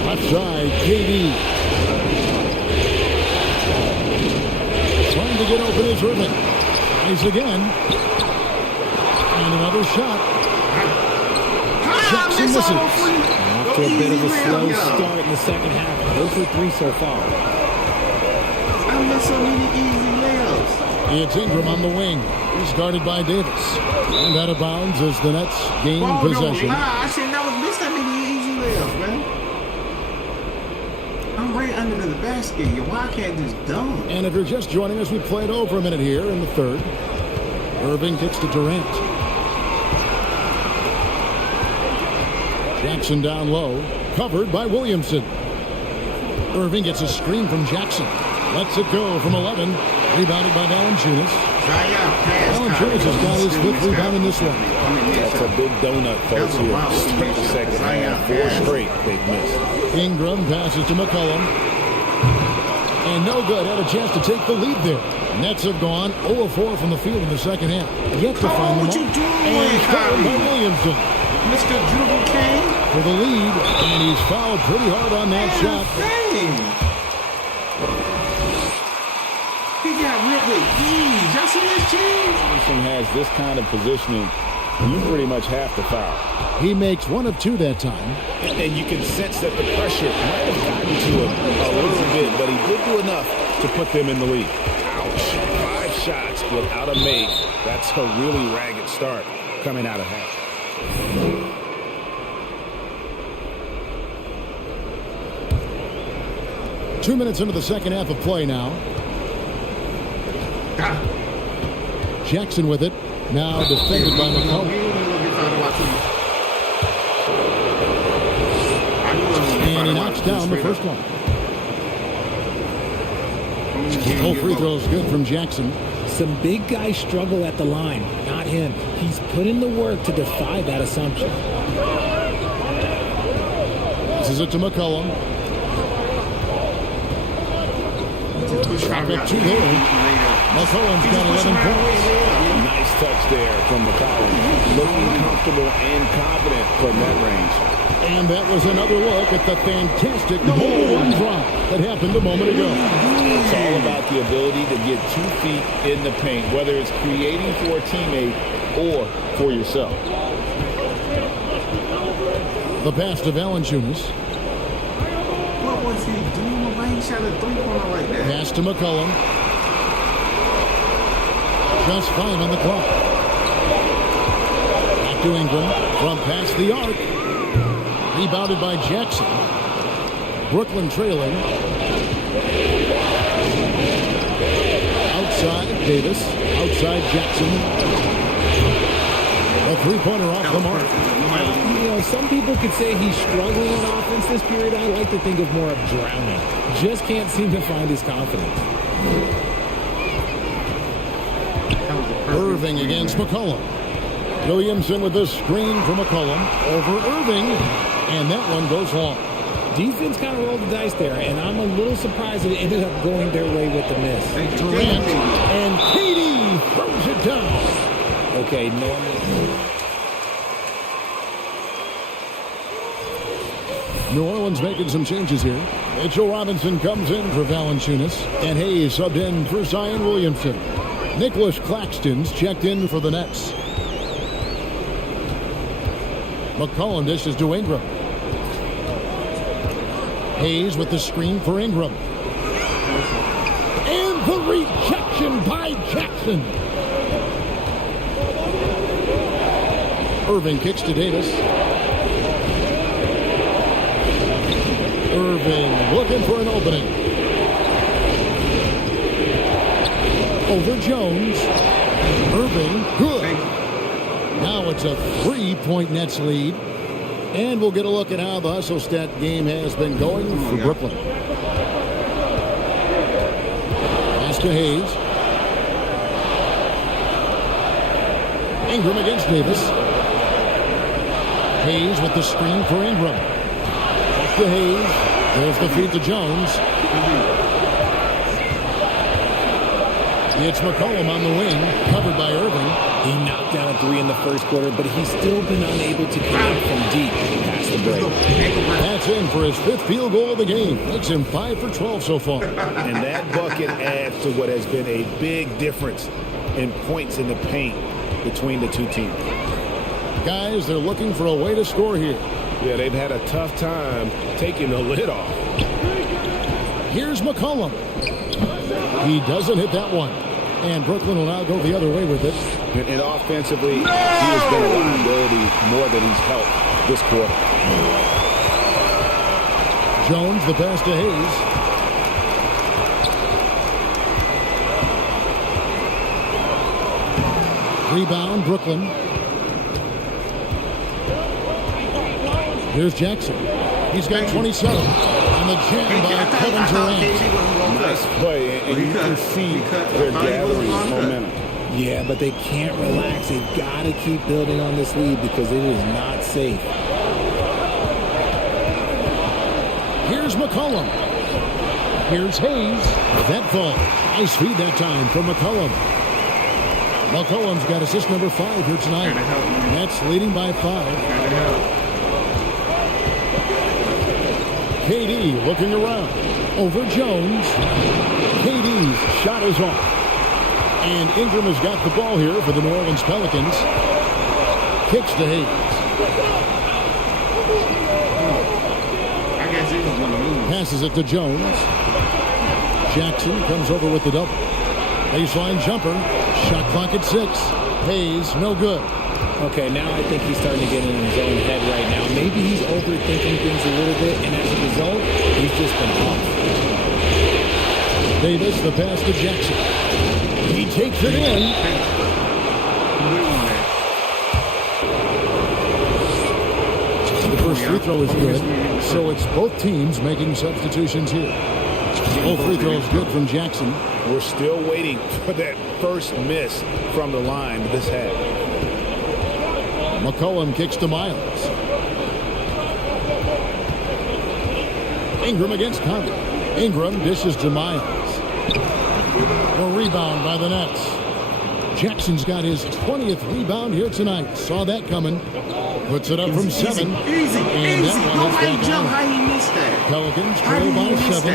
Left side, KD. Trying to get open is Irving. Nice again. And another shot. Jackson misses. Off to a bit of a slow start in the second half. 0 for 3 so far. I missed so many easy layups. It's Ingram on the wing. He's guarded by Davis. And out of bounds as the Nets gain possession. I should never miss that many easy layups, man. I'm right under the basket. Why can't just dunk? And if you're just joining us, we played over a minute here in the third. Irving kicks to Durant. Jackson down low, covered by Williamson. Irving gets a screen from Jackson. Lets it go from 11. Rebounded by Valanciunas. Valanciunas has got his 5th rebound in this one. That's a big donut, folks, here. Start the second half. 4 straight they've missed. Ingram passes to McCollum. And no good. Had a chance to take the lead there. Nets have gone 0-4 from the field in the second half. Yet to find them all. And fouled by Williamson. Mr. Dribble King for the lead, and he's fouled pretty hard on that shot. He got ripped with ease. Y'all see this cheese? Has this kind of positioning, you pretty much have to foul. He makes 1 of 2 that time. And you can sense that the pressure might have gotten to him a little bit, but he did do enough to put them in the lead. Ouch. 5 shots without a make. That's a really ragged start coming out of half. 2 minutes into the second half of play now. Jackson with it. Now defended by McCollum. And he knocks down the first one. All free throws good from Jackson. Some big guys struggle at the line, not him. He's put in the work to defy that assumption. This is it to McCollum. Traffic 2 there. McCollum's got 11 points. Nice touch there from McCollum. Looking comfortable and confident from that range. And that was another look at the fantastic hole-in drop that happened a moment ago. It's all about the ability to get 2 feet in the paint, whether it's creating for a teammate or for yourself. The pass to Valanciunas. What was he doing? Why he shot a 3-pointer like that? Pass to McCollum. Just 5 on the clock. Back to Ingram from past the arc. Rebounded by Jackson. Brooklyn trailing. Outside Davis. Outside Jackson. A 3-pointer off the mark. You know, some people could say he's struggling on offense this period. I like to think of more of drowning. Just can't seem to find his confidence. Irving against McCollum. Williamson with this screen for McCollum. Over Irving. And that one goes long. Defense kind of rolled the dice there, and I'm a little surprised that it ended up going their way with the miss. Durant and KD throws it down. Okay, normally. New Orleans making some changes here. Mitchell Robinson comes in for Valanciunas, and Hayes subbed in for Zion Williamson. Nicholas Claxton's checked in for the Nets. McCollum dishes to Ingram. Hayes with the screen for Ingram. And the rejection by Jackson. Irving kicks to Davis. Irving looking for an opening. Over Jones. Irving, good. Now it's a 3-point Nets lead. And we'll get a look at how the hustle stat game has been going for Brooklyn. Pass to Hayes. Ingram against Davis. Hayes with the screen for Ingram. Back to Hayes. There's the feed to Jones. It's McCollum on the wing, covered by Irving. He knocked down a three in the first quarter, but he's still been unable to connect from deep past the break. That's in for his 5th field goal of the game. Makes him 5 for 12 so far. And that bucket adds to what has been a big difference in points in the paint between the two teams. Guys, they're looking for a way to score here. Yeah, they've had a tough time taking the lid off. Here's McCollum. He doesn't hit that one. And Brooklyn will now go the other way with it. And offensively, he has been a liability more than he's helped this quarter. Jones, the pass to Hayes. Rebound, Brooklyn. Here's Jackson. He's got 27. And the jam by Kevin Durant. Nice play, and you can see they're gathering momentum. Yeah, but they can't relax. They've got to keep building on this lead because it is not safe. Here's McCollum. Here's Hayes. That falls. Nice feed that time from McCollum. McCollum's got assist number 5 here tonight. Nets leading by 5. KD looking around. Over Jones. KD's shot is off. And Ingram has got the ball here for the New Orleans Pelicans. Kicks to Hayes. Passes it to Jones. Jackson comes over with the double. Baseline jumper. Shot clock at 6. Hayes, no good. Okay, now I think he's starting to get in his own head right now. Maybe he's overthinking things a little bit, and as a result, he's just been off. Davis, the pass to Jackson. He takes it in. The first free throw is good, so it's both teams making substitutions here. Both free throws good from Jackson. We're still waiting for that first miss from the line this half. McCollum kicks to Miles. Ingram against Conley. Ingram dishes to Miles. A rebound by the Nets. Jackson's got his 20th rebound here tonight. Saw that coming. Puts it up from 7. Easy. Nobody jumped. How he missed that? Pelicans trail by 7.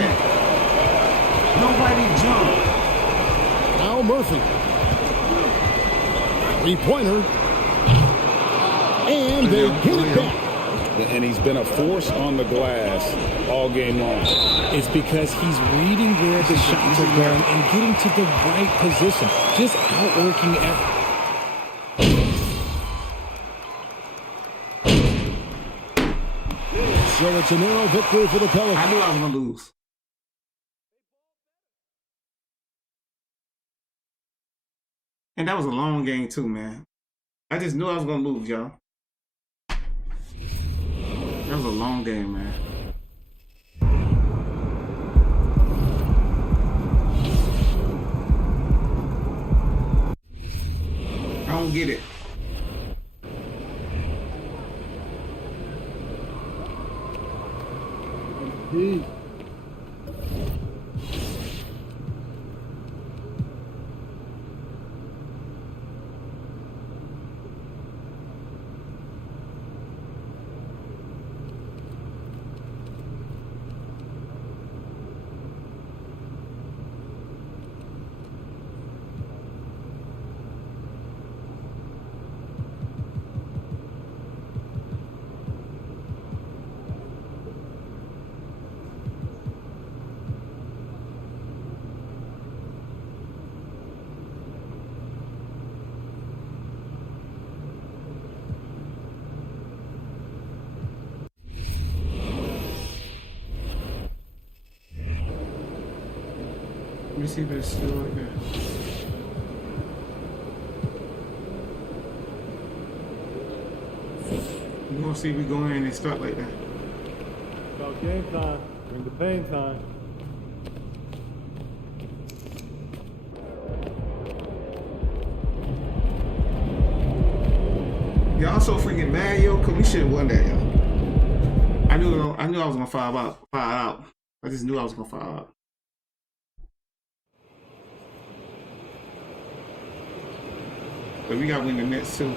Nobody jumped. Al Murphy. 3-pointer. And they get it back. And he's been a force on the glass all game long. It's because he's reading where the shots are going and getting to the right position. Just outworking everything. So it's a narrow victory for the Pelicans. I knew I was going to lose. And that was a long game too, man. I just knew I was going to lose, y'all. That was a long game, man. I don't get it. me see if it's still like that. You want to see if we go in and start like that? About game time. Bring the pain time. Y'all so freaking mad, yo, cause we should have won that, yo. I knew I was gonna foul out. I just knew I was gonna foul out. But we gotta win the Nets too.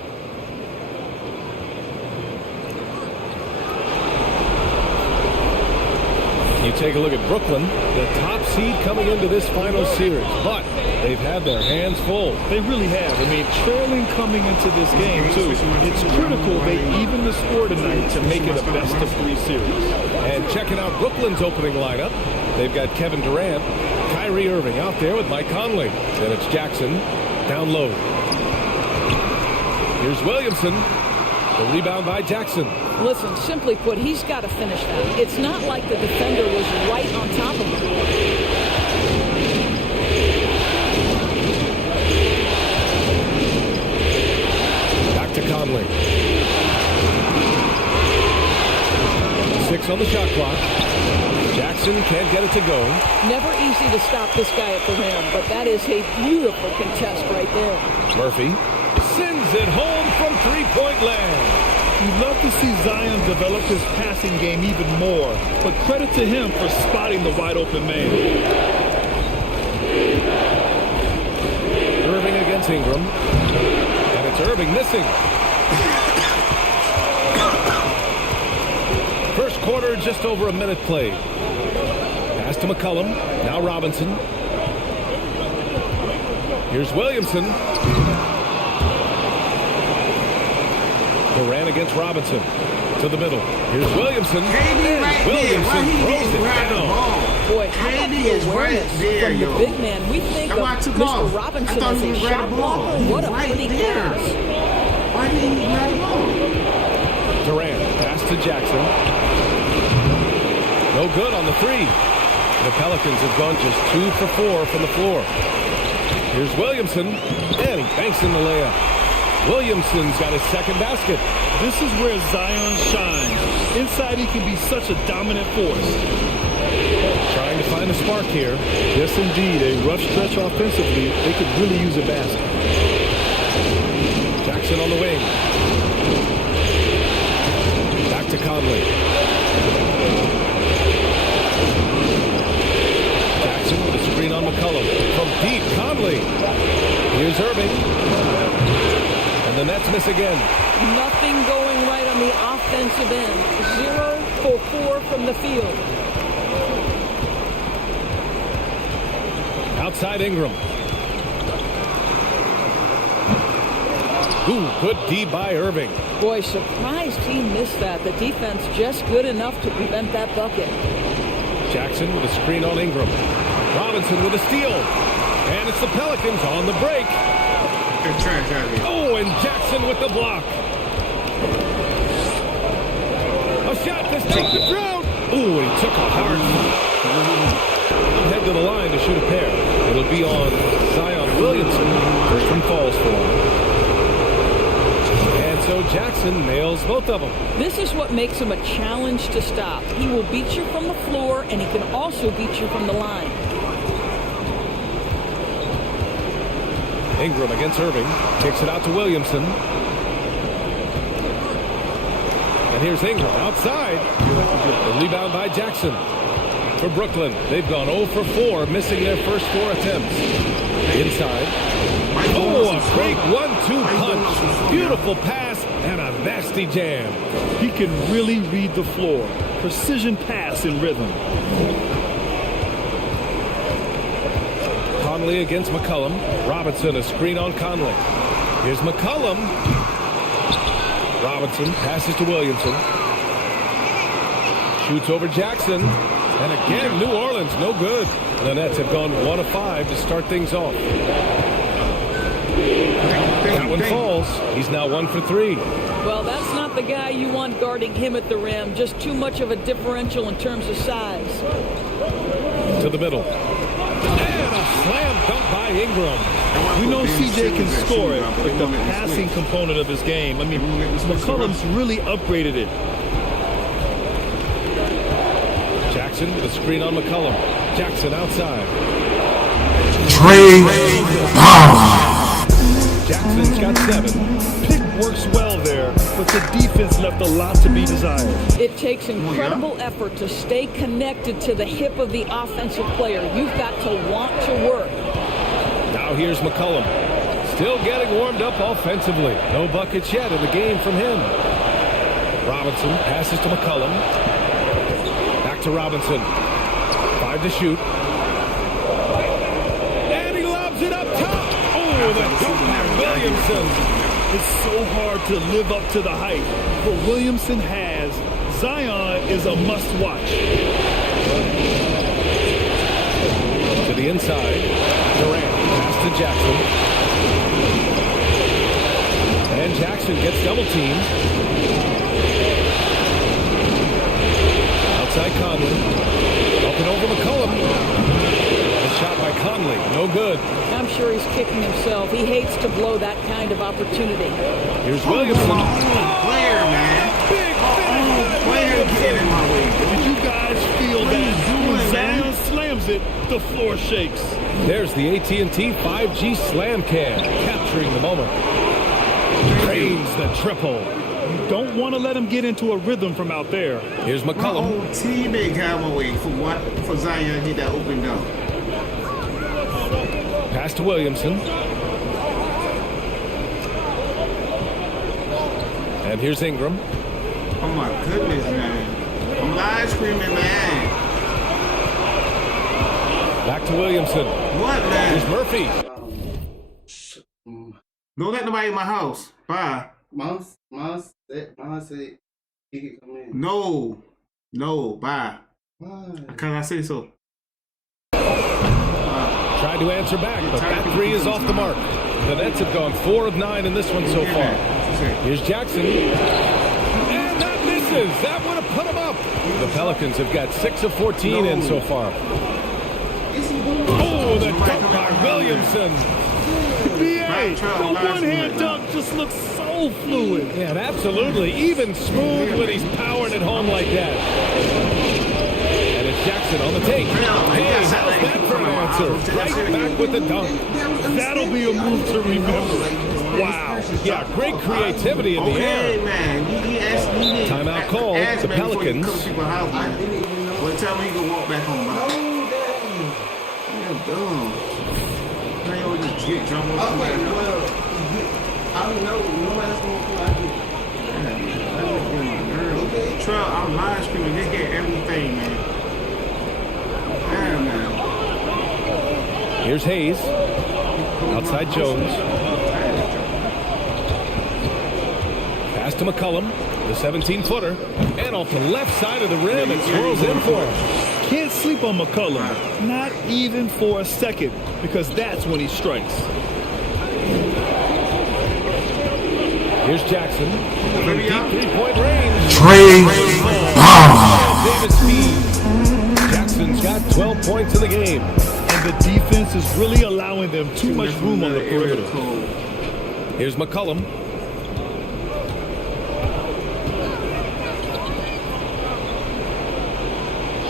You take a look at Brooklyn, the top seed coming into this final series, but they've had their hands full. They really have. I mean, trailing coming into this game, too. It's critical they even the score tonight to make it a best-of-3 series. And checking out Brooklyn's opening lineup, they've got Kevin Durant, Kyrie Irving out there with Mike Conley. Then it's Jackson down low. Here's Williamson. The rebound by Jackson. Listen, simply put, he's got to finish that. It's not like the defender was right on top of him. Back to Conley. 6 on the shot clock. Jackson can't get it to go. Never easy to stop this guy at the rim, but that is a beautiful contest right there. Murphy sends it home from three-point land. You'd love to see Zion develop his passing game even more, but credit to him for spotting the wide-open man. Irving against Ingram. And it's Irving missing. First quarter, just over a minute played. Pass to McCollum. Now Robinson. Here's Williamson. Durant against Robinson. To the middle. Here's Williamson. Right Williamson throws it down. Boy, how about the awareness from the big man? We think of Mr. Robinson as a shot blocker. What a pretty pass. Why didn't he grab the ball? Durant, pass to Jackson. No good on the three. The Pelicans have gone just 2 for 4 from the floor. Here's Williamson, and he banks in the layup. Williamson's got his second basket. This is where Zion shines. Inside, he can be such a dominant force. Trying to find a spark here. Yes, indeed. A rough stretch offensively. They could really use a basket. Jackson on the wing. Back to Conley. Jackson with a screen on McCollum. From deep, Conley. Here's Irving. And the Nets miss again. Nothing going right on the offensive end. 0 for 4 from the field. Outside Ingram. Ooh, good D by Irving. Boy, surprised he missed that. The defense just good enough to prevent that bucket. Jackson with a screen on Ingram. Robinson with a steal. And it's the Pelicans on the break. Oh, and Jackson with the block. A shot this takes the drought. Oh, he took a hard. He'll head to the line to shoot a pair. It'll be on Zion Williamson. First one falls for him. And so Jackson nails both of them. This is what makes him a challenge to stop. He will beat you from the floor, and he can also beat you from the line. Ingram against Irving. Kicks it out to Williamson. And here's Ingram outside. The rebound by Jackson. For Brooklyn, they've gone 0 for 4, missing their first 4 attempts. Inside. Oh, a great 1-2 punch. Beautiful pass and a nasty jam. He can really read the floor. Precision pass in rhythm. Conley against McCollum. Robinson, a screen on Conley. Here's McCollum. Robinson passes to Williamson. Shoots over Jackson. And again, New Orleans, no good. The Nets have gone 1 of 5 to start things off. That one falls. He's now 1 for 3. Well, that's not the guy you want guarding him at the rim. Just too much of a differential in terms of size. To the middle. And a slam dunk by Ingram. We know CJ can score it, but the passing component of his game, I mean, McCollum's really upgraded it. Jackson with a screen on McCollum. Jackson outside. Trey Jackson's got 7. Pick works well there, but the defense left a lot to be desired. It takes incredible effort to stay connected to the hip of the offensive player. You've got to want to work. Now here's McCollum. Still getting warmed up offensively. No buckets yet in the game from him. Robinson passes to McCollum. Back to Robinson. 5 to shoot. And he lobs it up top. Oh, the dunk by Williamson. It's so hard to live up to the hype, but Williamson has. Zion is a must-watch. To the inside. Durant pass to Jackson. And Jackson gets double-teamed. Outside Conley. Up and over McCollum. A shot by Conley. No good. I'm sure he's kicking himself. He hates to blow that kind of opportunity. Here's Williamson. Player, man. Big Player getting in my way. Did you guys feel that? When Zion slams it, the floor shakes. There's the AT&T 5G Slam Cam. Capturing the moment. Cranes the triple. You don't want to let him get into a rhythm from out there. Here's My McCollum. old teammate got my way for Zion to get that open dunk. Pass to Williamson. And here's Ingram. Oh my goodness, man. I'm live streaming, man. Back to Williamson. What, man? Here's Murphy. Don't let nobody in my house. Bye. Mom said he could come in. No, bye. Why? Can I say so? Tried to answer back, but that 3 is off the mark. The Nets have gone 4 of 9 in this one so far. Here's Jackson. And that misses. That would have put him up. The Pelicans have got 6 of 14 in so far. Oh, the dunk by Williamson. BA, the one-hand dunk just looks so fluid. Yeah, absolutely. Even smooth when he's powering it home like that. And it's Jackson on the take. Hey, how's that for an answer? Right back with the dunk. That'll be a move to remember. Wow. Yeah, great creativity in the air. Timeout called. The Pelicans. Well, tell me he can walk back home. Dumb. Now you always just get jump on somebody. I don't know. Nobody's going to feel like it. Trell, I'm live streaming. Just get everything, man. Damn, man. Here's Hayes. Outside Jones. Pass to McCollum. The 17-footer. And off the left side of the rim, it swirls in for him. Can't sleep on McCollum, not even for a second, because that's when he strikes. Here's Jackson. From deep three-point range. Davis feeds. Jackson's got 12 points in the game. And the defense is really allowing them too much room on the perimeter. Here's McCollum.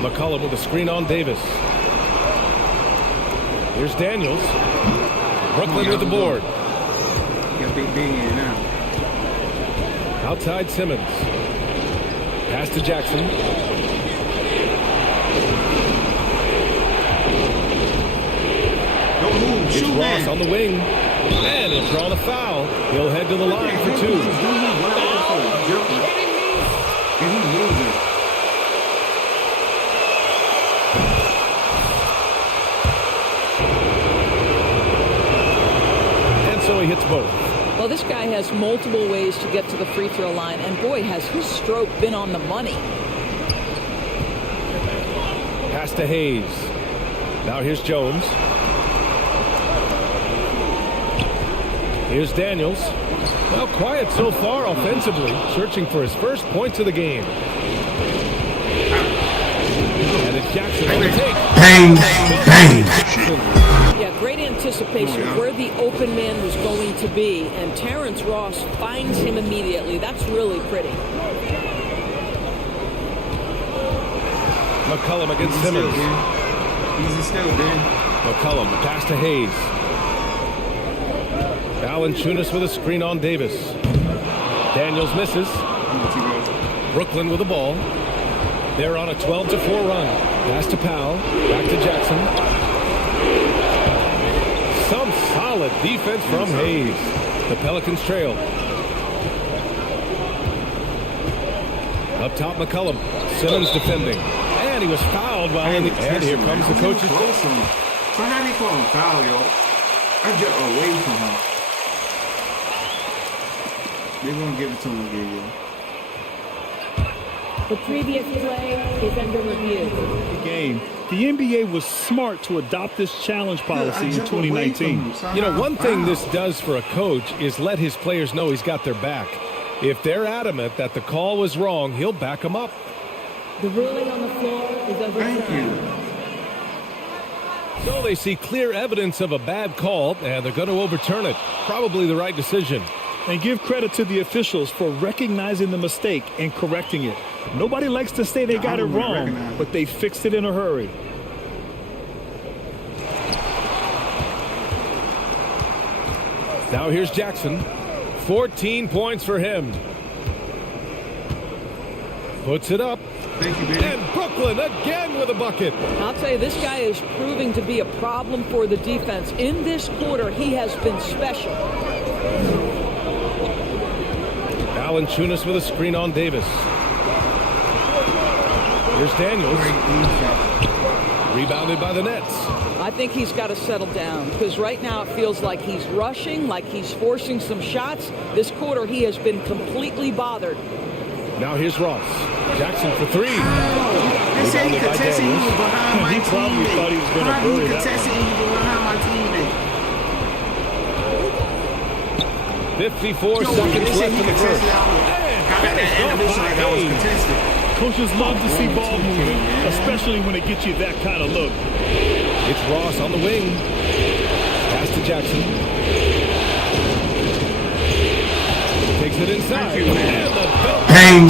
McCollum with a screen on Davis. Here's Daniels. Brooklyn with the board. Outside Simmons. Pass to Jackson. Don't move. It's Shoot, Ross man. on the wing. And he'll draw the foul. He'll head to the line for 2. And he's losing. So he hits both. Well, this guy has multiple ways to get to the free throw line, and boy, has his stroke been on the money. Pass to Hayes. Now here's Jones. Here's Daniels. Well, quiet so far offensively, searching for his first points of the game. And it's Jackson on the take. Bang, bang. Yeah, great anticipation of where the open man was going to be, and Terrence Ross finds him immediately. That's really pretty. McCollum against Simmons. Easy still, Ben. McCollum, pass to Hayes. Valanciunas with a screen on Davis. Daniels misses. Brooklyn with the ball. They're on a 12-4 run. Pass to Powell. Back to Jackson. Some solid defense from Hayes. The Pelicans trail. Up top, McCollum. Simmons defending. And he was fouled while in the... And here comes the coach's... So how they call him foul, yo? I just away from him. They're going to give it to him again, yo. The previous play is under review. Game. The NBA was smart to adopt this challenge policy in 2019. You know, one thing this does for a coach is let his players know he's got their back. If they're adamant that the call was wrong, he'll back them up. The ruling on the floor is overturned. So they see clear evidence of a bad call, and they're going to overturn it. Probably the right decision. And give credit to the officials for recognizing the mistake and correcting it. Nobody likes to say they got it wrong, but they fixed it in a hurry. Now here's Jackson. 14 points for him. Puts it up. Thank you, baby. And Brooklyn again with a bucket. I'll tell you, this guy is proving to be a problem for the defense. In this quarter, he has been special. Valanciunas with a screen on Davis. Here's Daniels. Rebounded by the Nets. I think he's got to settle down because right now it feels like he's rushing, like he's forcing some shots. This quarter, he has been completely bothered. Now here's Ross. Jackson for three. They say he contested, he was behind my teammate. He probably thought he was going to bury that contested, he was behind my teammate. 54 seconds left in the first. Coaches love to see ball moving, especially when it gets you that kind of look. It's Ross on the wing. Pass to Jackson. Takes it inside. Bang,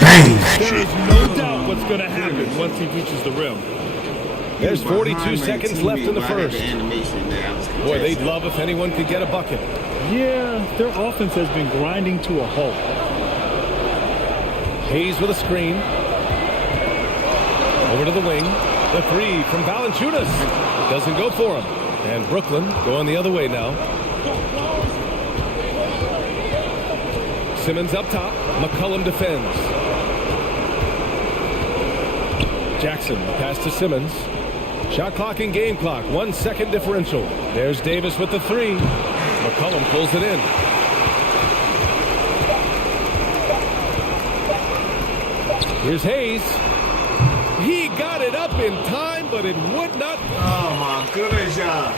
bang. There is no doubt what's going to happen once he reaches the rim. There's 42 seconds left in the first. Boy, they'd love if anyone could get a bucket. Yeah, their offense has been grinding to a halt. Hayes with a screen. Over to the wing. The three from Valanciunas. Doesn't go for him. And Brooklyn going the other way now. Simmons up top. McCollum defends. Jackson, pass to Simmons. Shot clock and game clock. 1 second differential. There's Davis with the three. McCollum pulls it in. Here's Hayes. He got it up in time, but it would not. Oh, my goodness, y'all.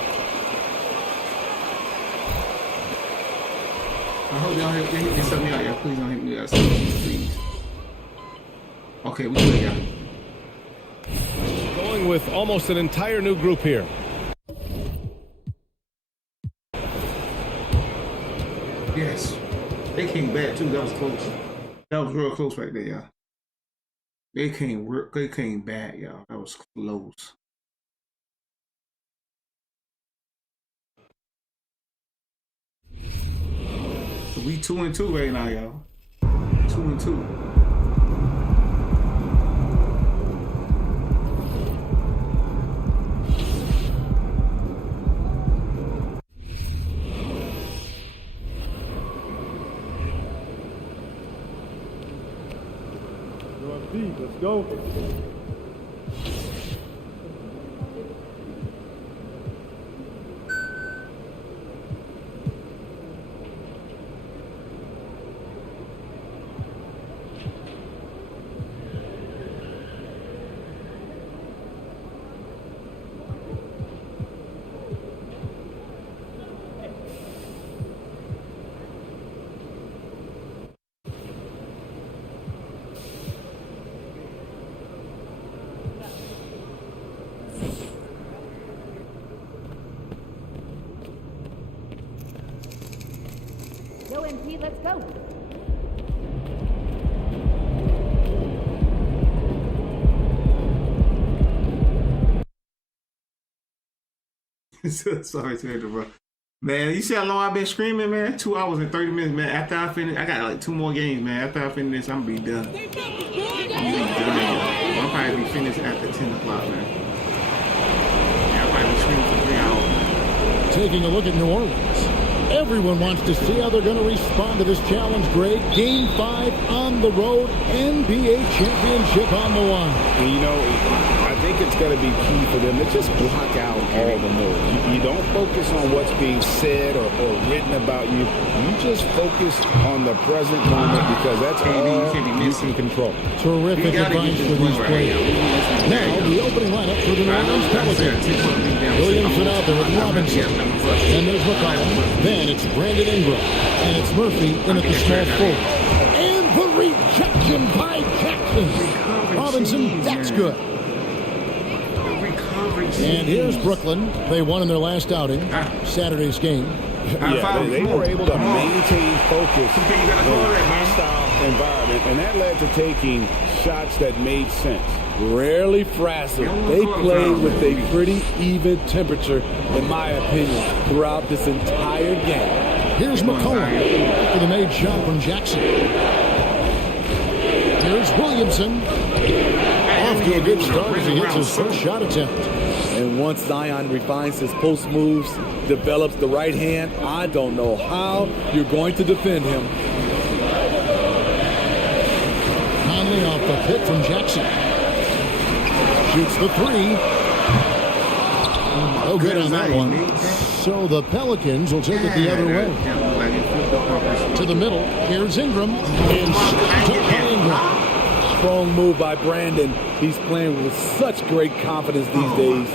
I hope y'all hit me something out, y'all. Please don't hit me out. Please. Okay, we good, y'all. Going with almost an entire new group here. Yes. They came back, too. That was close. That was real close right there, y'all. They came back, y'all. That was close. So we 2-2 right now, y'all. 2-2. Let's go. ready. Let's go. Sorry to interrupt, bro. Man, you see how long I've been screaming, man? 2 hours and 30 minutes, man. After I finish, I got like 2 more games, man. After I finish this, I'm gonna be done. I'll probably be finished after 10 o'clock, man. Yeah, I'll probably be screaming for 3 hours, man. Taking a look at New Orleans. Everyone wants to see how they're going to respond to this challenge, Greg. Game 5 on the road, NBA championship on the line. And you know, I think it's going to be key for them to just block out all the noise. You don't focus on what's being said or written about you. You just focus on the present moment because that's all you can control. Terrific advice for these players. Now, the opening lineup for the New Orleans Pelicans. Williamson out there with Robinson. And there's McCollum. Then it's Brandon Ingram. And it's Murphy in at the small forward. And the rejection by Jackson. Robinson, that's good. And here's Brooklyn. They won in their last outing, Saturday's game. Yeah, they were able to maintain focus in a hostile environment, and that led to taking shots that made sense. Rarely frazzled. They played with a pretty even temperature, in my opinion, throughout this entire game. Here's McCollum for the made shot from Jackson. Here's Williamson. Off to a good start as he hits his first shot attempt. And once Zion refines his post moves, develops the right hand, I don't know how you're going to defend him. Conley off the pick from Jackson. Shoots the three. Oh, good on that one. So the Pelicans will take it the other way. To the middle. Here's Ingram. And Ingram. Strong move by Brandon. He's playing with such great confidence these days.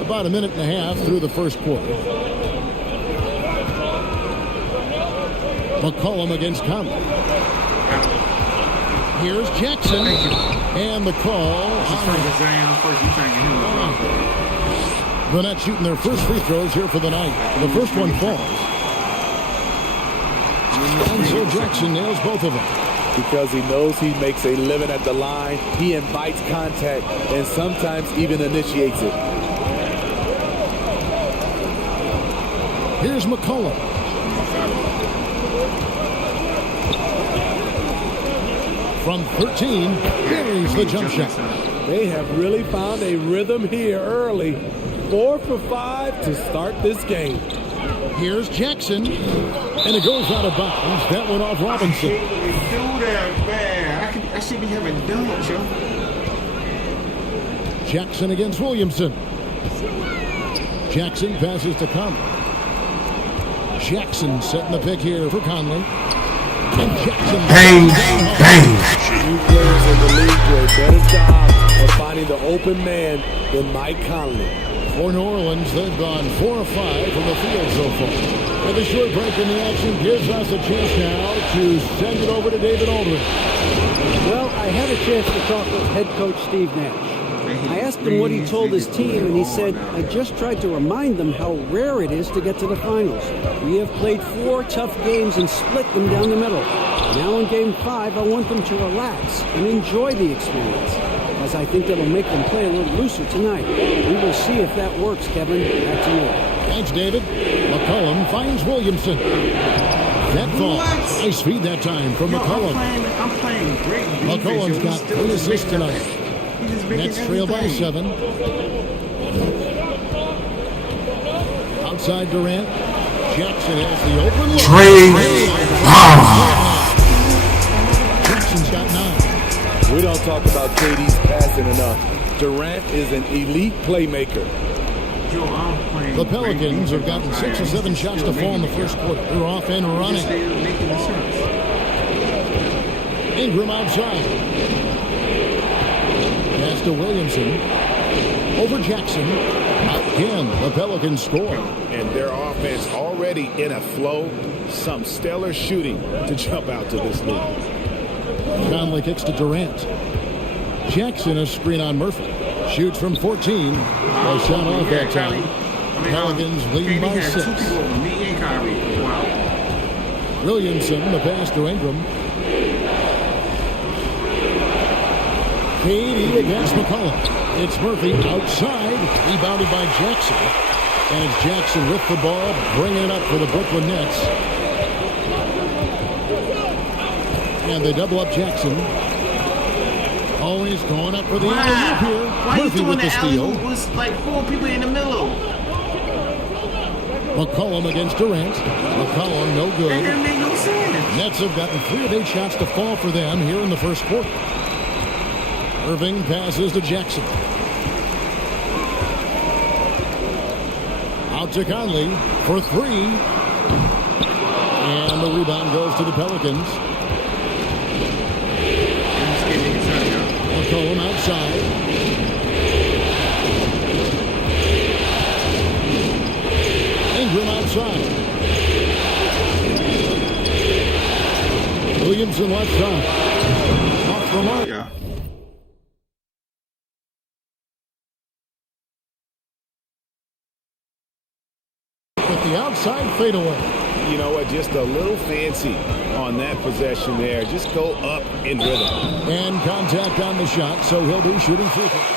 About a minute and a half through the first quarter. McCollum against Conley. Here's Jackson. And the call. They're not shooting their first free throws here for the night. The first one falls. And so Jackson nails both of them. Because he knows he makes a living at the line, he invites contact and sometimes even initiates it. Here's McCollum. From 13, buries the jump shot. They have really found a rhythm here early. 4 for 5 to start this game. Here's Jackson, and it goes out of bounds. That went off Robinson. I should be having dunks, yo. Jackson against Williamson. Jackson passes to Conley. Jackson setting the pick here for Conley. And Jackson. Bang, bang. Few players in the league do a better job of finding the open man than Mike Conley. For New Orleans, they've gone 4 of 5 from the field so far. And the short break in the action gives us a chance now to send it over to David Aldridge. Well, I had a chance to talk with head coach Steve Nash. I asked him what he told his team, and he said, I just tried to remind them how rare it is to get to the finals. We have played 4 tough games and split them down the middle. Now in Game 5, I want them to relax and enjoy the experience, as I think that'll make them play a little looser tonight. We will see if that works, Kevin. Back to you. Thanks, David. McCollum finds Williamson. That fall. Nice feed that time from McCollum. I'm playing great defense. McCollum's got 3 assists tonight. Nets trail by 7. Outside Durant. Jackson has the open look. Jackson's got 9. We don't talk about KD's passing enough. Durant is an elite playmaker. The Pelicans have gotten 6 or 7 shots to fall in the first quarter. They're off and running. Ingram outside. Pass to Williamson. Over Jackson. Again, the Pelicans score. And their offense already in a flow. Some stellar shooting to jump out to this lead. Conley kicks to Durant. Jackson a screen on Murphy. Shoots from 14. A shot off that time. Pelicans leading by 6. Williamson, the pass to Ingram. Katie against McCollum. It's Murphy outside, rebounded by Jackson. And it's Jackson with the ball, bringing it up for the Brooklyn Nets. And they double up Jackson. Always going up for the alley-oop here. Why Murphy you doing with the the steal. alley-oop? It was like 4 people in the middle. McCollum against Durant. McCollum, no good. That didn't make no sense. Nets have gotten 3 of 8 shots to fall for them here in the first quarter. Irving passes to Jackson. Out to Conley for 3. And the rebound goes to the Pelicans. McCollum outside. Ingram outside. Williamson left side. Off the mark. Yeah. With the outside fadeaway. You know what? Just a little fancy on that possession there. Just go up in rhythm. And contact on the shot, so he'll be shooting free throw.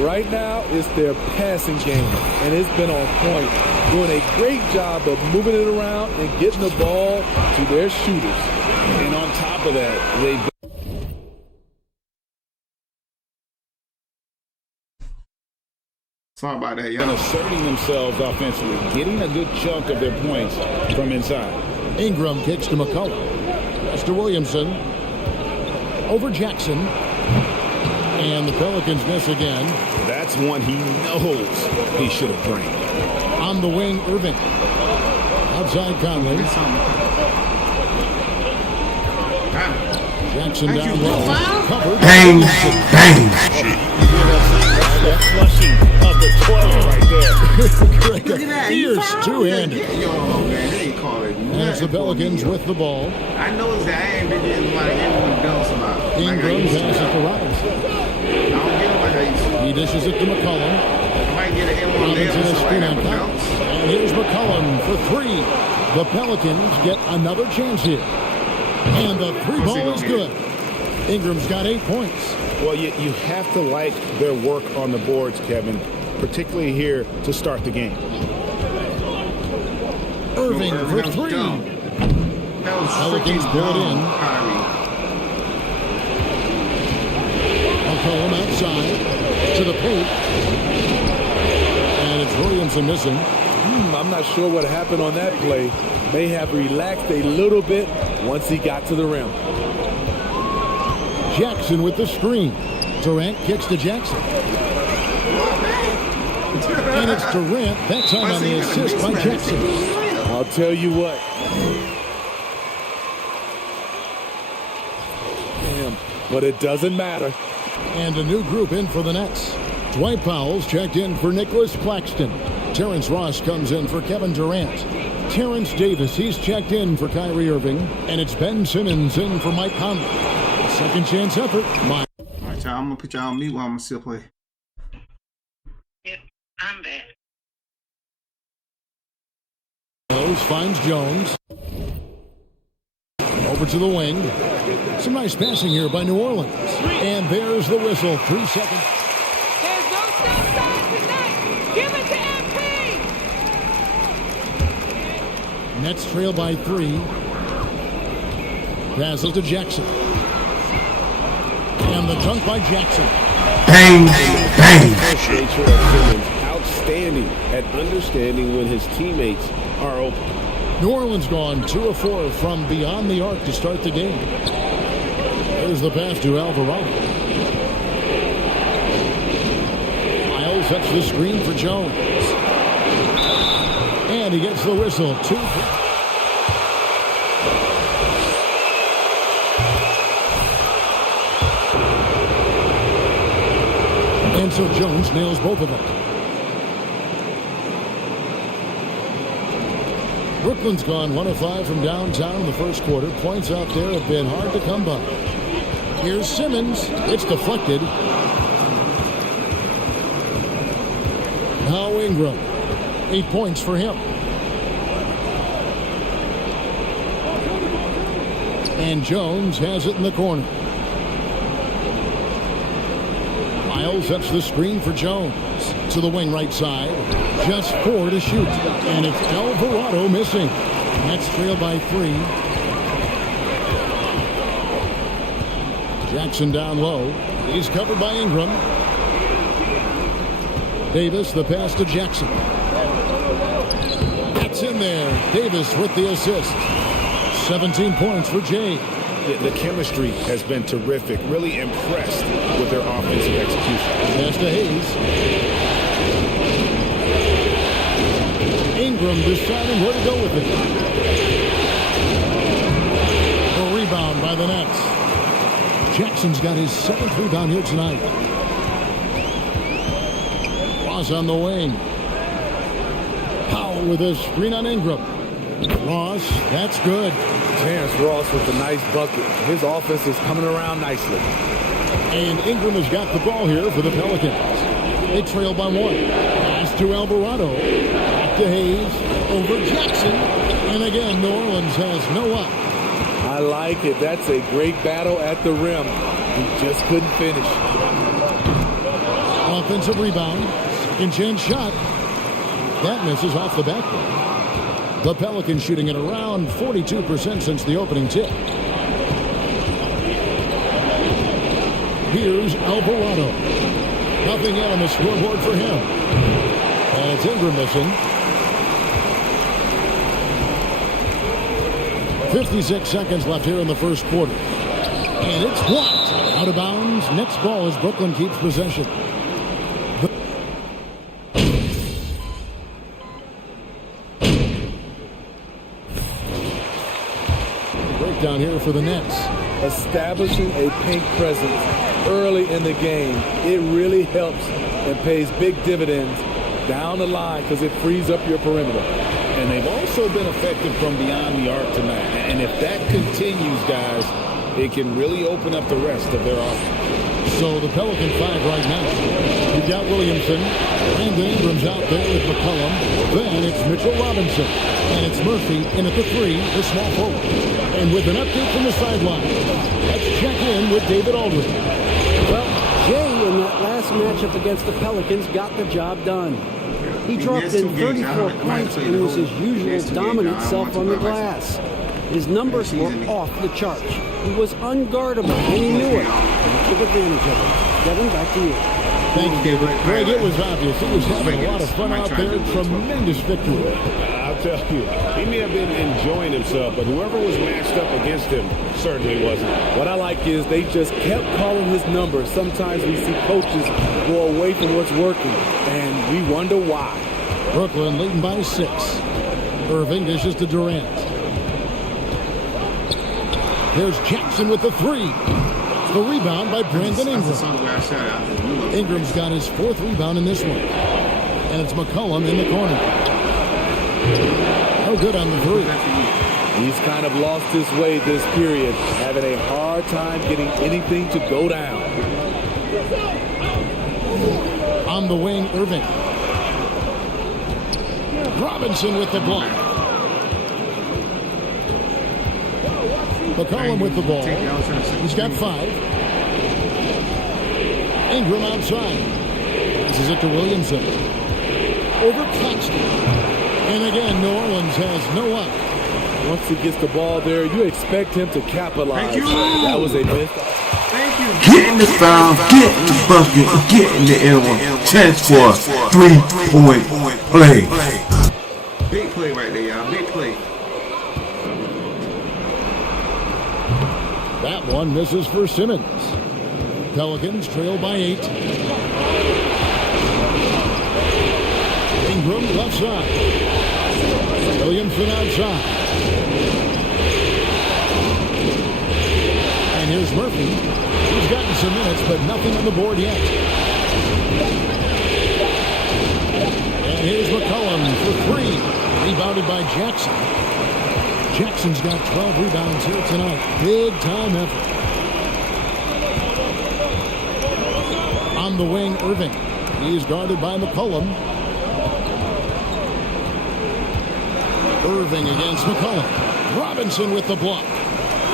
Right now, it's their passing game, and it's been on point. Doing a great job of moving it around and getting the ball to their shooters. And on top of that, they... Sorry about that, y'all. And asserting themselves offensively, getting a good chunk of their points from inside. Ingram kicks to McCullough. That's to Williamson. Over Jackson. And the Pelicans miss again. That's one he knows he should have drained. On the wing, Irving. Outside Conley. Jackson down low. Covered. Bang, bang. That flushing of the toilet right there. Look at that. Fierce two-handed. Yo, man, they ain't calling nothing. That's the Pelicans with the ball. I noticed that I ain't been getting like everyone else about. Ingram passes to Robinson. I don't get him like I used to. He dishes it to McCollum. I might get an M1 there Robinson or is screen on something like top. that. And here's McCollum for three. The Pelicans get another chance here. And the three ball is good. Ingram's got 8 points. Well, you have to like their work on the boards, Kevin, particularly here to start the game. Irving for three. Pelicans pull it in. McCollum outside to the paint. And it's Williamson missing. I'm not sure what happened on that play. May have relaxed a little bit once he got to the rim. Jackson with the screen. Durant kicks to Jackson. And it's Durant. That time on the assist by Jackson. I'll tell you what. Damn, but it doesn't matter. And a new group in for the Nets. Dwight Powell's checked in for Nicholas Claxton. Terrence Ross comes in for Kevin Durant. Terrence Davis, he's checked in for Kyrie Irving. And it's Ben Simmons in for Mike Conley. Second chance effort. All right, y'all, I'm going to put y'all on mute while I'm going to still play. Yep, I'm back. Finds Jones. Over to the wing. Some nice passing here by New Orleans. And there's the whistle. 3 seconds. There's no stop sign tonight. Give it to MP. Nets trail by 3. Passes to Jackson. And the dunk by Jackson. Bang, bang. Outstanding at understanding when his teammates are open. New Orleans gone 2 of 4 from beyond the arc to start the game. There's the pass to Alvarado. Miles sets the screen for Jones. And he gets the whistle. 2. And so Jones nails both of them. Brooklyn's gone 1 of 5 from downtown in the first quarter. Points out there have been hard to come by. Here's Simmons. It's deflected. Now Ingram. 8 points for him. And Jones has it in the corner. Miles sets the screen for Jones. To the wing right side. Just 4 to shoot. And it's Alvarado missing. Nets trail by 3. Jackson down low. He's covered by Ingram. Davis, the pass to Jackson. That's in there. Davis with the assist. 17 points for Jay. The chemistry has been terrific. Really impressed with their offensive execution. Pass to Hayes. Ingram deciding where to go with it. A rebound by the Nets. Jackson's got his 7th rebound here tonight. Ross on the wing. Powell with a screen on Ingram. Ross, that's good. Terrence Ross with a nice bucket. His offense is coming around nicely. And Ingram has got the ball here for the Pelicans. They trail by 1. Pass to Alvarado. Back to Hayes. Over Jackson. And again, New Orleans has no up. I like it. That's a great battle at the rim. He just couldn't finish. Off offensive rebound. Second chance shot. That misses off the backboard. The Pelicans shooting at around 42% since the opening tip. Here's Alvarado. Nothing yet on the scoreboard for him. And it's Ingram missing. 56 seconds left here in the first quarter. And it's blocked. Out of bounds. Next ball as Brooklyn keeps possession. Breakdown here for the Nets. Establishing a paint presence early in the game, it really helps and pays big dividends down the line because it frees up your perimeter. And they've also been effective from beyond the arc tonight. And if that continues, guys, it can really open up the rest of their offense. So the Pelican 5 right now. You've got Williamson. And Ingram's out there with McCollum. Then it's Mitchell Robinson. And it's Murphy in at the 3, the small forward. And with an update from the sideline, let's check in with David Aldridge. Well, Jay in that last matchup against the Pelicans got the job done. He dropped in 34 points and was his usual dominant self on the glass. His numbers were off the charts. He was unguardable, and he knew it. And he took advantage of it. Devin, back to you. Thank you, David. Greg, it was obvious. He was having a lot of fun out there. Tremendous victory. I'll tell you, he may have been enjoying himself, but whoever was matched up against him certainly wasn't. What I like is they just kept calling his number. Sometimes we see coaches go away from what's working, and we wonder why. Brooklyn leading by 6. Irving dishes to Durant. There's Jackson with the 3. The rebound by Brandon Ingram. Ingram's got his 4th rebound in this one. And it's McCollum in the corner. No good on the 3. He's kind of lost his way this period, having a hard time getting anything to go down. On the wing, Irving. Robinson with the block. McCollum with the ball. He's got 5. Ingram outside. Passes it to Williamson. Over Claxton. And again, New Orleans has no luck. Once he gets the ball there, you expect him to capitalize. That was a miss. Get in the foul, get in the bucket, get in the air one. Chance for a 3-point play. Big play right there, y'all. Big play. That one misses for Simmons. Pelicans trail by 8. Ingram left side. Williamson outside. And here's Murphy. He's gotten some minutes, but nothing on the board yet. And here's McCollum for 3. Rebounded by Jackson. Jackson's got 12 rebounds here tonight. Big time effort. On the wing, Irving. He's guarded by McCollum. Irving against McCollum. Robinson with the block.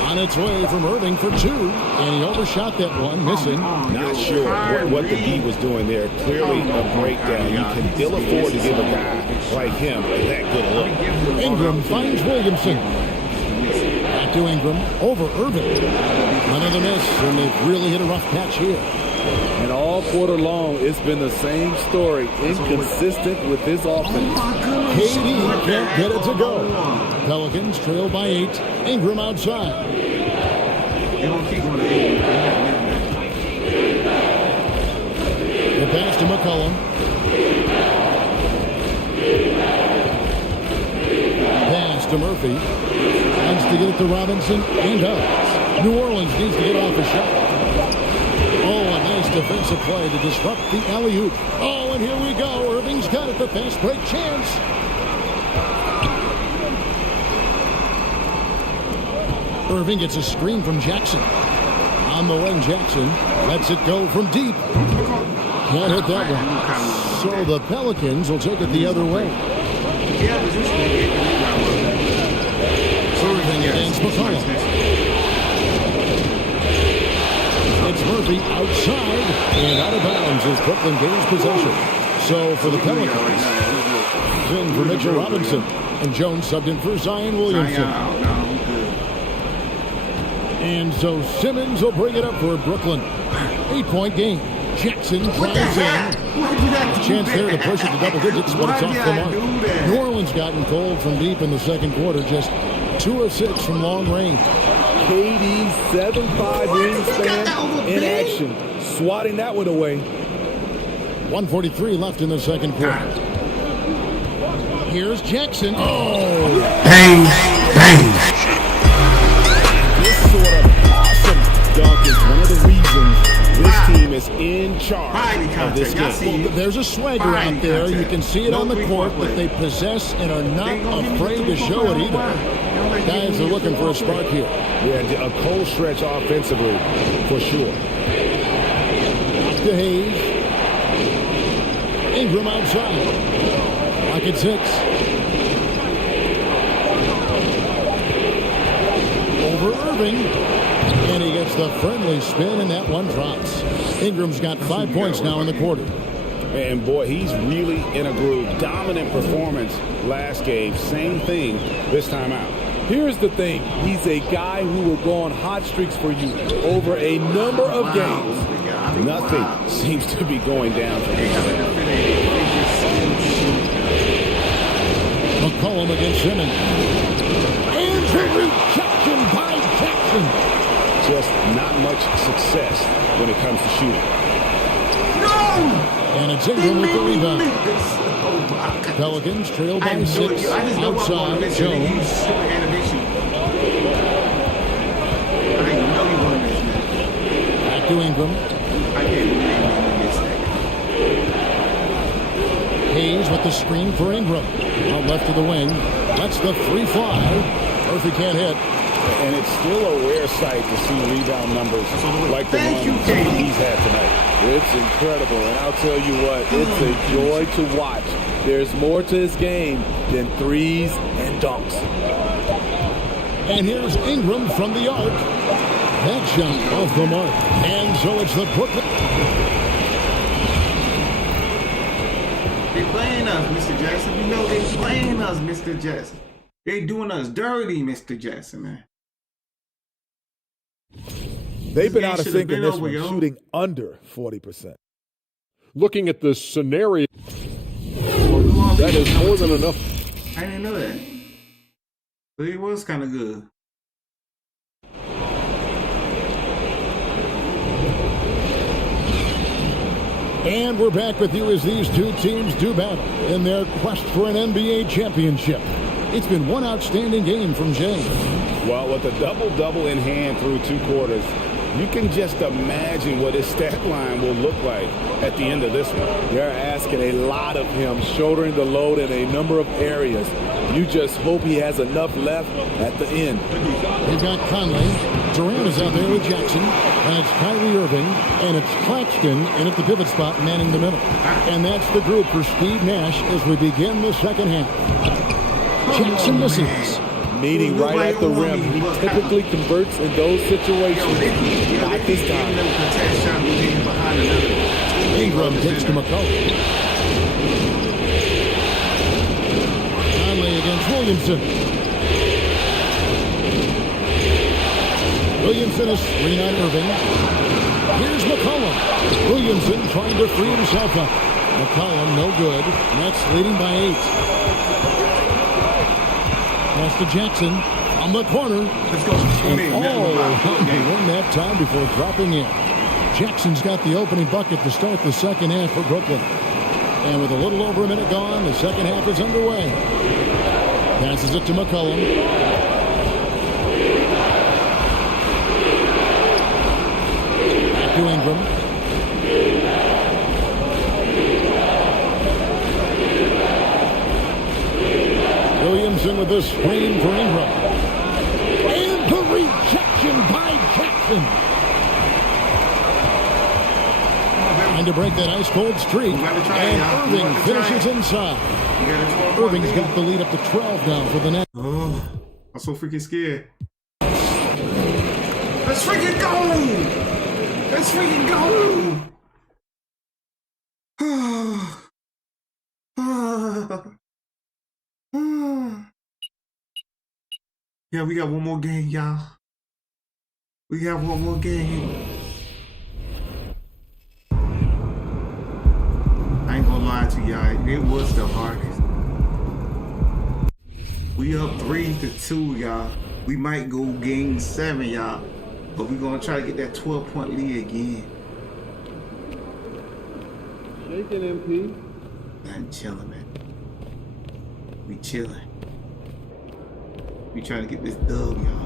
On its way from Irving for 2. And he overshot that one, missing. Not sure what the D was doing there. Clearly a breakdown. You can ill afford to give a guy like him that good look. Ingram finds Williamson. Back to Ingram. Over Irving. Another miss, and they've really hit a rough patch here. And all quarter long, it's been the same story. Inconsistent with his offense. KD can't get it to go. Pelicans trail by 8. Ingram outside. The pass to McCollum. Pass to Murphy. Wants to get it to Robinson and does. New Orleans needs to get off a shot. Oh, a nice defensive play to disrupt the alley-oop. Oh, and here we go. Irving's got it. The fast break chance. Irving gets a screen from Jackson. On the wing, Jackson lets it go from deep. Can't hit that one. So the Pelicans will take it the other way. Irving against McCollum. It's Murphy outside and out of bounds as Brooklyn gains possession. So for the Pelicans, in for Mitchell Robinson. And Jones subbed in for Zion Williamson. And so Simmons will bring it up for Brooklyn. 8-point game. Jackson drives in. Chance there to push it to double digits, but it's off the mark. New Orleans gotten cold from deep in the second quarter. Just 2 of 6 from long range. KD 7'5" wingspan in action. Swatting that one away. 1:43 left in the second quarter. Here's Jackson. Oh! Bang! Bang! This sort of awesome dunk is one of the reasons this team is in charge of this game. Well, there's a swagger out there. You can see it on the court that they possess and are not afraid to show it either. Guys are looking for a spark here. Yeah, a cold stretch offensively, for sure. Back to Hayes. Ingram outside. Rocket 6. Over Irving. And he gets the friendly spin, and that one drops. Ingram's got 5 points now in the quarter. And boy, he's really in a groove. Dominant performance last game. Same thing this time out. Here's the thing. He's a guy who will go on hot streaks for you over a number of games. Nothing seems to be going down for him. McCollum against Simmons. And the rejection by Jackson. Just not much success when it comes to shooting. And it's Ingram with the rebound. Pelicans trail by 6. Outside, Jones. Back to Ingram. Hayes with the screen for Ingram. Out left of the wing. That's the free fly. Murphy can't hit. And it's still a rare sight to see rebound numbers like the ones he's had tonight. It's incredible, and I'll tell you what, it's a joy to watch. There's more to his game than threes and dunks. And here's Ingram from the arc. That shot off the mark. And so it's the Brooklyn. They're playing us, Mr. Jackson. You know they're playing us, Mr. Jackson. They're doing us dirty, Mr. Jackson, man. They've been out of sync in this one, shooting under 40%. Looking at the scenario, that is more than enough. I didn't know that. But it was kind of good. And we're back with you as these two teams do battle in their quest for an NBA championship. It's been one outstanding game from James. Well, with a double-double in hand through 2 quarters, you can just imagine what his stat line will look like at the end of this one. They're asking a lot of him, shouldering the load in a number of areas. You just hope he has enough left at the end. They've got Conley. Durant is out there with Jackson. And it's Kyrie Irving. And it's Claxton in at the pivot spot, manning the middle. And that's the group for Steve Nash as we begin the second half. Jackson misses. Meeting right at the rim. He typically converts in those situations. Not this time. Ingram takes to McCollum. Conley against Williamson. Williamson is screen on Irving. Here's McCollum. Williamson trying to free himself up. McCollum no good. Nets leading by 8. Pass to Jackson on the corner. Let's go. And he won that time before dropping in. Jackson's got the opening bucket to start the second half for Brooklyn. And with a little over a minute gone, the second half is underway. Passes it to McCollum. Back to Ingram. Williamson with the screen for Ingram. And the rejection by Jackson. Trying to break that ice-cold streak. And Irving finishes inside. Irving's got the lead up to 12 now for the Nets. Oh, I'm so freaking scared. Let's freaking go! Let's freaking go! Yeah, we got one more game, y'all. We got one more game. I ain't gonna lie to y'all, it was the hardest. We up 3-2, y'all. We might go game 7, y'all. But we're gonna try to get that 12-point lead again. Shaking MP. Nothing chilling, man. We chilling. We trying to get this dub, y'all.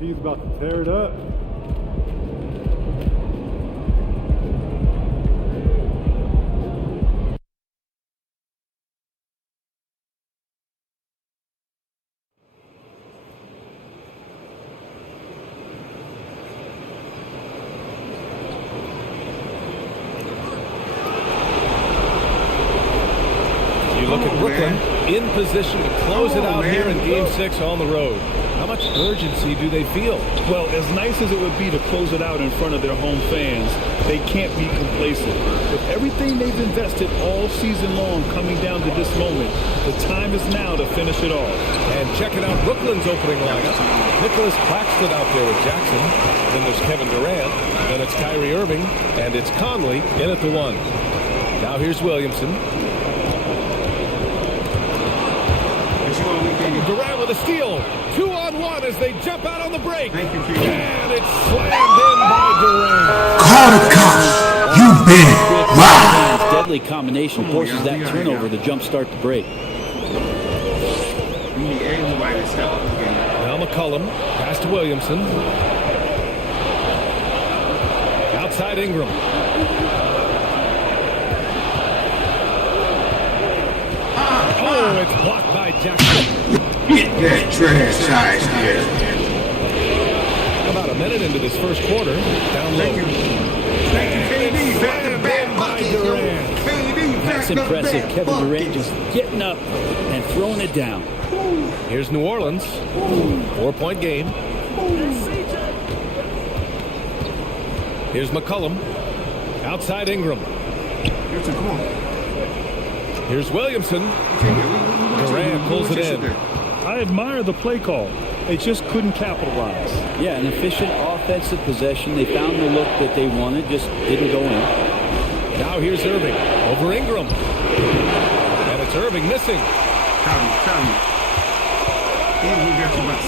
He's about to tear it up. You look at Brooklyn in position to close it out here in Game 6 on the road. How much urgency do they feel? Well, as nice as it would be to close it out in front of their home fans, they can't be complacent. With everything they've invested all season long coming down to this moment, the time is now to finish it off. And checking out Brooklyn's opening lineup. Nicholas Claxton out there with Jackson. Then there's Kevin Durant. Then it's Kyrie Irving. And it's Conley in at the 1. Now here's Williamson. Durant with a steal. 2-on-1 as they jump out on the break. Thank you, and it's slammed in by Durant. Call the cops. You've been robbed. Deadly combination forces that turnover to jumpstart the break. We need everybody to step up the game. Now McCollum. Pass to Williamson. Outside Ingram. Oh, it's blocked by Jackson. Get that trash out here. About a minute into this first quarter. Down low. Thank you, KD. Back to back bucket, Durant. KD, That's impressive. Kevin Durant just getting up and throwing it down. Here's New Orleans. 4-point game. Here's McCollum. Outside Ingram. Here's Williamson. Durant pulls it in. I admire the play call. They just couldn't capitalize. Yeah, an efficient offensive possession. They found the look that they wanted, just didn't go in. Now here's Irving over Ingram. And it's Irving missing.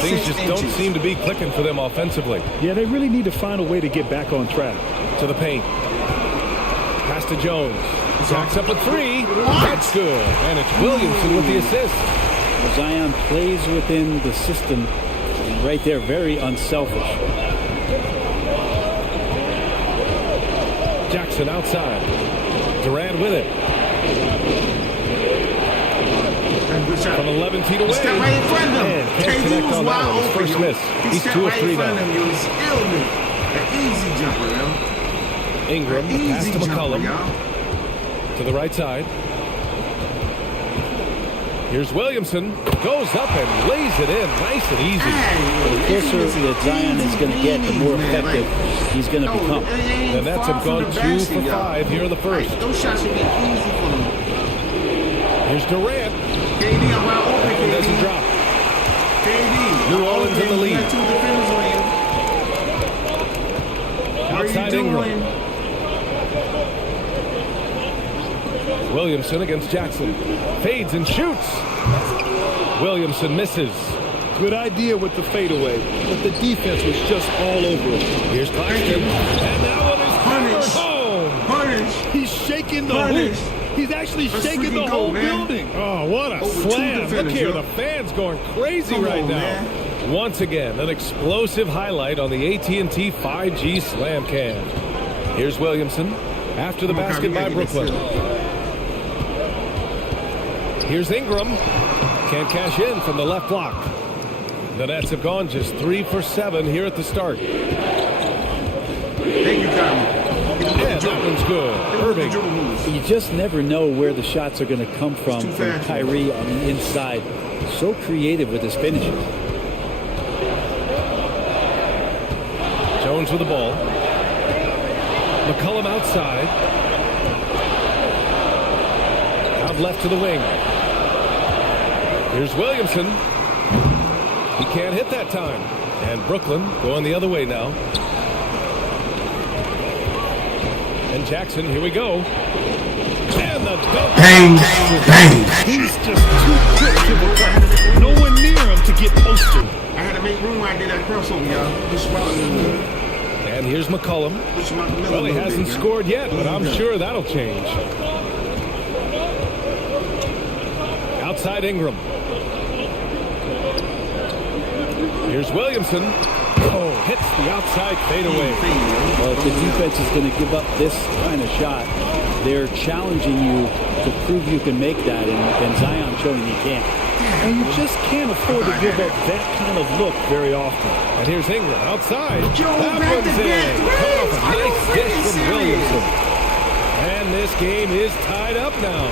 Things just don't seem to be clicking for them offensively. Yeah, they really need to find a way to get back on track. To the paint. Pass to Jones. Jacks up a 3. That's good. And it's Williamson with the assist. Well, Zion plays within the system right there, very unselfish. Jackson outside. Durant with it. From 11 feet away. Step right in front of him. And can't connect on that one. His first miss. He's 2 of 3 now. Still an easy jumper, yo. Ingram, pass to McCollum. To the right side. Here's Williamson. Goes up and lays it in nice and easy. The closer that Zion is going to get, the more effective he's going to become. And that's him gone 2 for 5 here in the first. Those shots should be easy for him. Here's Durant. KD, I'm out open, KD. Doesn't drop. KD. New Orleans in the lead. Two defenders on you. Outside Ingram. Williamson against Jackson. Fades and shoots. Williamson misses. Good idea with the fadeaway, but the defense was just all over him. Here's Claxton. And that one is hammered home. Punish. He's shaking the hoop. He's actually shaking the whole building. Oh, what a slam. Look here, the fans going crazy right now. Man. Once again, an explosive highlight on the AT&T 5G Slam Cam. Here's Williamson after the basket by Brooklyn. Here's Ingram. Can't cash in from the left block. The Nets have gone just 3 for 7 here at the start. Thank you, Kyrie. And that one's good. Irving. You just never know where the shots are going to come from Kyrie on the inside. So creative with his finishes. Jones with the ball. McCollum outside. Out left to the wing. Here's Williamson. He can't hit that time. And Brooklyn going the other way now. And Jackson, here we go. And the dunk. Bang, bang. He's just too quick to the cup. No one near him to get posted. I had to make room when I did that crossover, y'all. And here's McCollum. Well, he hasn't scored yet, but I'm sure that'll change. Outside Ingram. Here's Williamson. Oh, hits the outside fadeaway. Well, if the defense is going to give up this kind of shot, they're challenging you to prove you can make that, and Zion showing he can't. And you just can't afford to give up that kind of look very often. And here's Ingram outside. That one's in. Coming off a nice dish from Williamson. And this game is tied up now.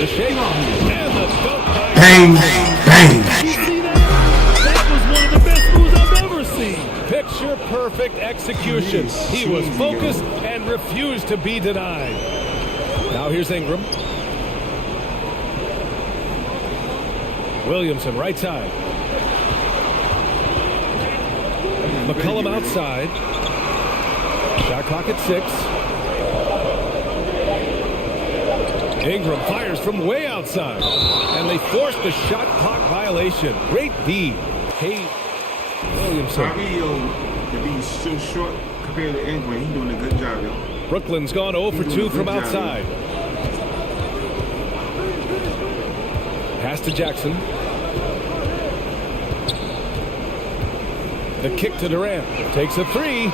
The shake and the dunk. Bang, bang. You see that? That was one of the best moves I've ever seen. Picture perfect execution. He was focused and refused to be denied. Now here's Ingram. Williamson right side. McCollum outside. Shot clock at 6. Ingram fires from way outside. And they force the shot clock violation. Great D. Hey, Williamson. To be so short compared to Ingram, he's doing a good job, yo. Brooklyn's gone 0 for 2 from outside. Pass to Jackson. The kick to Durant. Takes a 3.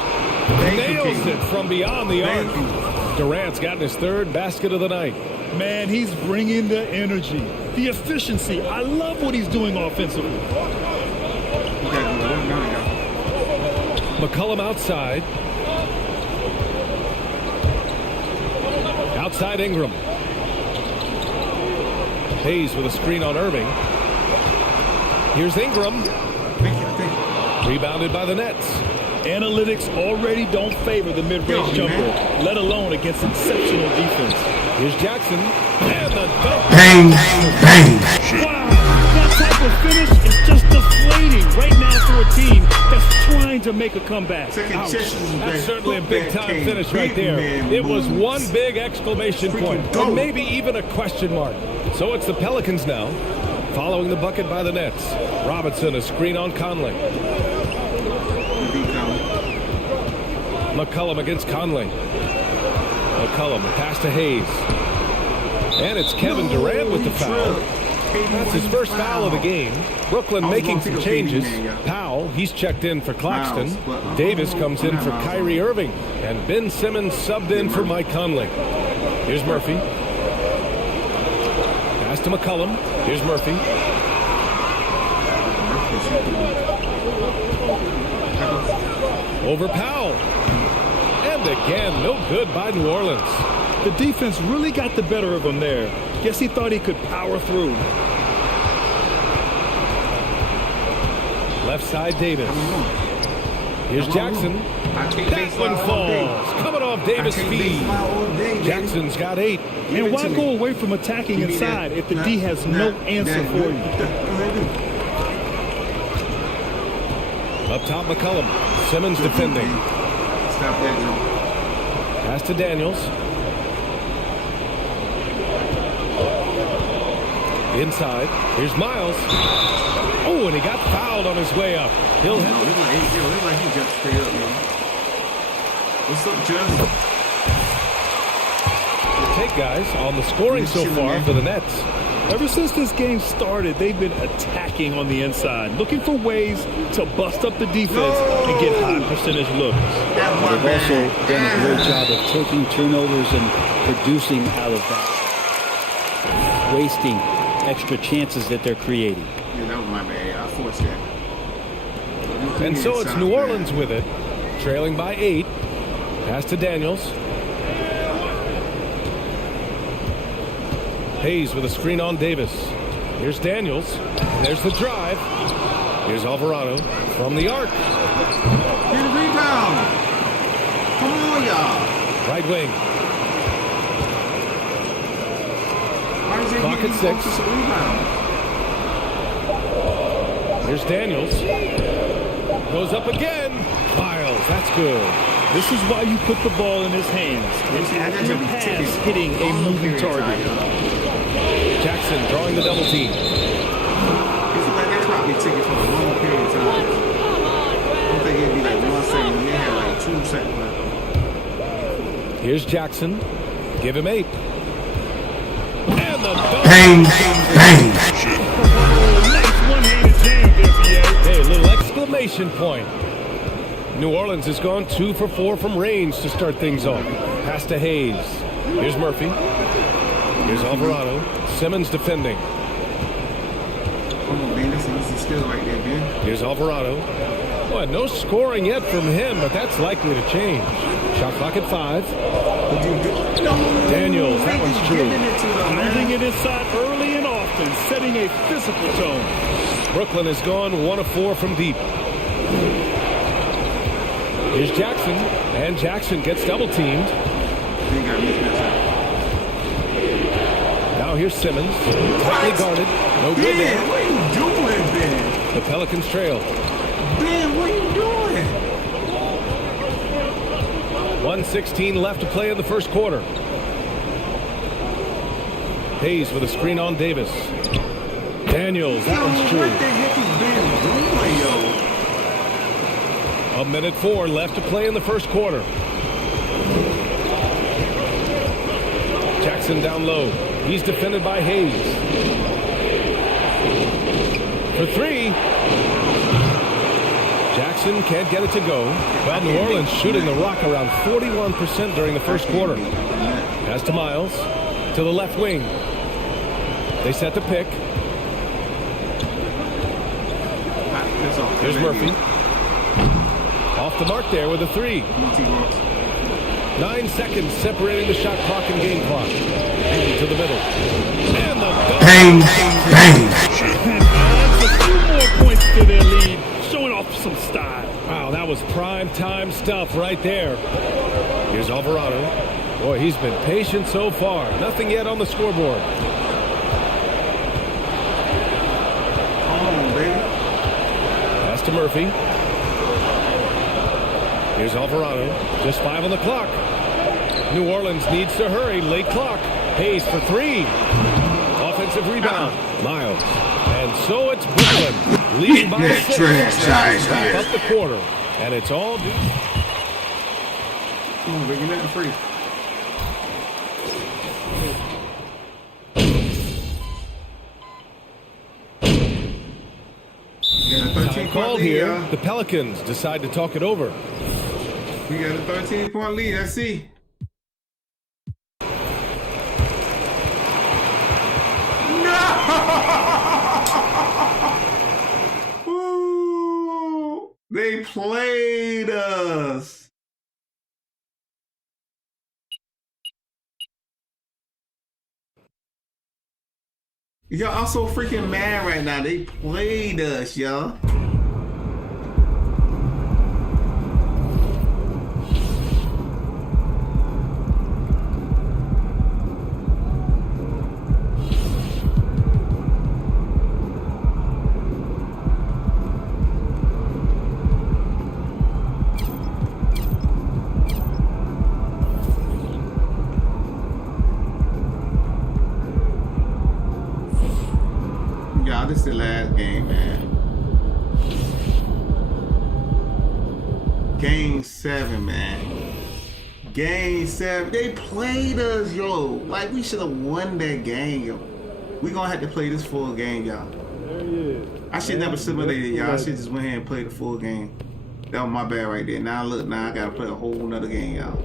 Nails it from beyond the arc. Durant's gotten his 3rd basket of the night. Man, he's bringing the energy, the efficiency. I love what he's doing offensively. McCollum outside. Outside Ingram. Hayes with a screen on Irving. Here's Ingram. Rebounded by the Nets. Analytics already don't favor the mid-range jumper, let alone against exceptional defense. Here's Jackson. And the dunk. Bang, bang. Wow, that type of finish is just deflating right now for a team that's trying to make a comeback. That's certainly a big-time finish right there. It was one big exclamation point, or maybe even a question mark. So it's the Pelicans now, following the bucket by the Nets. Robinson, a screen on Conley. McCollum against Conley. McCollum, pass to Hayes. And it's Kevin Durant with the foul. That's his first foul of the game. Brooklyn making some changes. Powell, he's checked in for Claxton. Davis comes in for Kyrie Irving. And Ben Simmons subbed in for Mike Conley. Here's Murphy. Pass to McCollum. Here's Murphy. Over Powell. And again, no good by New Orleans. The defense really got the better of him there. Guess he thought he could power through. Left side, Davis. Here's Jackson. That one falls. Coming off Davis' feed. Jackson's got 8. And why go away from attacking inside if the D has no answer for you? Up top, McCollum. Simmons defending. Stop that, Pass to Daniels. Inside. Here's Miles. Oh, and he got fouled on his way up. He'll hit. Like he jumped straight up, yo. What's up, Jeff? Take, guys, on the scoring so far for the Nets. Ever since this game started, they've been attacking on the inside, looking for ways to bust up the defense and get high percentage looks. They've also done a great job of taking turnovers and producing out of that. Wasting extra chances that they're creating. Yeah, that was my bad. I forced that. And so it's New Orleans with it, trailing by 8. Pass to Daniels. Hayes with a screen on Davis. Here's Daniels. There's the drive. Here's Alvarado from the arc. Get a rebound. Come on, y'all. Right wing. Clock at 6. Here's Daniels. Goes up again. Miles, that's good. This is why you put the ball in his hands. It's accurate pass hitting a moving target. Jackson drawing the double team. That's probably a ticket for a long period of time. I don't think it'd be like 1 second. They had like 2 seconds left. Here's Jackson. Give him 8. And the bang, bang. Hey, a little exclamation point. New Orleans has gone 2 for 4 from range to start things off. Pass to Hayes. Here's Murphy. Here's Alvarado. Simmons defending. Come on, man. That's an easy steal right there, Ben. Here's Alvarado. Well, no scoring yet from him, but that's likely to change. Shot clock at 5. Daniels, that one's true. Moving it inside early and often, setting a physical tone. Brooklyn has gone 1 of 4 from deep. Here's Jackson, and Jackson gets double teamed. Now here's Simmons, tightly guarded, no good there. Ben, what are you doing, Ben? The Pelicans trail. Ben, what are you doing? 1:16 left to play in the first quarter. Hayes with a screen on Davis. Daniels, that one's true. What the heck is Ben doing, yo? 1:04 left to play in the first quarter. Jackson down low. He's defended by Hayes. For 3. Jackson can't get it to go. Well, New Orleans shooting the rock around 41% during the first quarter. Pass to Miles. To the left wing. They set the pick. Here's Murphy. Off the mark there with a 3. 9 seconds separating the shot clock and game clock. To the middle. And the bang, bang. Adds a few more points to their lead, showing off some style. Wow, that was prime time stuff right there. Here's Alvarado. Boy, he's been patient so far. Nothing yet on the scoreboard. Come on, baby. Pass to Murphy. Here's Alvarado. Just 5 on the clock. New Orleans needs to hurry. Late clock. Hayes for 3. Offensive rebound. Miles. And so it's Brooklyn. Leading by 6. Wrap up the quarter. And it's all due. Come on, baby. Let it free. Time called here. The Pelicans decide to talk it over. We got a 13-point lead. Let's see. No! Ooh, they played us. Yo, I'm so freaking mad right now. They played us, y'all. Y'all, this is the last game, man. Game 7, man. Game 7. They played us, yo. Like, we should have won that game, yo. We gonna have to play this full game, y'all. I should never simulated, y'all. I should just went ahead and play the full game. That was my bad right there. Now look, now I gotta play a whole nother game, y'all.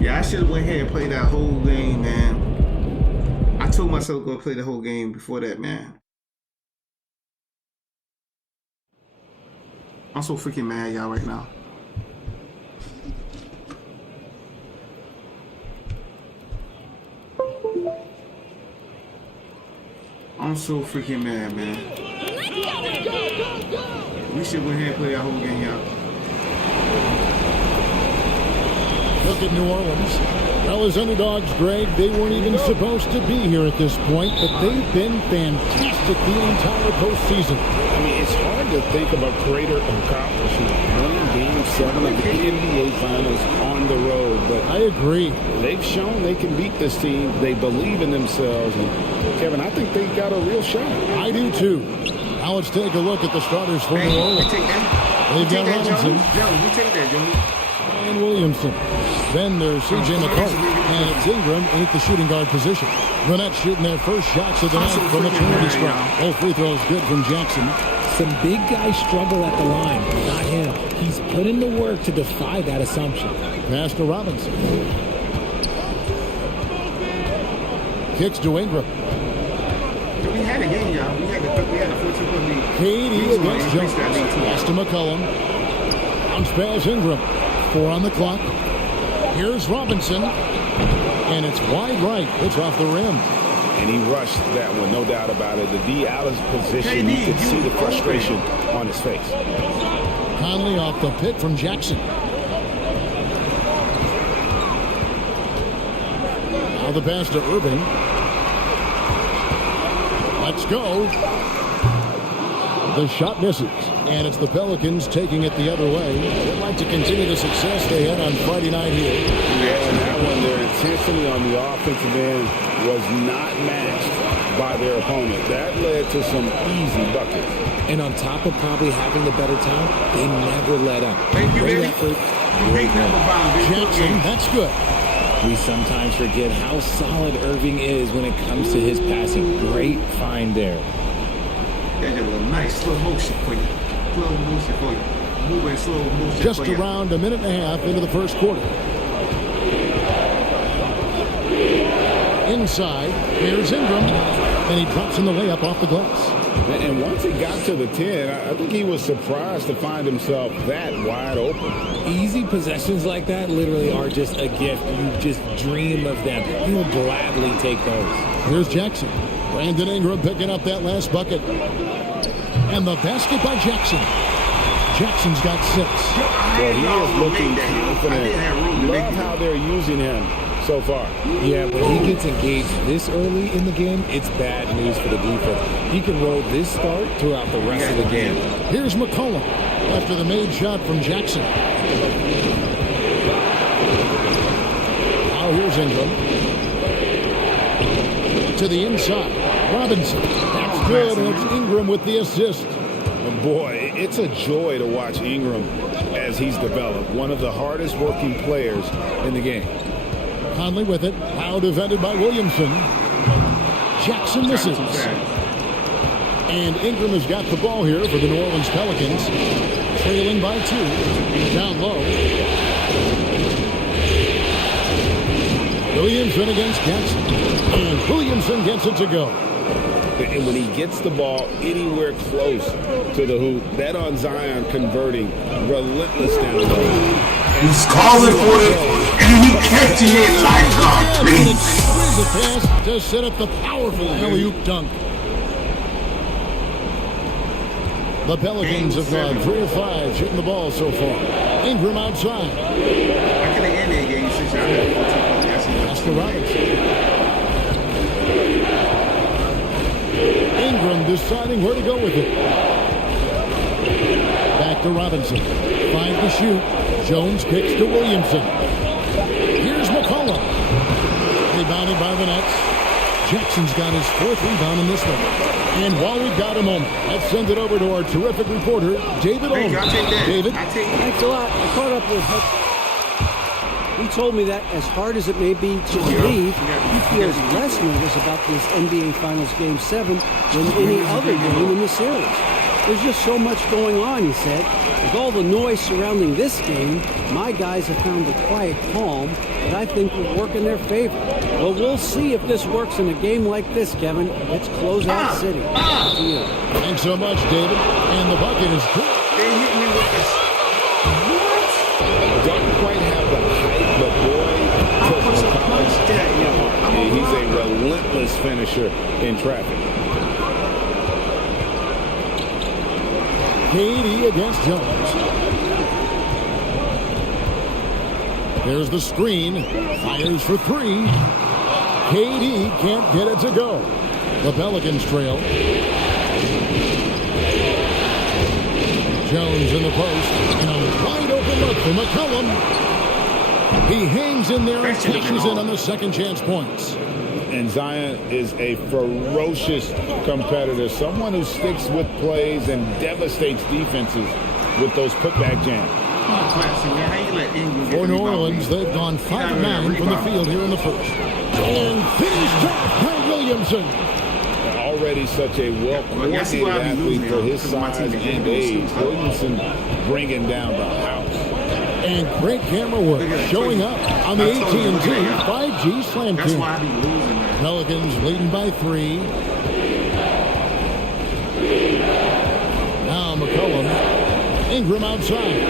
Yeah, I should have went ahead and played that whole game, man. I told myself to go play the whole game before that, man. I'm so freaking mad, y'all, right now. I'm so freaking mad, man. We should go ahead and play that whole game, y'all. Look at New Orleans. Well, as underdogs, Greg, they weren't even supposed to be here at this point, but they've been fantastic the entire postseason. I mean, it's hard to think of a greater accomplishment. Winning Game 7 of the NBA Finals on the road, but I agree. They've shown they can beat this team. They believe in themselves, and Kevin, I think they got a real shot. I do too. Now let's take a look at the starters for New Orleans. They've got Robinson. Jones, we take that, Jones. And Williamson. Then there's C.J. McCollum, and it's Ingram at the shooting guard position. The Nets shooting their first shots of the night from a charity stripe. Both free throws good from Jackson. Some big guys struggle at the line, not him. He's put in the work to defy that assumption. Pass to Robinson. Kicks to Ingram. We had a game, y'all. We had a 14-point lead. KD against Jones. Pass to McCollum. Bounce pass Ingram. 4 on the clock. Here's Robinson. And it's wide right. It's off the rim. And he rushed that one, no doubt about it. The D out of his position, you could see the frustration on his face. Conley off the pick from Jackson. Now the pass to Irving. Let's go. The shot misses. And it's the Pelicans taking it the other way. They'd like to continue the success they had on Friday night here. Yeah, and that one, their intensity on the offensive end was not matched by their opponent. That led to some easy buckets. And on top of probably having the better time, they never let up. Thank you, Great baby. effort. Great number five. Jackson, that's good. We sometimes forget how solid Irving is when it comes to his passing. Great find there. That was a nice slow motion for you. Slow motion for you. Moving slow motion Just for you. around a minute and a half into the first quarter. Inside, here's Ingram, and he drops in the layup off the glass. And once he got to the 10, I think he was surprised to find himself that wide open. Easy possessions like that literally are just a gift. You just dream of them. You will gladly take those. Here's Jackson. Brandon Ingram picking up that last bucket. And the basket by Jackson. Jackson's got 6. Well, he is looking confident. Love how they're using him so far. Yeah, when he gets engaged this early in the game, it's bad news for the defense. He can roll this start throughout the rest of the game. Here's McCollum after the made shot from Jackson. Now here's Ingram. To the inside. Robinson. That's good, and it's Ingram with the assist. And boy, it's a joy to watch Ingram as he's developed. One of the hardest working players in the game. Conley with it. Now defended by Williamson. Jackson misses. And Ingram has got the ball here for the New Orleans Pelicans. Trailing by 2. Down low. Williamson against Jackson. And Williamson gets it to go. And when he gets the ball anywhere close to the hoop, that on Zion converting, relentless down low. He's calling for it, and he catching it like a beast. The pass to set up the powerful alley-oop dunk. The Pelicans have gone 3 of 5 shooting the ball so far. Ingram outside. I could have ended a game 6 out of 14. That's the Robinson. Ingram deciding where to go with it. Back to Robinson. 5 to shoot. Jones kicks to Williamson. Here's McCollum. Rebounded by the Nets. Jackson's got his 4th rebound in this one. And while we've got a moment, let's send it over to our terrific reporter, David Owens. David? Thanks a lot. I caught up with him. He told me that as hard as it may be to believe, he feels less nervous about this NBA Finals Game 7 than any other game in the series. There's just so much going on, he said. With all the noise surrounding this game, my guys have found a quiet calm that I think will work in their favor. Well, we'll see if this works in a game like this, Kevin. It's closeout city. To you. Thanks so much, David. And the bucket is good. They hit me with this. Don't quite have the height, but boy, he's a relentless finisher in traffic. KD against Jones. There's the screen. Fires for three. KD can't get it to go. The Pelicans trail. Jones in the post. And a wide open look for McCollum. He hangs in there and cashes in on the second chance points. And Zion is a ferocious competitor, someone who sticks with plays and devastates defenses with those putback jams. For New Orleans, they've gone 5 of 9 from the field here in the first. And finished off by Williamson. Already such a well-coordinated athlete for his size and age. Williamson bringing down the house. And great camera work showing up on the AT&T 5G Slam Cam. Pelicans leading by 3. Now McCollum. Ingram outside.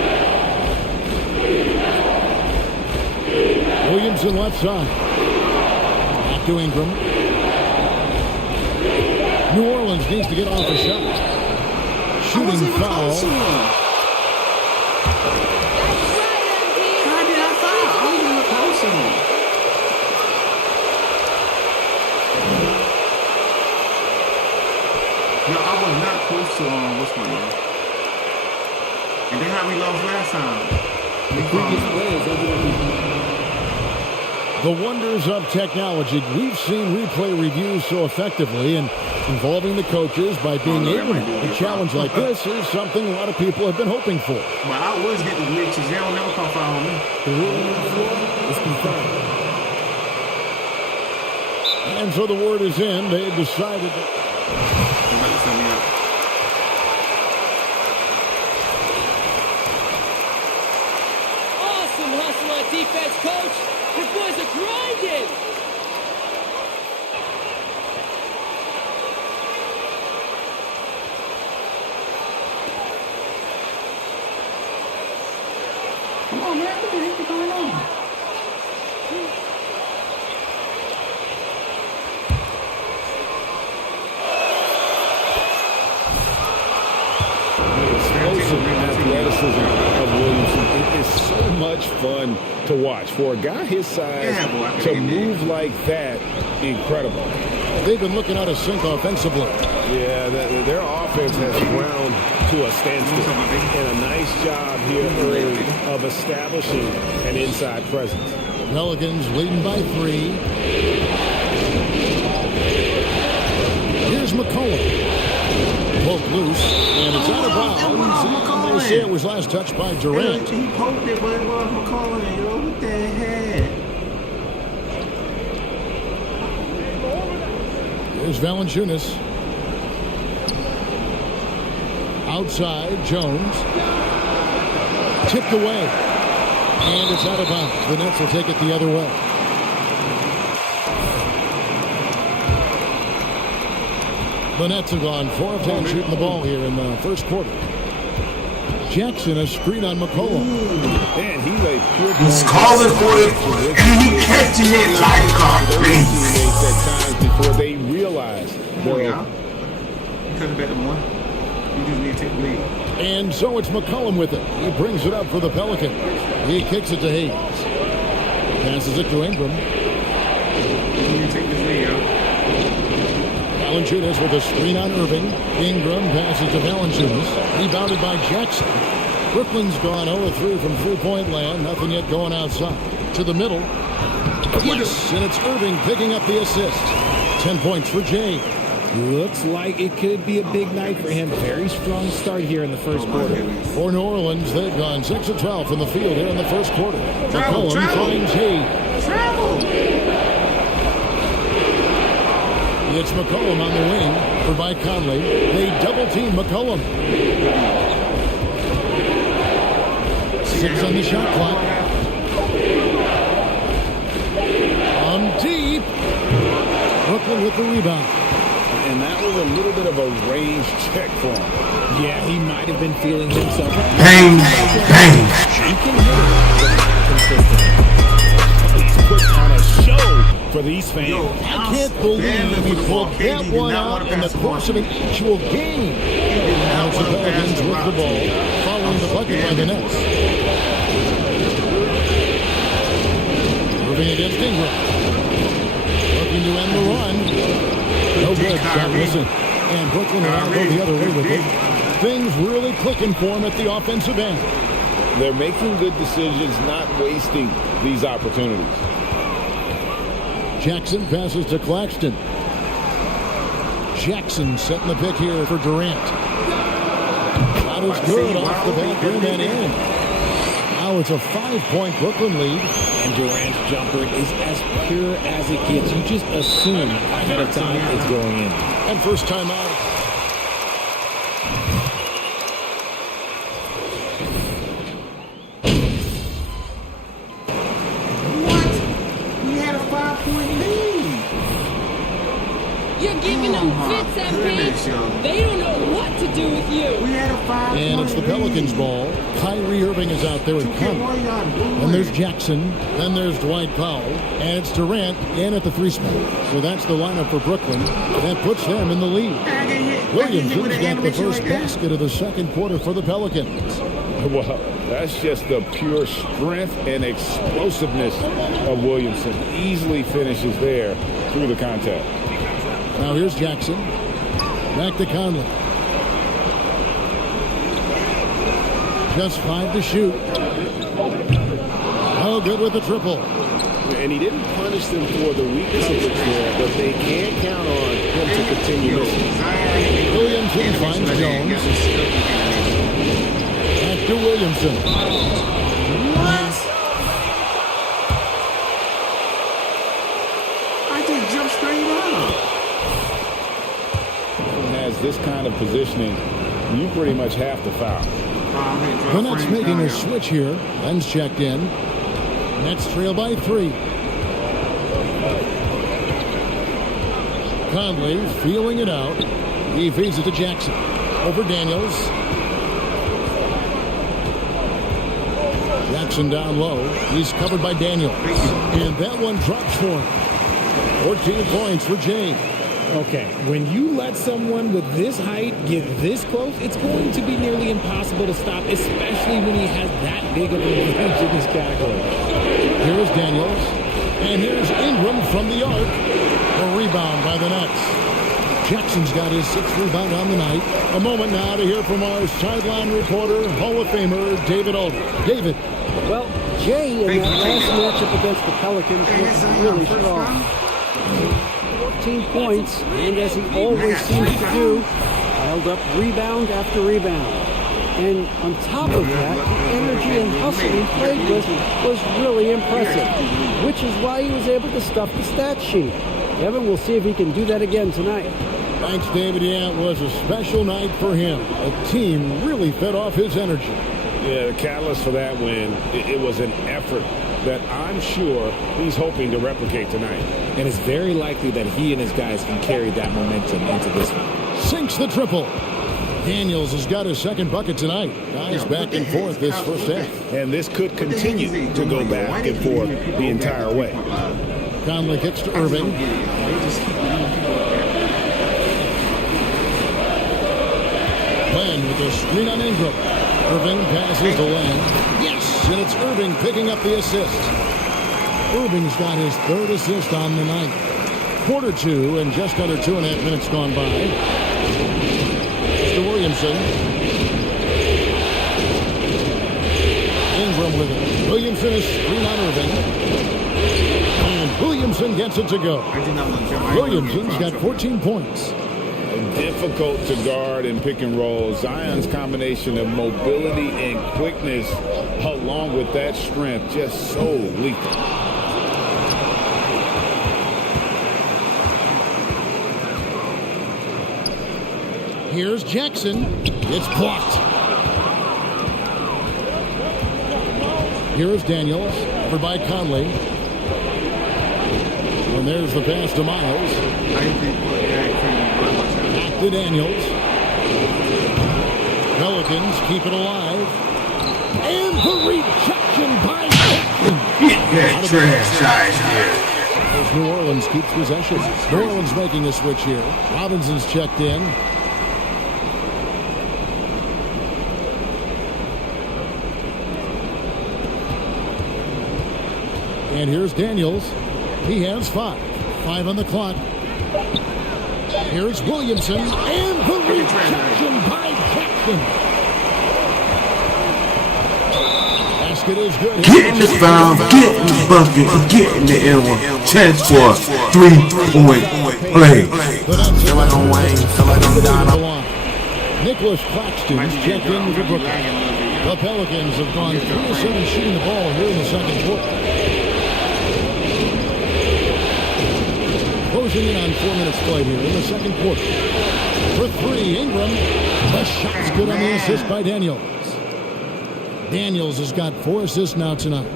Williamson left side. Back to Ingram. New Orleans needs to get off a shot. Shooting foul. No, I was not close to what's my name. And then how we lost last time. The wonders of technology. We've seen replay reviews so effectively, and involving the coaches by being able to challenge like this is something a lot of people have been hoping for. But I was getting glitches. They don't never come foul on me. The rule on the floor is confirmed. And so the word is in. They've decided that. Awesome hustle on defense, coach. Your boys are grinding. Come on, man. What the heck is going on? Athleticism of Williamson. It is so much fun to watch. For a guy his size to move like that, incredible. They've been looking out of sync offensively. Yeah, their offense has ground to a standstill. And a nice job here early of establishing an inside presence. Pelicans leading by 3. Here's McCollum. Poked loose, and it's out of bounds. They say it was last touched by Durant. He poked it, but it was McCollum, yo. What the heck? Here's Valanciunas. Outside, Jones. Tipped away. And it's out of bounds. The Nets will take it the other way. The Nets have gone 4 of 10 shooting the ball here in the first quarter. Jackson, a screen on McCollum. Man, he's a pure. He's calling for it, and he catching it like a beast. At times before they realize. You could have bet them one. You just need to take the lead. And so it's McCollum with it. He brings it up for the Pelicans. He kicks it to Hayes. Passes it to Ingram. You need to take this lead, yo. Valanciunas with a screen on Irving. Ingram passes to Valanciunas. Rebounded by Jackson. Brooklyn's gone 0-3 from three-point land. Nothing yet going outside. To the middle. Yes, and it's Irving picking up the assist. 10 points for Jay. Looks like it could be a big night for him. Very strong start here in the first quarter. For New Orleans, they've gone 6 of 12 from the field here in the first quarter. McCollum finds Hayes. Travel! It's McCollum on the wing. For by Conley, they double-team McCollum. 6 on the shot clock. Deep. Brooklyn with the rebound. And that was a little bit of a range check for him. Yeah, he might have been feeling himself. Bang, bang. He can hit it, but not consistent. He's put on a show for these fans. I can't believe he pulled that one out in the course of an actual game. Now it's the Pelicans with the ball, following the bucket by the Nets. Moving against Ingram. Looking to end the run. No good, shot missing. And Brooklyn will now go the other way with it. Things really clicking for him at the offensive end. They're making good decisions, not wasting these opportunities. Jackson passes to Claxton. Jackson setting the pick here for Durant. That is good off the back rim and in. Now it's a 5-point Brooklyn lead. And Durant's jumper is as pure as it gets. You just assume ahead of time it's going in. And first time out. What? We had a 5-point lead. You're giving them fits, MP. They don't know what to do with you. We had a 5-point lead. And it's the Pelicans' ball. Kyrie Irving is out there with Conley. Then there's Jackson. Then there's Dwight Powell. And it's Durant in at the 3 spot. So that's the lineup for Brooklyn. That puts them in the lead. Williamson's got the first basket of the second quarter for the Pelicans. Well, that's just the pure strength and explosiveness of Williamson. Easily finishes there through the contact. Now here's Jackson. Back to Conley. Just 5 to shoot. Oh, good with the triple. And he didn't punish them for the weak coverage there, but they can count on him to continue missing. Williamson finds Jones. Back to Williamson. What? I just jumped straight up. Has this kind of positioning, you pretty much have to foul. The Nets making a switch here. Len's checked in. Nets trail by 3. Conley feeling it out. He feeds it to Jackson. Over Daniels. Jackson down low. He's covered by Daniels. And that one drops for him. 14 points for James. Okay, when you let someone with this height get this close, it's going to be nearly impossible to stop, especially when he has that big of an advantage in this category. Here's Daniels. And here's Ingram from the arc. A rebound by the Nets. Jackson's got his 6th rebound on the night. A moment now to hear from our sideline reporter, Hall of Famer, David Aldridge. David. Well, Jay in that last matchup against the Pelicans looked really strong. 14 points, and as he always seems to do, piled up rebound after rebound. And on top of that, the energy and hustle he played with was really impressive, which is why he was able to stuff the stat sheet. Evan, we'll see if he can do that again tonight. Thanks, David. Yeah, it was a special night for him. The team really fed off his energy. Yeah, the catalyst for that win, it was an effort that I'm sure he's hoping to replicate tonight. And it's very likely that he and his guys can carry that momentum into this one. Sinks the triple. Daniels has got his 2nd bucket tonight. Guys back and forth this first half. And this could continue to go back and forth the entire way. Conley kicks to Irving. Len with a screen on Ingram. Irving passes to Len. Yes, and it's Irving picking up the assist. Irving's got his 3rd assist on the night. Quarter 2 and just under 2.5 minutes gone by. Mr. Williamson. Ingram with it. Williamson is screen on Irving. And Williamson gets it to go. Williamson's got 14 points. Difficult to guard and pick and roll. Zion's combination of mobility and quickness along with that strength just so lethal. Here's Jackson. It's blocked. Here's Daniels. Over by Conley. And there's the pass to Miles. Back to Daniels. Pelicans keep it alive. And the rejection by Jackson. Get that trash out here. As New Orleans keeps possession. New Orleans making a switch here. Robinson's checked in. And here's Daniels. He has 5. 5 on the clock. Here's Williamson. And the rejection by Jackson. Basket is good. Get in the foul, get in the bucket, get in the end one. Chance for 3-point play. Feel like I'm Wayne, feel like I'm down. Nicholas Claxton's checked in with the Brooklyn. The Pelicans have gone 3-7 shooting the ball here in the second quarter. Closing in on 4 minutes played here in the second quarter. For 3, Ingram. The shot's good on the assist by Daniels. Daniels has got 4 assists now tonight.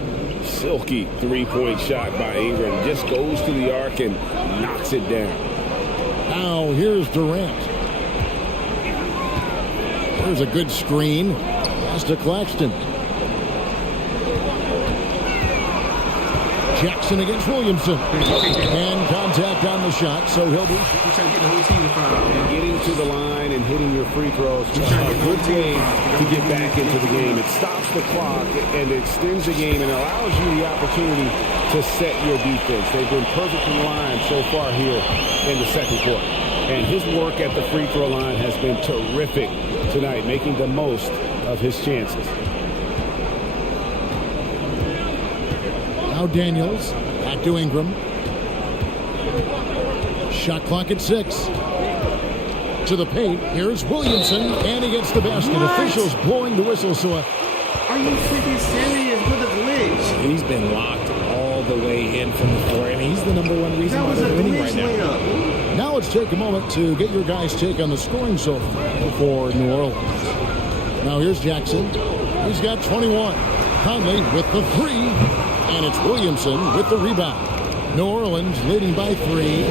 Silky three-point shot by Ingram. Just goes to the arc and knocks it down. Now here's Durant. There's a good screen. Pass to Claxton. Jackson against Williamson. And contact on the shot, so he'll be getting to the line and hitting your free throws. A good way to get back into the game. It stops the clock and extends the game and allows you the opportunity to set your defense. They've been perfect in line so far here in the second quarter. And his work at the free throw line has been terrific tonight, making the most of his chances. Now Daniels, back to Ingram. Shot clock at 6. To the paint, here's Williamson, and he gets the basket. What? Officials blowing the whistle, so Are you freaking serious? What a glitch. He's been locked all the way in from the floor, and he's the #1 reason why they're winning right now. now let's take a moment to get your guys' take on the scoring so far for New Orleans. Now here's Jackson. He's got 21. Conley with the 3. And it's Williamson with the rebound. New Orleans leading by 3.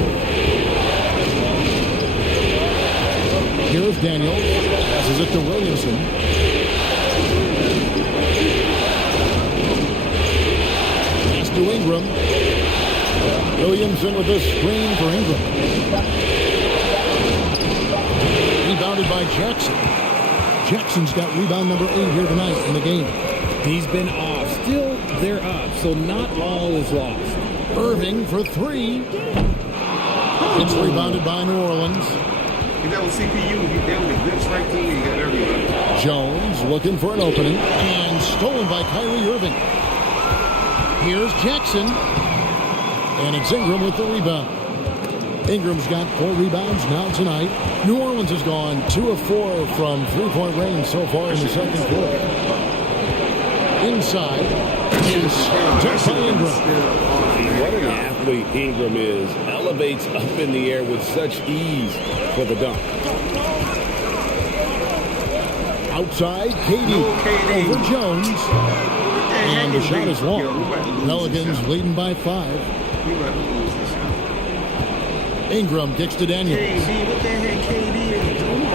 Here's Daniels. Passes it to Williamson. Pass to Ingram. Williamson with a screen for Ingram. Rebounded by Jackson. Jackson's got rebound number 8 here tonight in the game. He's been off. Still, they're up, so not all is lost. Irving for 3. It's rebounded by New Orleans. If that was CPU, that would have been strike to me. Got everybody. Jones looking for an opening and stolen by Kyrie Irving. Here's Jackson. And it's Ingram with the rebound. Ingram's got 4 rebounds now tonight. New Orleans has gone 2 of 4 from 3-point range so far in the second quarter. Inside is just by Ingram. What an athlete Ingram is. Elevates up in the air with such ease for the dunk. Outside, KD over Jones. And the shot is long. Pelicans leading by 5. Ingram kicks to Daniels. KD, what the heck KD is doing?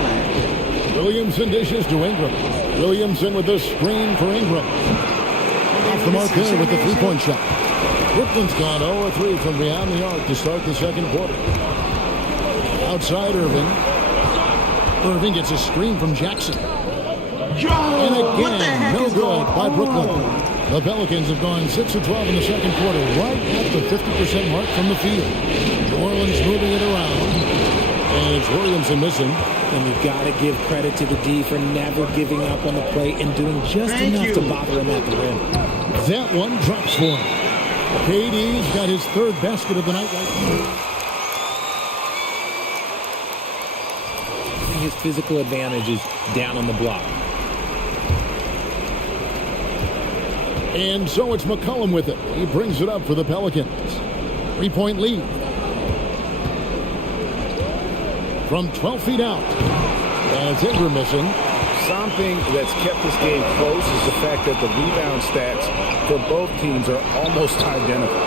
Williamson dishes to Ingram. Williamson with the screen for Ingram. Off the mark there with the 3-point shot. Brooklyn's gone 0-3 from beyond the arc to start the second quarter. Outside Irving. Irving gets a screen from Jackson. And again, no good by Brooklyn. The Pelicans have gone 6 of 12 in the second quarter, right at the 50% mark from the field. New Orleans moving it around. And it's Williamson missing. And you've got to give credit to the D for never giving up on the play and doing just enough to bother him at the rim. That one drops for him. KD's got his 3rd basket of the night right now. His physical advantage is down on the block. And so it's McCollum with it. He brings it up for the Pelicans. 3-point lead. From 12 feet out. And it's Ingram missing. Something that's kept this game close is the fact that the rebound stats for both teams are almost identical.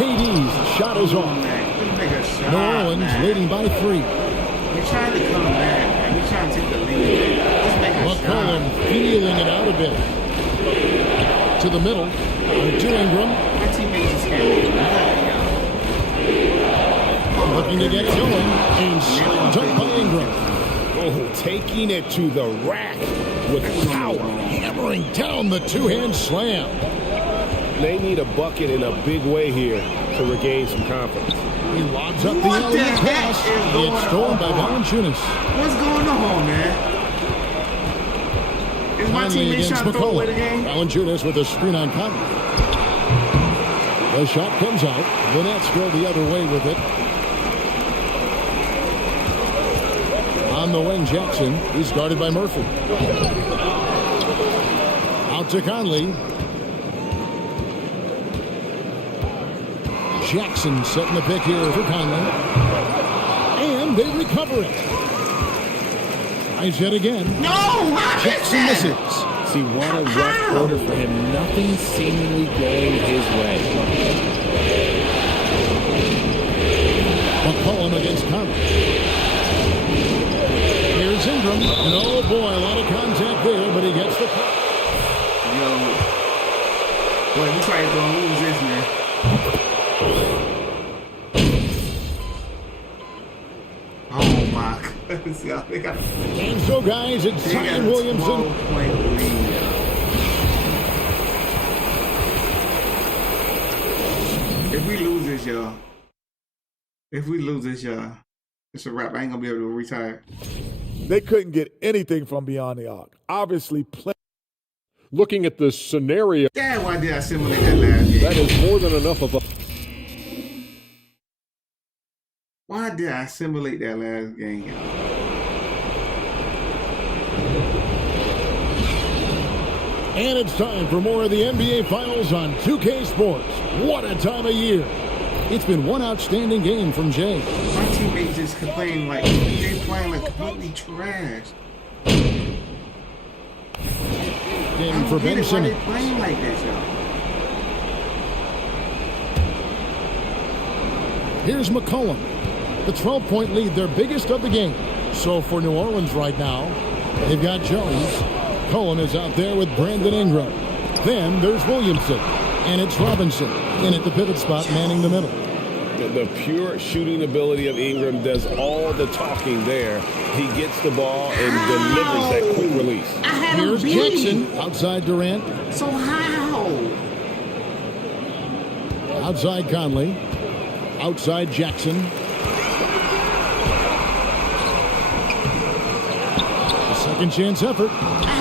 KD's shot is off. New Orleans leading by 3. We're trying to come back, man. We're trying to take the lead. Just make a McCollum shot. feeling it out a bit. To the middle. To Ingram. My teammates just can't leave. Looking to get it going. And slammed up by Ingram. Oh, taking it to the rack with power. Hammering down the two-hand slam. They need a bucket in a big way here to regain some confidence. He lobs up the alley pass. It's scored by Valanciunas. What's going on, man? Is my teammate trying to throw away the game? Valanciunas with a screen on Conley. The shot comes out. The Nets go the other way with it. On the wing, Jackson. He's guarded by Murphy. Out to Conley. Jackson setting the pick here for Conley. And they recover it. Nice hit again. No! Jackson misses. See, what a rough quarter for him. Nothing seemingly going his way. McCollum against Conley. Here's Ingram. And oh boy, a lot of contact there, but he gets the puck. Yo. Boy, we probably gonna lose this, man. Oh my goodness, y'all. They got And so, guys, it's Zion Williamson. If we lose this, y'all. It's a wrap. I ain't gonna be able to retire. They couldn't get anything from beyond the arc. Obviously, Looking at the scenario. Damn, why did I simulate that last game? That is more than enough of a. Why did I simulate that last game, y'all? And it's time for more of the NBA Finals on 2K Sports. What a time of year. It's been one outstanding game from Jay. My teammates just complain like they playing like completely trash. Game for Ben Simmons. Why they playing like this, y'all? Here's McCollum. The 12-point lead, their biggest of the game. So for New Orleans right now, they've got Jones. Cohen is out there with Brandon Ingram. Then there's Williamson. And it's Robinson in at the pivot spot, manning the middle. The pure shooting ability of Ingram does all the talking there. He gets the ball and delivers that quick release. Here's Jackson outside Durant. So how? Outside Conley. Outside Jackson. A second chance effort.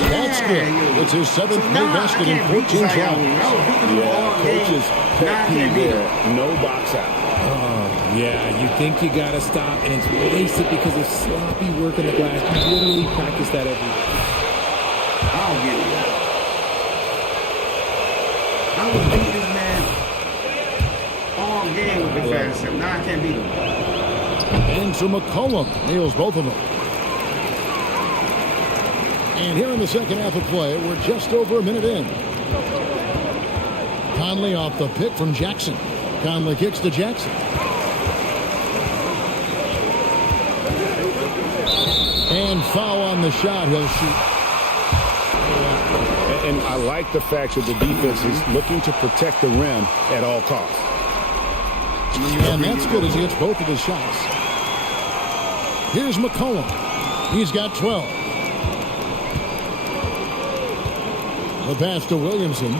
That's good. It's his 7th made basket in 14 tries. Yeah, coach's pet peeve there. No box out. Yeah, you think you got to stop, and it's wasted because of sloppy work in the glass. You literally practice that every day. I don't get it. I was beat this man all game with the fast step. Now I can't beat him. And so McCollum nails both of them. And here in the second half of play, we're just over a minute in. Conley off the pick from Jackson. Conley kicks to Jackson. And foul on the shot. He'll shoot. And I like the fact that the defense is looking to protect the rim at all costs. And that's good as he hits both of his shots. Here's McCollum. He's got 12. The pass to Williamson.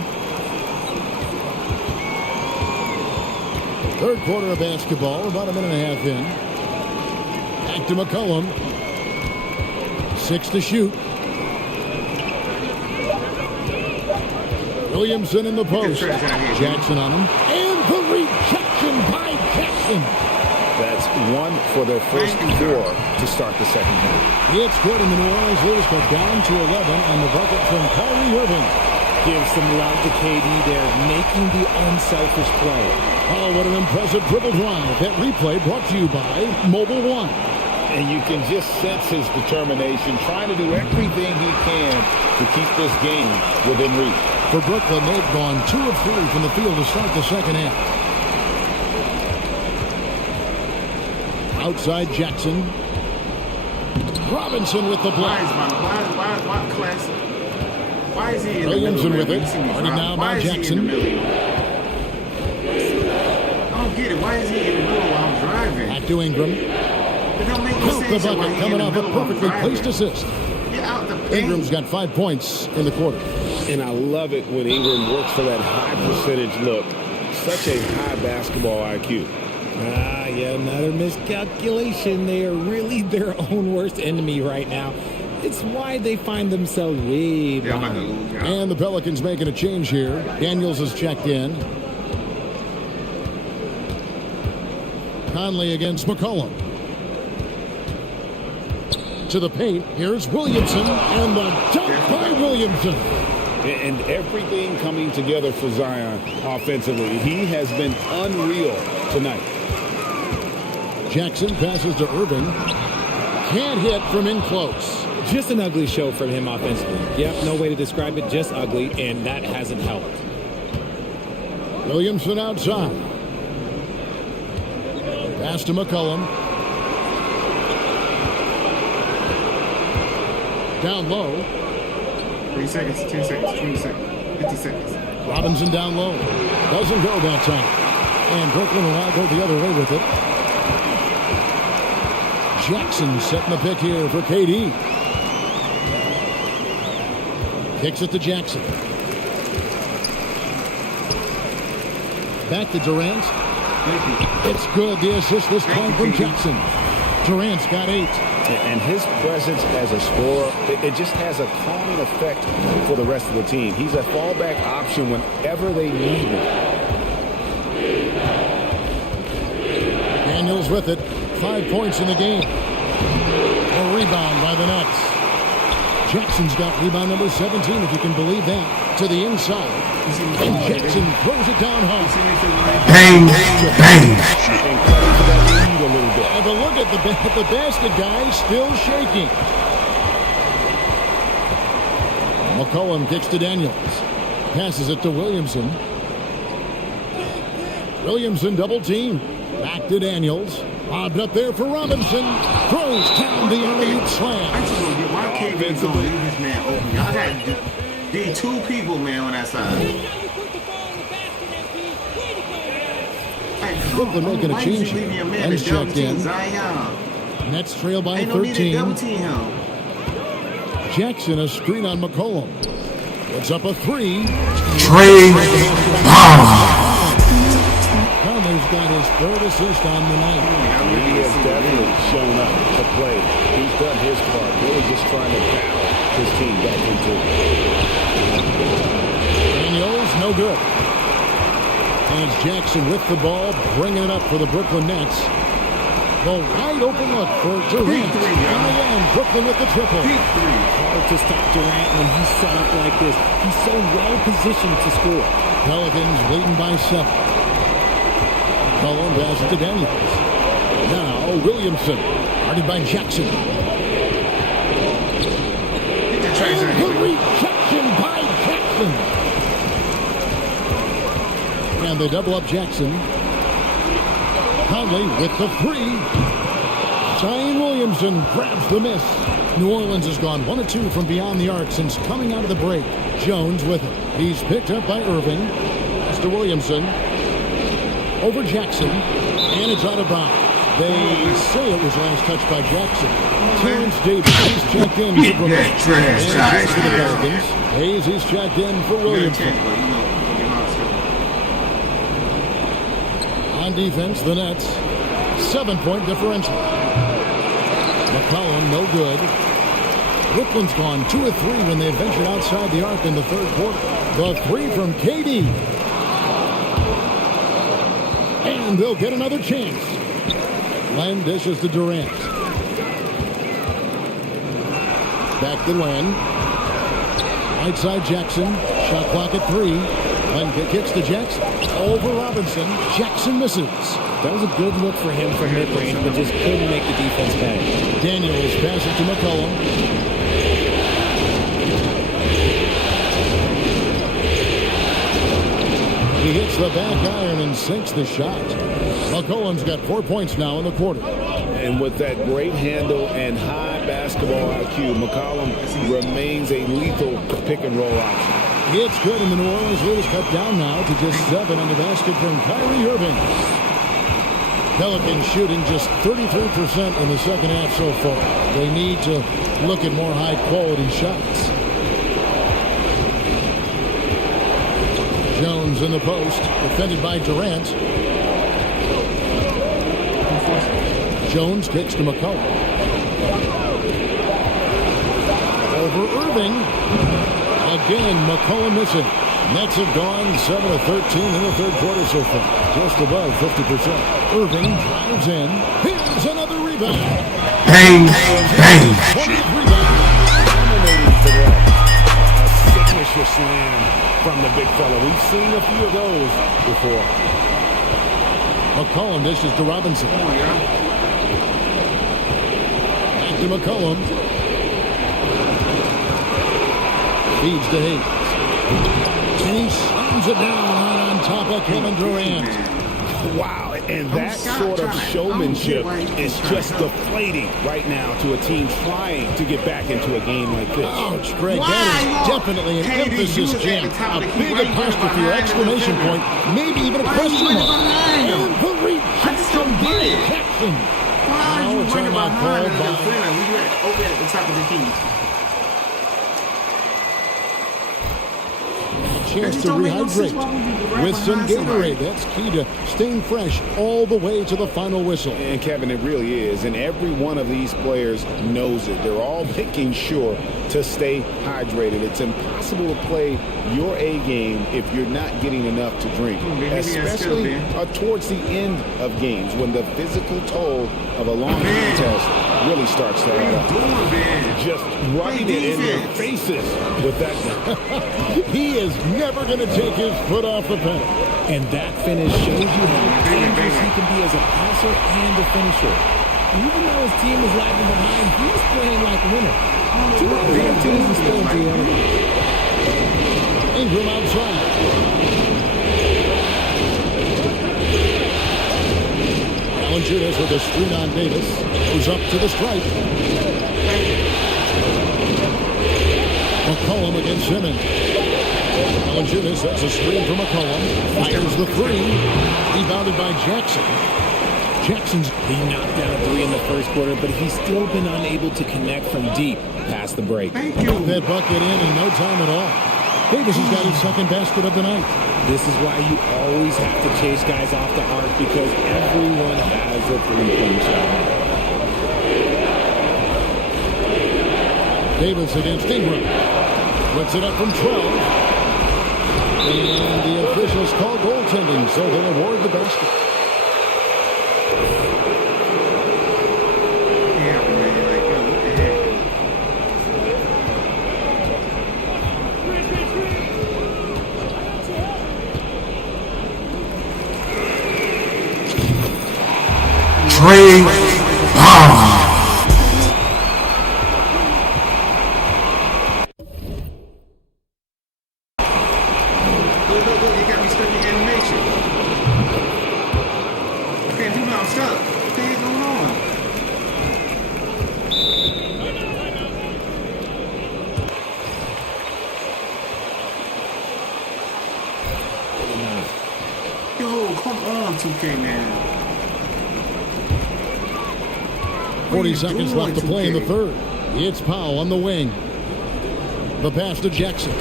Third quarter of basketball, about a minute and a half in. Back to McCollum. 6 to shoot. Williamson in the post. Jackson on him. And the rejection by Jackson. That's one for their first 4 to start the second half. It's good, and the New Orleans leaders go down to 11 on the bucket from Kyrie Irving. Give some love to KD there, making the unselfish play. Oh, what an impressive dribble drive. That replay brought to you by Mobile One. And you can just sense his determination, trying to do everything he can to keep this game within reach. For Brooklyn, they've gone 2 of 3 from the field to start the second half. Outside Jackson. Robinson with the block. Why is he in Williamson the middle? with it. Starting now by Jackson. I don't get it. Why is he in the middle while I'm driving? Back to Ingram. It don't make no Count the sense. bucket coming off a perfectly placed assist. Get out the paint. Ingram's got 5 points in the quarter. And I love it when Ingram works for that high percentage look. Such a high basketball IQ. Yeah, another miscalculation. They are really their own worst enemy right now. It's why they find themselves way behind. And the Pelicans making a change here. Daniels has checked in. Conley against McCollum. To the paint. Here's Williamson. And the dunk by Williamson. And everything coming together for Zion offensively. He has been unreal tonight. Jackson passes to Irving. Can't hit from in close. Just an ugly show from him offensively. Yep, no way to describe it, just ugly, and that hasn't helped. Williamson outside. Pass to McCollum. Down low. 3 seconds, 10 seconds, 20 seconds, 50 seconds. Robinson down low. Doesn't go that time. And Brooklyn will now go the other way with it. Jackson setting the pick here for KD. Kicks it to Jackson. Back to Durant. It's good. The assist this time from Jackson. Durant's got 8. And his presence as a scorer, it just has a calming effect for the rest of the team. He's a fallback option whenever they need him. Daniels with it. 5 points in the game. A rebound by the Nets. Jackson's got rebound number 17, if you can believe that. To the inside. And Jackson throws it down hard. Bang, bang. And a look at the basket guy still shaking. McCollum kicks to Daniels. Passes it to Williamson. Williamson double team. Back to Daniels. Lobbed up there for Robinson. Throws down the alley-oop slam. I just don't get why can't they go leave this man open? Y'all got the 2 people, man, on that side. Brooklyn making a change here. Ben's checked in. Zion. Nets trail by Ain't no need to 13. double team him. Jackson a screen on McCollum. Puts up a 3. Trey Conley's got his 3rd assist on the night. He has definitely shown up to play. He's done his part, really just trying to battle his team back into it. Daniels, no good. And it's Jackson with the ball, bringing it up for the Brooklyn Nets. The wide open look for Durant. And again, Brooklyn with the triple. Hard to stop Durant when he's set up like this. He's so well positioned to score. Pelicans leading by 7. Cullen passes to Daniels. Now Williamson, guarded by Jackson. The rejection by Jackson. And they double up Jackson. Conley with the 3. Zion Williamson grabs the miss. New Orleans has gone 1 of 2 from beyond the arc since coming out of the break. Jones with it. He's picked up by Irving. Mr. Williamson. Over Jackson. And it's out of bounds. They say it was last touched by Jackson. Terrence Davis, he's checked in for Brooklyn. For the Pelicans. Hayes, he's checked in for Williamson. On defense, the Nets. 7-point differential. McCollum, no good. Brooklyn's gone 2 of 3 when they ventured outside the arc in the 3rd quarter. The 3 from KD. And they'll get another chance. Len dishes to Durant. Back to Len. Right side Jackson. Shot clock at 3. Len kicks to Jackson. Over Robinson. Jackson misses. That was a good look for him from mid-range, but just couldn't make the defense pay. Daniels passes to McCollum. He hits the back iron and sinks the shot. McCollum's got 4 points now in the quarter. And with that great handle and high basketball IQ, McCollum remains a lethal pick-and-roll option. It's good, and the New Orleans lead is cut down now to just 7 on the basket from Kyrie Irving. Pelicans shooting just 33% in the second half so far. They need to look at more high-quality shots. Jones in the post, defended by Durant. Jones kicks to McCollum. Over Irving. Again, McCollum missing. Nets have gone 7 of 13 in the third quarter so far. Just above 50%. Irving drives in. Here's another rebound. Bang, bang. Dominating today. A signature slam from the big fella. We've seen a few of those before. McCollum dishes to Robinson. Back to McCollum. Feeds to Hayes. And he slams it down on top of Kevin Durant. Wow, and that sort of showmanship is just deflating right now to a team trying to get back into a game like this. Ouch, Greg, that is definitely an emphasis jam. A big apostrophe or exclamation point, maybe even a question mark. And the rejection by Jackson. Why are you running behind the defender? We were open at the top of the key. Chance to rehydrate with some Gatorade. That's key to staying fresh all the way to the final whistle. And Kevin, it really is. And every one of these players knows it. They're all making sure to stay hydrated. It's impossible to play your A game if you're not getting enough to drink, especially towards the end of games when the physical toll of a long contest really starts to add up. Just rubbing it in their faces with that. He is never going to take his foot off the pedal. And that finish shows you how dangerous he can be as a passer and a finisher. Even though his team is lagging behind, he's playing like a winner. Too bad his opportunities are still too young. Ingram outside. Valanciunas with a screen on Davis. Goes up to the stripe. McCollum against Simmons. Valanciunas has a screen for McCollum. Fires the three. Rebounded by Jackson. He knocked down a three in the first quarter, but he's still been unable to connect from deep past the break. That bucket in no time at all. Davis has got his second basket of the night. This is why you always have to chase guys off the arc, because everyone has a three-point shot. Davis against Ingram. Puts it up from 12. And the officials call goaltending, so they'll award the basket. Trey Bomb. Look, you got me stuck in animation. I can't do nothing, I'm stuck. What the heck going on? Yo, come on, 2K, man. 40 seconds left to play in the third. It's Powell on the wing. The pass to Jackson.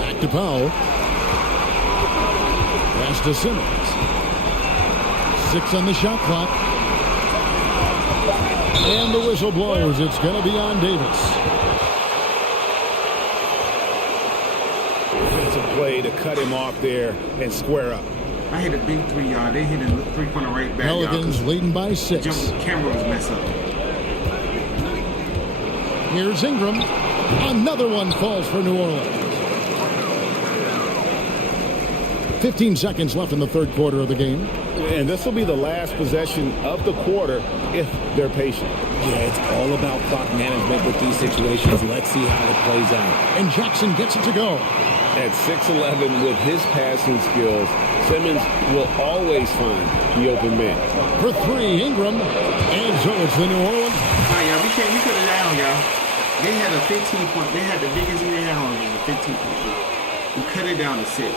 Back to Powell. Pass to Simmons. 6 on the shot clock. And the whistle blows. It's going to be on Davis. Defensive play to cut him off there and square up. I hit a big 3, y'all. They hit a 3-pointer right back, Pelicans leading by 6. Camera was messed up. Here's Ingram. Another one falls for New Orleans. 15 seconds left in the third quarter of the game. And this will be the last possession of the quarter if they're patient. Yeah, it's all about clock management with these situations. Let's see how it plays out. And Jackson gets it to go. At 6'11", with his passing skills, Simmons will always find the open man. For three, Ingram. And so it's the New Orleans. All right, y'all, we cut it down, y'all. They had a 15-point. They had the biggest lead they had on was a 15-point lead. We cut it down to 6.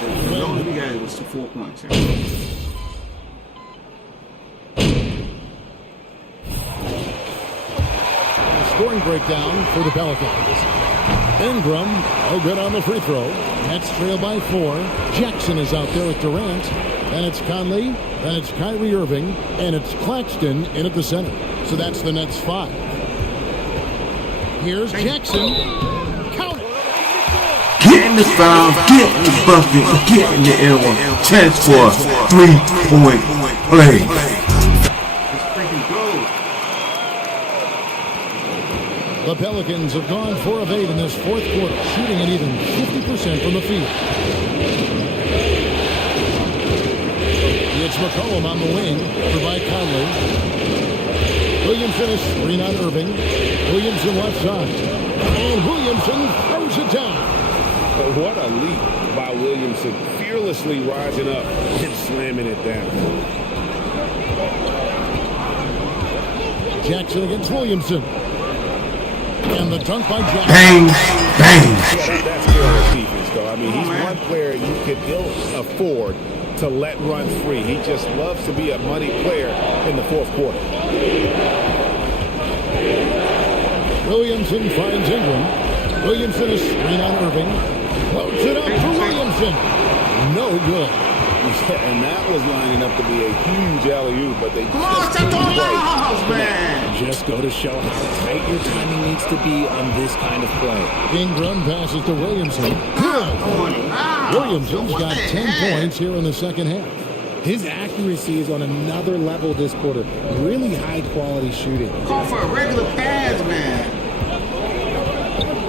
The lowest we got was to 4 points. Y'all. Scoring breakdown for the Pelicans. Ingram, no good on the free throw. Nets trail by 4. Jackson is out there with Durant. Then it's Conley. Then it's Kyrie Irving. And it's Claxton in at the center. So that's the Nets 5. Here's Jackson. Count it. Get in the foul, get in the bucket, get in the air one. Chance for a 3-point play. The Pelicans have gone 4 of 8 in this fourth quarter, shooting at even 50% from the field. It's McCollum on the wing, covered by Conley. Williamson is screen on Irving. Williamson left side. And Williamson throws it down. What a leap by Williamson, fearlessly rising up and slamming it down. Jackson against Williamson. And the dunk by Jackson. Bang, bang. Yeah, that's careless defense, though. I mean, he's one player you could ill afford to let run free. He just loves to be a money player in the fourth quarter. Williamson finds Ingram. Williamson is screen on Irving. Loads it up for Williamson. No good. And that was lining up to be a huge alley-oop, but they just go to show how tight your timing needs to be on this kind of play. Ingram passes to Williamson. Good. Williamson's got 10 points here in the second half. His accuracy is on another level this quarter. Really high-quality shooting. Call for a regular pass, man.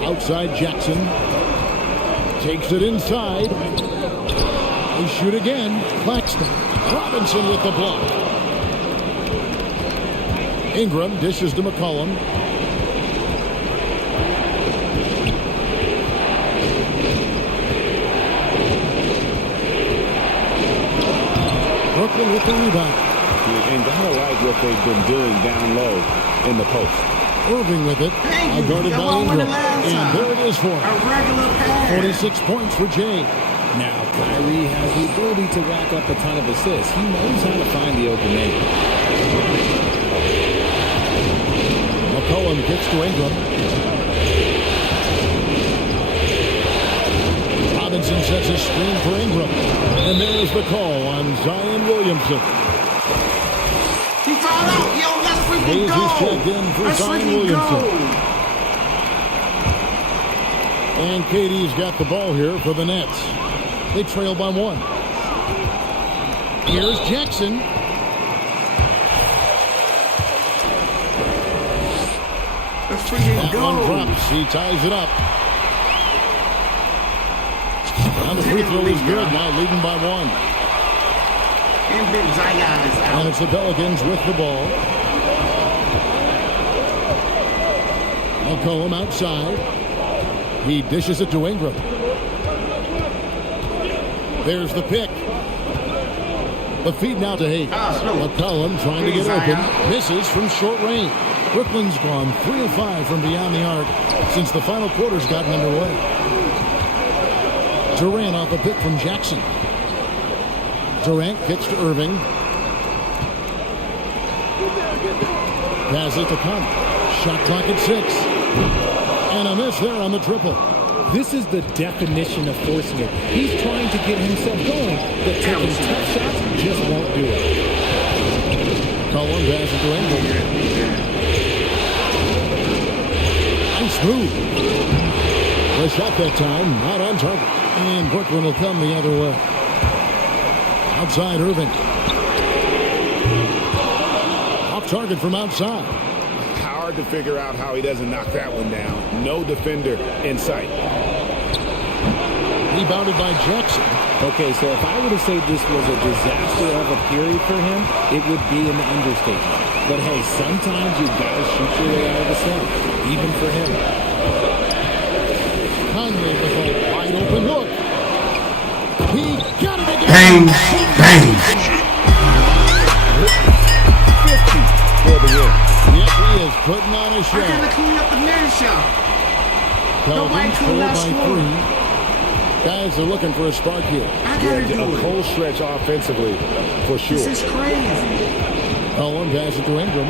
Outside Jackson. Takes it inside. They shoot again. Claxton. Robinson with the block. Ingram dishes to McCollum. Brooklyn with the rebound. And gotta like what they've been doing down low in the post. Irving with it. Guarded by Ingram. And there it is for him. A regular pass. 46 points for Jay. Now, Kyrie has the ability to rack up a ton of assists. He knows how to find the open man. McCollum gets to Ingram. Robinson sets a screen for Ingram. And there's the call on Zion Williamson. He fouled out. Yo, let's freaking go. He's checked in for Zion Williamson. And KD's got the ball here for the Nets. They trail by 1. Here's Jackson. Let's freaking go. That one drops. He ties it up. And the free throw is good. Now leading by 1. And Big Zion is out. And it's the Pelicans with the ball. McCollum outside. He dishes it to Ingram. There's the pick. The feed now to Hayes. McCollum trying to get open. Misses from short range. Brooklyn's gone 3 of 5 from beyond the arc since the final quarter's gotten underway. Durant off a pick from Jackson. Durant kicks to Irving. Pass it to Conley. Shot clock at 6. And a miss there on the triple. This is the definition of forcing it. He's trying to get himself going, but taking tough shots just won't do it. Cullen passes to Ingram. Nice move. The shot that time, not on target. And Brooklyn will come the other way. Outside Irving. Off target from outside. Hard to figure out how he doesn't knock that one down. No defender in sight. Rebounded by Jackson. Okay, so if I were to say this was a disaster of a period for him, it would be an understatement. But hey, sometimes you gotta shoot your way out of the slump, even for him. Conley with a wide open look. He got it again. Bang, bang. 50 for the win. Yep, he is putting on a show. I gotta clean up the man shot. Nobody Pelicans could 4 not by score. 3. Guys are looking for a spark here. I gotta do A it. cold stretch offensively, for sure. This is crazy. One pass it to Ingram.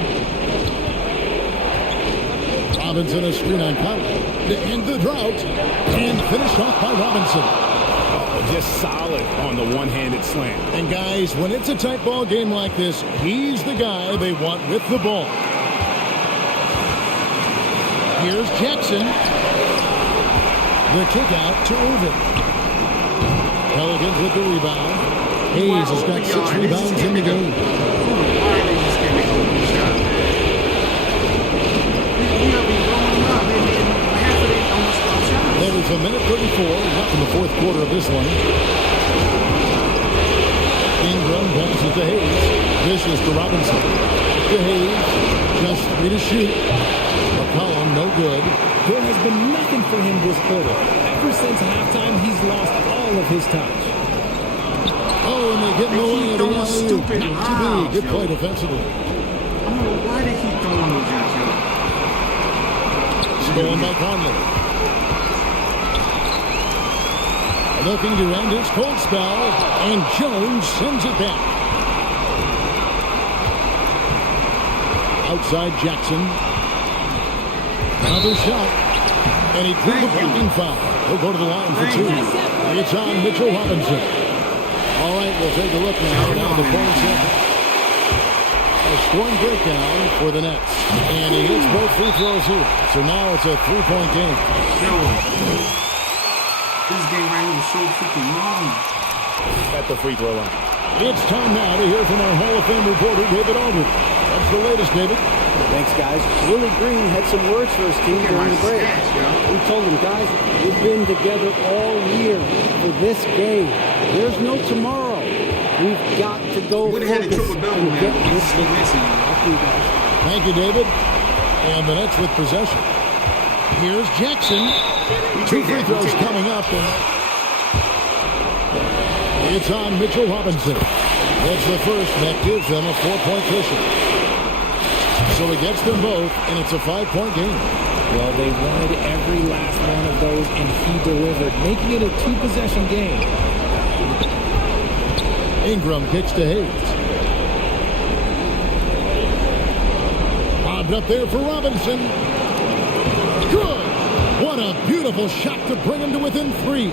Robinson a screen on Conley to end the drought and finished off by Robinson. Oh, just solid on the one-handed slam. And guys, when it's a tight ball game like this, he's the guy they want with the ball. Here's Jackson. The kick out to Irvin. Pelicans with the rebound. Hayes has got 6 rebounds in the game. Why they just can't make open shot? We gonna be blowing up. They made half of it almost all shots. There is a minute 34 left in the fourth quarter of this one. Ingram passes to Hayes. Vicious to Robinson. To Hayes. Just 3 to shoot. McCollum, no good. There has been nothing for him this quarter. Ever since halftime, he's lost all of his touch. Oh, and they get in the way of the alley-oop. Stupid Not lobs, too big. Good yo. play defensively. I don't know why they keep throwing those shots, yo. Stolen by Conley. Looking to end his cold spell, and Jones sends it back. Outside Jackson. Another shot. And he threw the blocking foul. He'll go to the line for 2. It's on Mitchell Robinson. All right, we'll take a look now at the points. A scoring breakdown for the Nets. And he hits both free throws here. So now it's a 3-point game. Yo, this game right here is so freaking long. At the free throw line. It's time now to hear from our Hall of Fame reporter, David Aldridge. That's the latest, David. Thanks, guys. Willie Green had some words for his team during the break. He told them, guys, we've been together all year for this game. There's no tomorrow. We've got to go focus and get this game. Thank you, David. And the Nets with possession. Here's Jackson. 2 free throws coming up. And it's on Mitchell Robinson. That's the first. That gives them a 4-point cushion. So he gets them both, and it's a 5-point game. Well, they wanted every last one of those, and he delivered, making it a 2-possession game. Ingram kicks to Hayes. Bobbed up there for Robinson. Good! What a beautiful shot to bring him to within 3.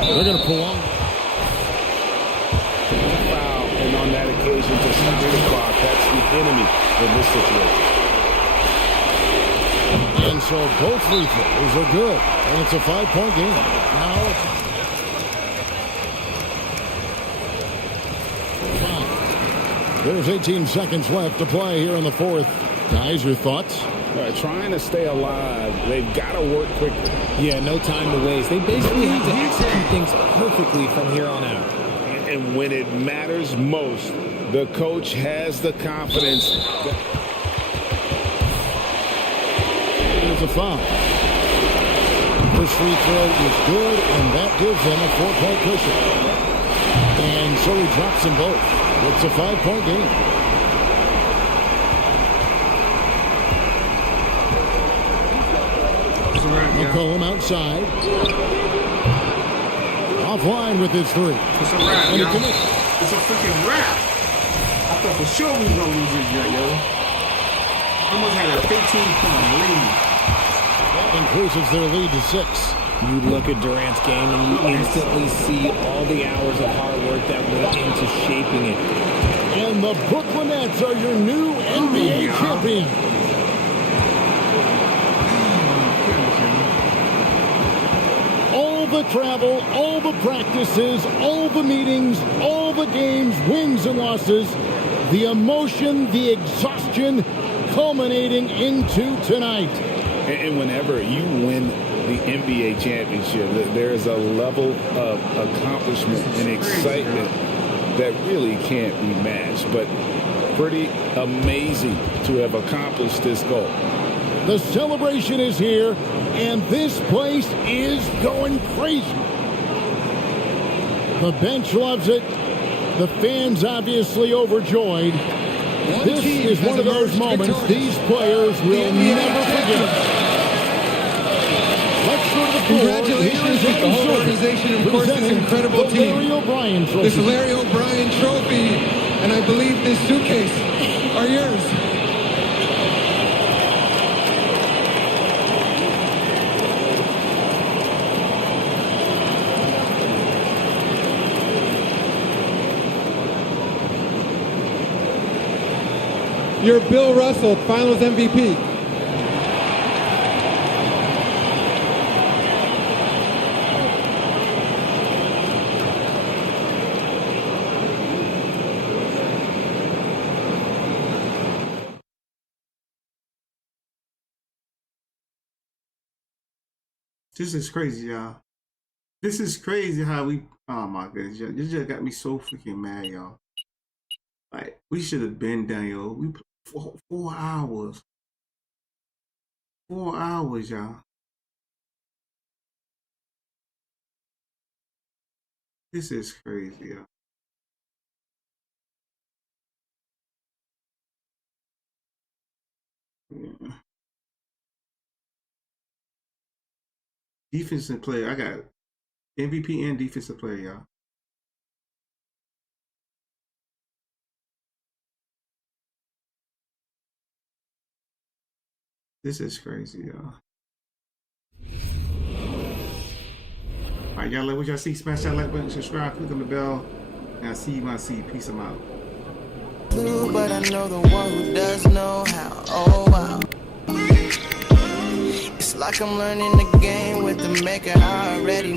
They're going to prolong. Foul, and on that occasion to stop the clock. That's the enemy in this situation. And so both free throws are good. And it's a 5-point game. Now, 5. There's 18 seconds left to play here in the fourth. Guys, your thoughts? Trying to stay alive. They've got to work quickly. Yeah, no time to waste. They basically have to execute things perfectly from here on out. And when it matters most, the coach has the confidence. There's a foul. First free throw is good, and that gives them a 4-point cushion. And so he drops them both. It's a 5-point game. McCollum outside. Offline with his 3. It's a wrap, And yo. he commits. It's a freaking wrap. I thought for sure we was going to lose this year, yo. Almost had a 15-point lead. That increases their lead to 6. You look at Durant's game and you instantly see all the hours of hard work that went into shaping it. And the Brooklyn Nets are your new NBA champion. All the travel, all the practices, all the meetings, all the games, wins and losses, the emotion, the exhaustion culminating into tonight. And whenever you win the NBA championship. There is a level of accomplishment and excitement that really can't be matched. But pretty amazing to have accomplished this goal. The celebration is here, and this place is going crazy. The bench loves it. The fans obviously overjoyed. This is one of those moments these players will never forget. Let's go to the floor. Congratulations to the whole organization and, of course, this incredible team. Larry O'Brien trophy. This Larry O'Brien trophy, and I believe this suitcase are yours. You're Bill Russell, Finals MVP. This is crazy, y'all. This is crazy how we. Oh my goodness, y'all. This just got me so freaking mad, y'all. Like, we should have been done, yo. We played 4 hours. 4 hours, y'all. This is crazy, y'all. Yeah. Defensive player. I got MVP and defensive player, y'all. This is crazy, y'all. Alright, y'all, like what y'all see? Smash that like button, subscribe, click on the bell, and I'll see you when I see you. Peace, I'm out. But I know the one who does know how. Oh wow. It's like I'm learning the game with the maker I already